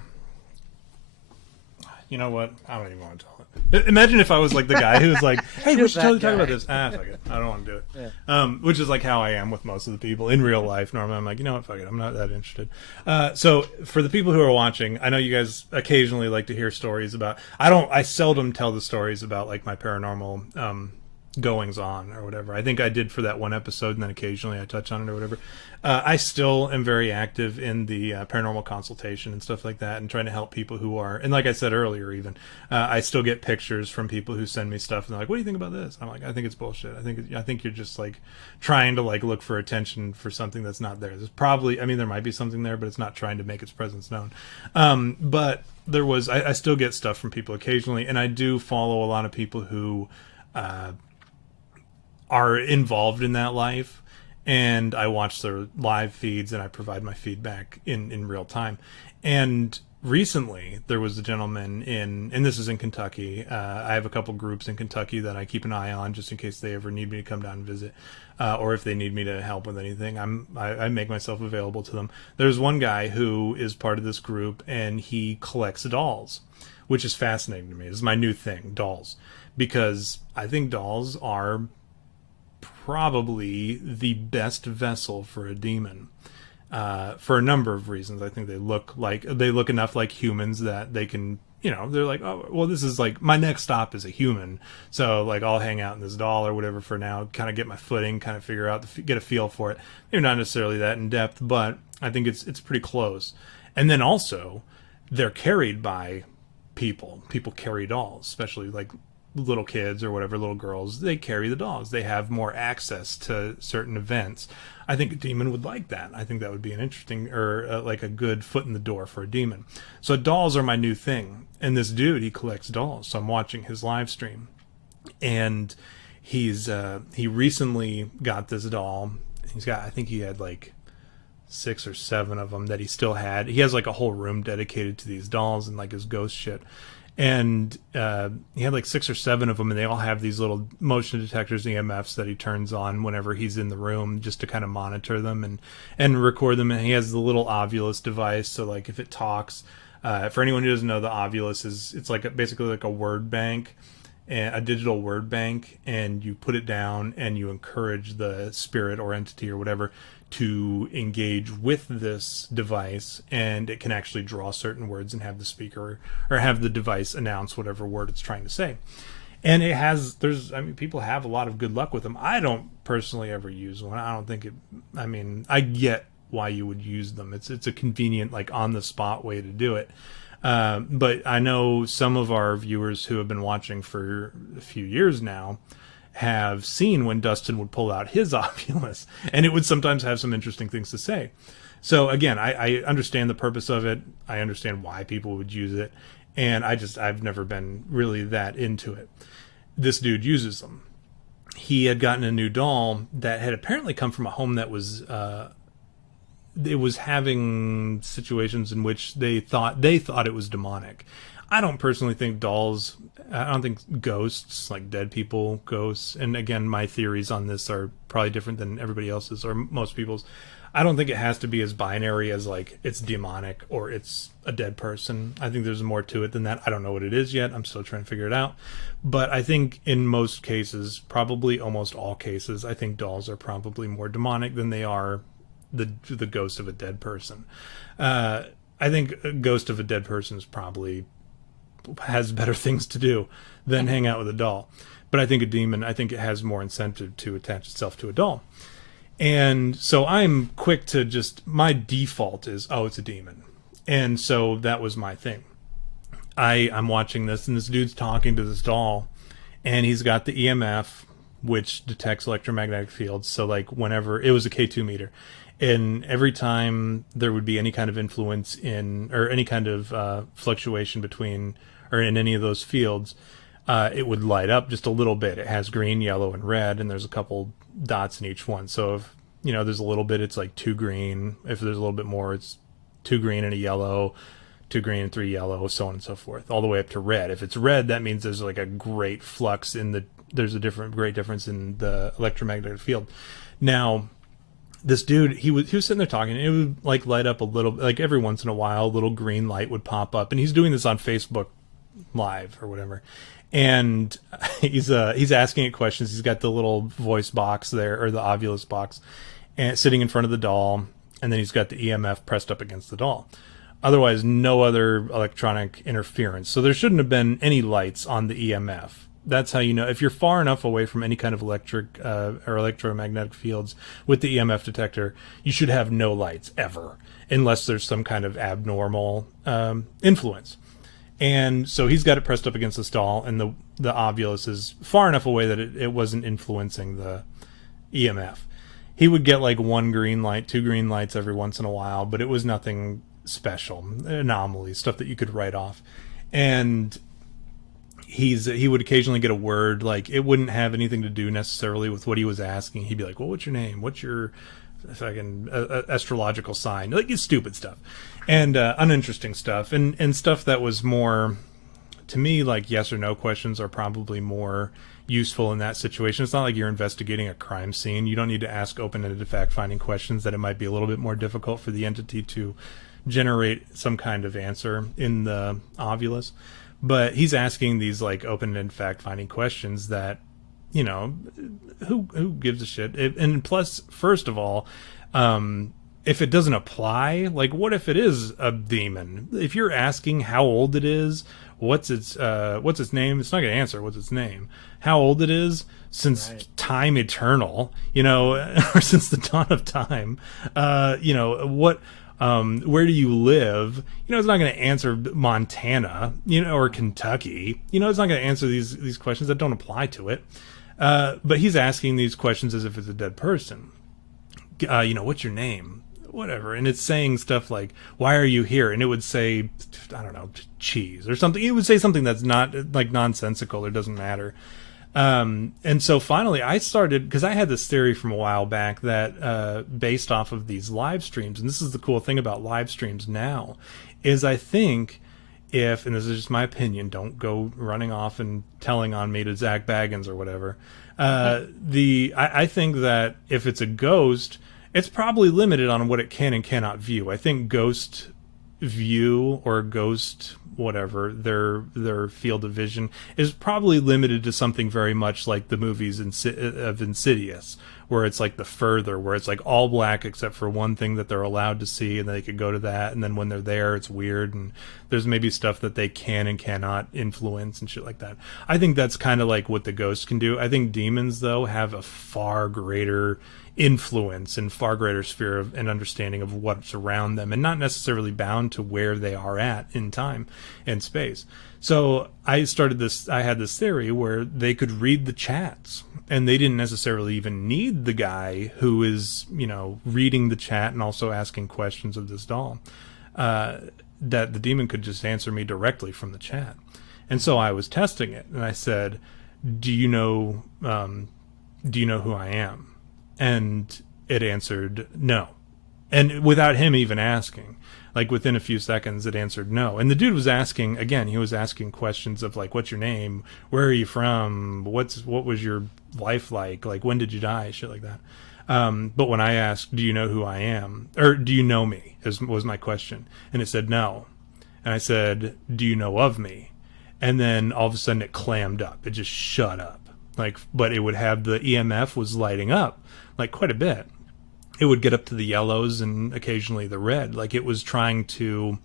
You know what? I don't even want to tell it. Imagine if I was like the guy who's like, "Hey, we should totally talk about this." Fuck it. I don't want to do it. Yeah. Which is like how I am with most of the people in real life. Normally, I'm like, you know what? Fuck it. I'm not that interested. So for the people who are watching, I know you guys occasionally like to hear stories about. I seldom tell the stories about like my paranormal goings on or whatever. I think I did for that one episode, and then occasionally I touch on it or whatever. I still am very active in the paranormal consultation and stuff like that, and trying to help people who are, and like I said earlier, even I still get pictures from people who send me stuff, and they're like, "What do you think about this?" I'm like, "I think it's bullshit. I think you're just like trying to like look for attention for something that's not there. There's probably, I mean, there might be something there, but it's not trying to make its presence known." But there was, I still get stuff from people occasionally, and I do follow a lot of people who are involved in that life, and I watch their live feeds and I provide my feedback in real time. And recently there was a gentleman and this is in Kentucky. I have a couple groups in Kentucky that I keep an eye on just in case they ever need me to come down and visit, or if they need me to help with anything. I make myself available to them. There's one guy who is part of this group, and he collects dolls, which is fascinating to me. This is my new thing, dolls, because I think dolls are probably the best vessel for a demon, for a number of reasons. I think they look enough like humans that they can, you know, they're like, oh, well, this is like my next stop is a human, so like I'll hang out in this doll or whatever for now, kind of get my footing, kind of figure out get a feel for it. Maybe not necessarily that in depth, but I think it's pretty close. And then also they're carried by people carry dolls, especially like little kids or whatever, little girls, they carry the dolls. They have more access to certain events. I think a demon would like that. I think that would be an interesting, or like a good foot in the door for a demon. So dolls are my new thing. And this dude, he collects dolls. So I'm watching his live stream, and he recently got this doll. I think he had like 6 or 7 of them that he still had. He has like a whole room dedicated to these dolls and like his ghost shit. And he had like 6 or 7 of them, and they all have these little motion detectors, EMFs, that he turns on whenever he's in the room, just to kind of monitor them and record them. And he has the little Ovulus device, so like if it talks, for anyone who doesn't know, the Ovulus it's like basically like a word bank, a digital word bank, and you put it down and you encourage the spirit or entity or whatever to engage with this device, and it can actually draw certain words and have the speaker or have the device announce whatever word it's trying to say. And people have a lot of good luck with them. I don't personally ever use one. I don't think I get why you would use them. It's a convenient, like, on the spot way to do it. But I know some of our viewers who have been watching for a few years now have seen when Dustin would pull out his Ovilus, and it would sometimes have some interesting things to say. So again, I understand the purpose of it. I understand why people would use it, and I've never been really that into it. This dude uses them. He had gotten a new doll that had apparently come from a home that was it was having situations in which they thought it was demonic. I don't personally think dolls, I don't think ghosts, like dead people, ghosts, and again, my theories on this are probably different than everybody else's or most people's. I don't think it has to be as binary as like it's demonic or it's a dead person. I think there's more to it than that. I don't know what it is yet. I'm still trying to figure it out. But I think in most cases, probably almost all cases, I think dolls are probably more demonic than they are the ghost of a dead person. I think a ghost of a dead person is probably has better things to do than hang out with a doll. But I think a demon, I think it has more incentive to attach itself to a doll. And so I'm quick to just, my default is, oh, it's a demon. And so that was my thing. I'm watching this, and this dude's talking to this doll, and he's got the EMF, which detects electromagnetic fields. So like whenever, it was a K2 meter, and every time there would be any kind of influence in, or any kind of fluctuation between, or in any of those fields, it would light up just a little bit. It has green, yellow, and red, and there's a couple dots in each one. So if, you know, there's a little bit, it's like 2 green. If there's a little bit more, it's 2 green and a yellow, 2 green and 3 yellow, so on and so forth, all the way up to red. If it's red, that means there's like a great flux in the, there's a great difference in the electromagnetic field. Now, this dude, he was sitting there talking, and it would like light up a little, like every once in a while, a little green light would pop up, and he's doing this on Facebook Live or whatever. And he's asking it questions. He's got the little voice box there, or the Ovilus box, and sitting in front of the doll, and then he's got the EMF pressed up against the doll. Otherwise, no other electronic interference. So there shouldn't have been any lights on the EMF. That's how you know. If you're far enough away from any kind of electric or electromagnetic fields with the EMF detector, you should have no lights ever, unless there's some kind of abnormal influence. And so he's got it pressed up against this doll, and the Ovilus is far enough away that it wasn't influencing the EMF. He would get like 1 green light, 2 green lights every once in a while, but it was nothing special, anomalies, stuff that you could write off. And he would occasionally get a word, like it wouldn't have anything to do necessarily with what he was asking. He'd be like, well, what's your name? What's your fucking astrological sign? Like, it's stupid stuff and uninteresting stuff, and stuff that was more, to me, like yes or no questions are probably more useful in that situation. It's not like you're investigating a crime scene. You don't need to ask open-ended fact-finding questions that it might be a little bit more difficult for the entity to generate some kind of answer in the Ovilus. But he's asking these like open-ended fact-finding questions that, you know, who gives a shit? And plus, first of all, if it doesn't apply, like what if it is a demon? If you're asking how old it is, what's its name, it's not going to answer what's its name. How old it is since time eternal, you know, or since the dawn of time, you know, what, where do you live? You know, it's not going to answer Montana, you know, or Kentucky. You know, it's not going to answer these questions that don't apply to it. But he's asking these questions as if it's a dead person. You know, what's your name? Whatever. And it's saying stuff like, why are you here? And it would say, I don't know, cheese or something. It would say something that's not like nonsensical or doesn't matter. And so finally I started, because I had this theory from a while back that based off of these live streams, and this is the cool thing about live streams now, is I think if, and this is just my opinion, don't go running off and telling on me to Zach Baggins or whatever, I think that if it's a ghost, it's probably limited on what it can and cannot view. I think ghost view or ghost whatever their field of vision is probably limited to something very much like the movies of Insidious, where it's like The Further, where it's like all black except for one thing that they're allowed to see, and they could go to that, and then when they're there it's weird, and there's maybe stuff that they can and cannot influence and shit like that. I think that's kind of like what the ghosts can do. I think demons though have a far greater influence and far greater sphere of an understanding of what's around them, and not necessarily bound to where they are at in time and space. So I had this theory where they could read the chats, and they didn't necessarily even need the guy who is, you know, reading the chat and also asking questions of this doll, that the demon could just answer me directly from the chat. And so I was testing it, and I said, do you know who I am? And it answered no. And without him even asking, like within a few seconds, it answered no. And the dude was asking, again, he was asking questions of like, what's your name? Where are you from? What was your life like? Like, when did you die? Shit like that. But when I asked, do you know who I am? Or do you know me? Was my question. And it said no. And I said, do you know of me? And then all of a sudden it clammed up. It just shut up. Like, but it would have the EMF was lighting up like quite a bit. It would get up to the yellows and occasionally the red. Like it was trying to,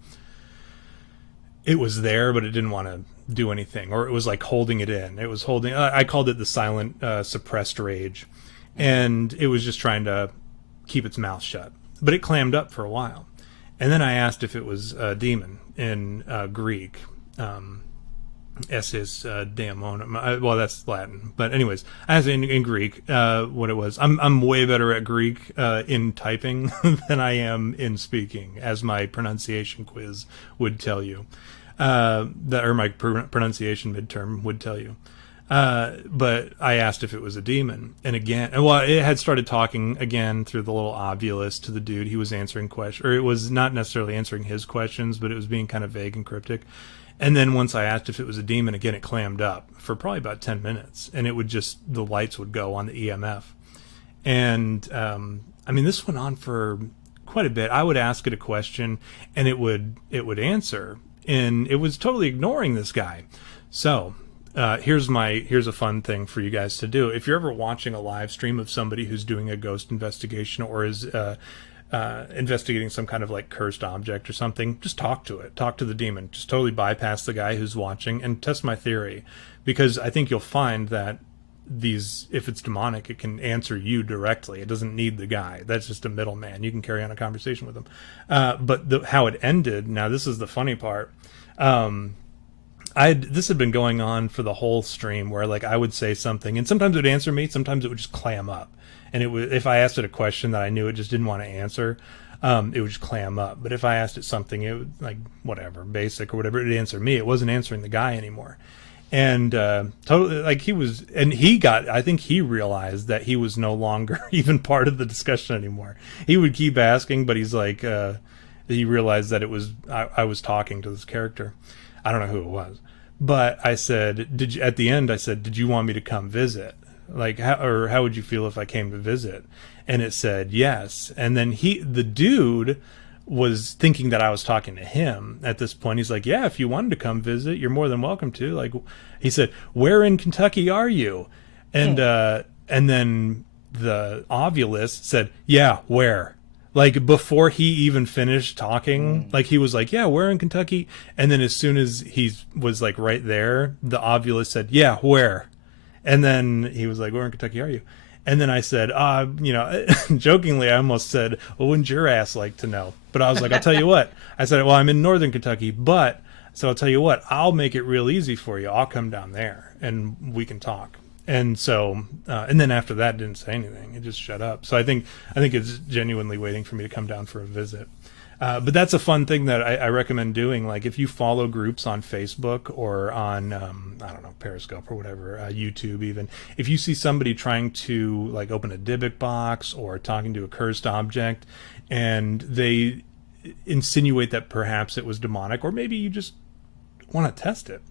it was there, but it didn't want to do anything, or it was like holding it in. It was holding, I called it the silent suppressed rage. And it was just trying to keep its mouth shut, but it clammed up for a while. And then I asked if it was a demon in Greek. Esis daemon. Well, that's Latin, but anyways, I asked in Greek what it was. I'm way better at Greek in typing than I am in speaking, as my pronunciation quiz would tell you, or my pronunciation midterm would tell you. But I asked if it was a demon, and again, well, it had started talking again through the little obulus to the dude. He was answering questions, or it was not necessarily answering his questions, but it was being kind of vague and cryptic. And then once I asked if it was a demon, again, it clammed up for probably about 10 minutes, and it would just, the lights would go on the EMF. And, I mean, this went on for quite a bit. I would ask it a question, and it would answer, and it was totally ignoring this guy. So, here's a fun thing for you guys to do. If you're ever watching a live stream of somebody who's doing a ghost investigation or is investigating some kind of like cursed object or something, just talk to it. Talk to the demon. Just totally bypass the guy who's watching and test my theory, because I think you'll find that if it's demonic, it can answer you directly. It doesn't need the guy. That's just a middleman. You can carry on a conversation with him. But how it ended, now this is the funny part. This had been going on for the whole stream, where like I would say something and sometimes it would answer me, sometimes it would just clam up. And it would, if I asked it a question that I knew it just didn't want to answer, it would just clam up. But if I asked it something, it would, like whatever, basic or whatever, it would answer me. It wasn't answering the guy anymore. And totally, like I think he realized that he was no longer even part of the discussion anymore. He would keep asking, but he's like, he realized that I was talking to this character. I don't know who it was, but I said, at the end, I said, did you want me to come visit? Like, how would you feel if I came to visit? And it said yes. And then the dude was thinking that I was talking to him at this point. He's like, yeah, if you wanted to come visit, you're more than welcome to. Like, he said, where in Kentucky are you? And then the ovulus said, yeah, where? Like, before he even finished talking, like, he was like, yeah, where in Kentucky? And then as soon as he was, like, right there, the ovulus said, yeah, where? And then he was like, where in Kentucky are you? And then I said, jokingly, I almost said, well, wouldn't your ass like to know? But I was like, I'll tell you what. I said, well, I'm in northern Kentucky, but, so I'll tell you what, I'll make it real easy for you. I'll come down there, and we can talk. And so, and then after that, didn't say anything. It just shut up. So I think it's genuinely waiting for me to come down for a visit. But that's a fun thing that I recommend doing. Like, if you follow groups on Facebook or on, I don't know, Periscope or whatever, YouTube even, if you see somebody trying to, like, open a Dybbuk box or talking to a cursed object, and they insinuate that perhaps it was demonic, or maybe you just want to test it,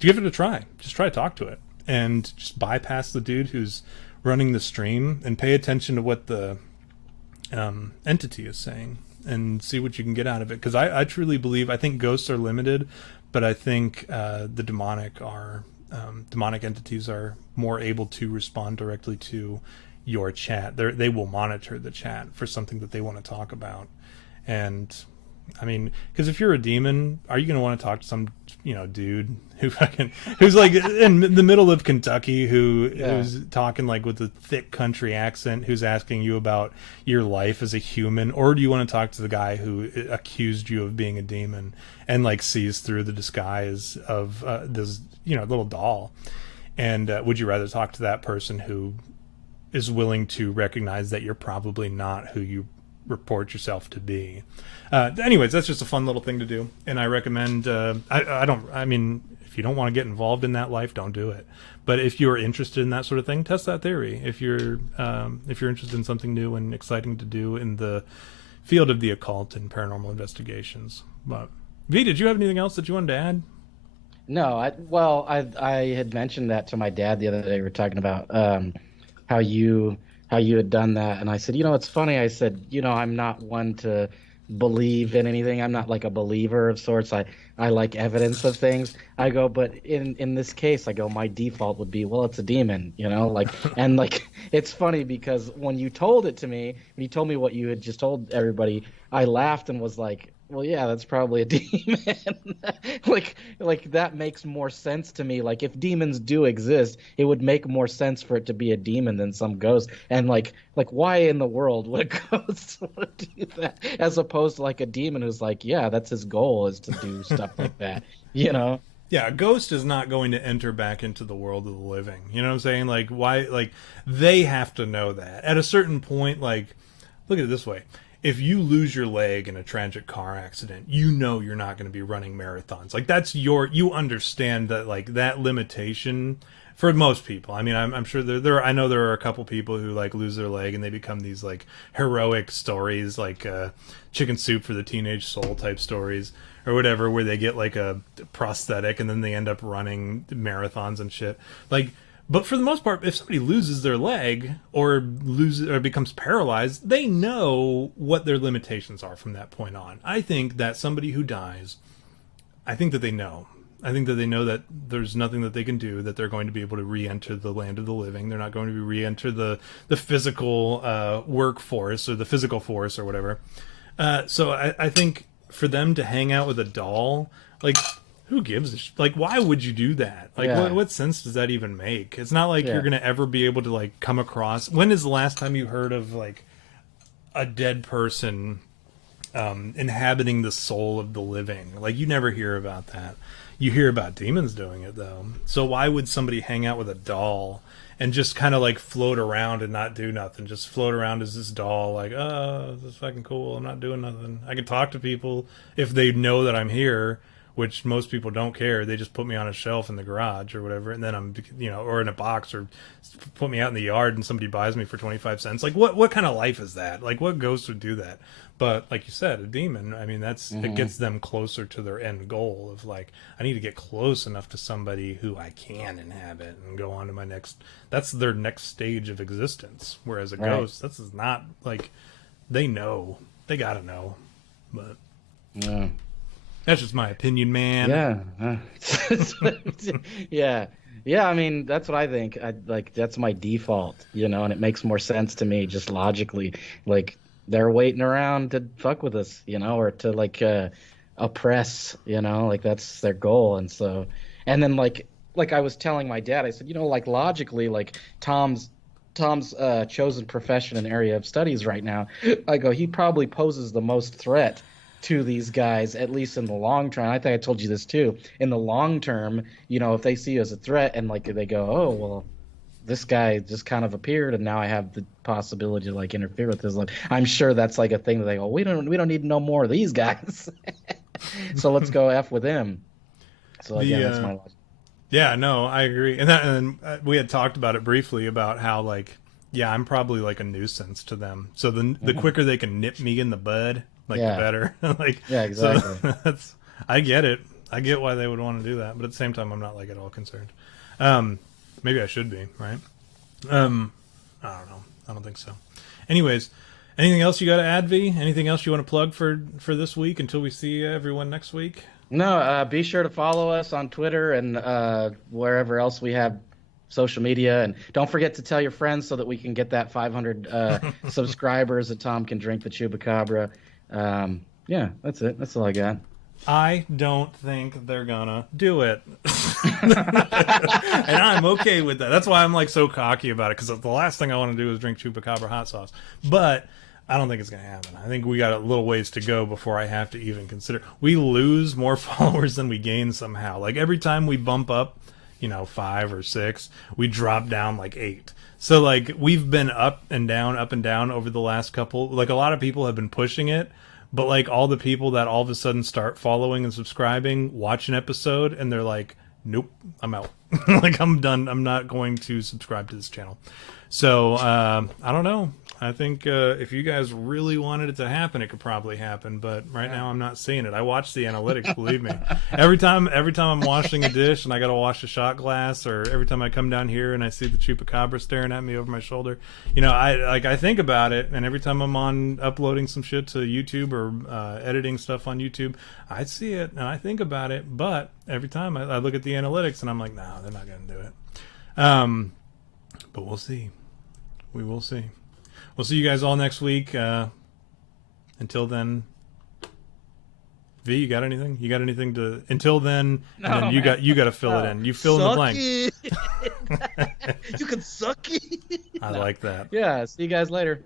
give it a try. Just try to talk to it. And just bypass the dude who's running the stream and pay attention to what the entity is saying and see what you can get out of it. Because I truly believe, I think ghosts are limited, but I think the demonic entities are more able to respond directly to your chat. They will monitor the chat for something that they want to talk about. And I mean, because if you're a demon, are you going to want to talk to some, dude who's like in the middle of Kentucky, who's talking like with a thick country accent, who's asking you about your life as a human? Or do you want to talk to the guy who accused you of being a demon and like sees through the disguise of this, little doll? And would you rather talk to that person who is willing to recognize that you're probably not who you report yourself to if If you don't want to get involved in that life, don't do it. But if you're interested in that sort of thing, test that theory. If you're interested in something new and exciting to do in the field of the occult and paranormal investigations. But V, did you have anything else that you wanted to add? No, I had mentioned that to my dad the other day. We were talking about how you had done that, and I said, it's funny. I said, I'm not one to believe in anything. I'm not like a believer of sorts. I like evidence of things. I go, but in this case, I go, my default would be, well, it's a demon, and like it's funny because when you told it to me, when you told me what you had just told everybody, I laughed and was like, well, yeah, that's probably a demon. like that makes more sense to me. Like if demons do exist, it would make more sense for it to be a demon than some ghost. And like why in the world would a ghost want to do that as opposed to like a demon who's like, yeah, that's his goal is to do stuff like that, Yeah, a ghost is not going to enter back into the world of the living. You know what I'm saying? Like why? Like they have to know that at a certain point. Like look at it this way. If you lose your leg in a tragic car accident, you're not going to be running marathons. Like you understand that like that limitation for most people. I mean, I'm sure I know there are a couple people who like lose their leg and they become these like heroic stories, like Chicken Soup for the Teenage Soul type stories or whatever, where they get like a prosthetic and then they end up running marathons and shit. But for the most part, if somebody loses their leg or becomes paralyzed, they know what their limitations are from that point on. I think that somebody who dies, I think that they know. I think that they know that there's nothing that they can do, that they're going to be able to re-enter the land of the living. They're not going to re-enter the physical workforce or the physical force or whatever. So I think for them to hang out with a doll, like... Who gives a like, why would you do that? Like, what sense does that even make? It's not like you're going to ever be able to, like, come across... When is the last time you heard of, like, a dead person inhabiting the soul of the living? Like, you never hear about that. You hear about demons doing it, though. So why would somebody hang out with a doll and just kind of, like, float around and not do nothing? Just float around as this doll, like, oh, this is fucking cool. I'm not doing nothing. I can talk to people if they know that I'm here, which most people don't care. They just put me on a shelf in the garage or whatever, and then I'm, or in a box, or put me out in the yard and somebody buys me for 25 cents. Like, what kind of life is that? Like, what ghost would do that? But like you said, a demon, I mean, it gets them closer to their end goal of like, I need to get close enough to somebody who I can inhabit and go on to my next, that's their next stage of existence. Whereas a ghost, this is not like, they gotta know, but that's just my opinion, man. Yeah. I mean, that's what I think. That's my default, and it makes more sense to me just logically. Like they're waiting around to fuck with us, or to like oppress, like that's their goal. And so, and then like I was telling my dad, I said, like logically, like Tom's chosen profession and area of studies right now, I go, he probably poses the most threat to these guys, at least in the long term. I think I told you this too. In the long term, if they see you as a threat and like they go, oh well, this guy just kind of appeared and now I have the possibility to like interfere with his life. I'm sure that's like a thing that they go, we don't need no more of these guys. So let's go F with him. So again, that's my logic. Yeah, no, I agree. And we had talked about it briefly about how like, yeah, I'm probably like a nuisance to them. So the quicker they can nip me in the bud, the better. Like, yeah, exactly. So I get it. I get why they would want to do that, but at the same time, I'm not like at all concerned. Maybe I should be, right? I don't know. I don't think so. Anyways, anything else you got to add, V? Anything else you want to plug for this week until we see everyone next week? No, be sure to follow us on Twitter and wherever else we have social media, and don't forget to tell your friends so that we can get that 500 subscribers that Tom can drink the Chupacabra. Yeah, that's it. That's all I got. I don't think they're gonna do it. And I'm okay with that. That's why I'm like so cocky about it, because the last thing I want to do is drink Chupacabra hot sauce. But I don't think it's gonna happen. I think we got a little ways to go before I have to even consider. We lose more followers than we gain somehow. Like every time we bump up 5 or 6, we drop down like 8. So like we've been up and down over the last couple. Like a lot of people have been pushing it, but like all the people that all of a sudden start following and subscribing watch an episode and they're like, nope, I'm out. Like, I'm done. I'm not going to subscribe to this channel. So I don't know. I think if you guys really wanted it to happen, it could probably happen. But right now, I'm not seeing it. I watch the analytics. Believe me. Every time I'm washing a dish and I got to wash a shot glass, or every time I come down here and I see the chupacabra staring at me over my shoulder, you know, I think about it. And every time I'm on uploading some shit to YouTube or editing stuff on YouTube, I see it and I think about it. But every time I look at the analytics and I'm like, no, they're not going to do it. But we'll see. We will see. We'll see you guys all next week. Until then, V, you got anything? You got anything to? Until then, No, and then you got to fill it in. You fill in the blank. You can suck it. I like that. Yeah. See you guys later.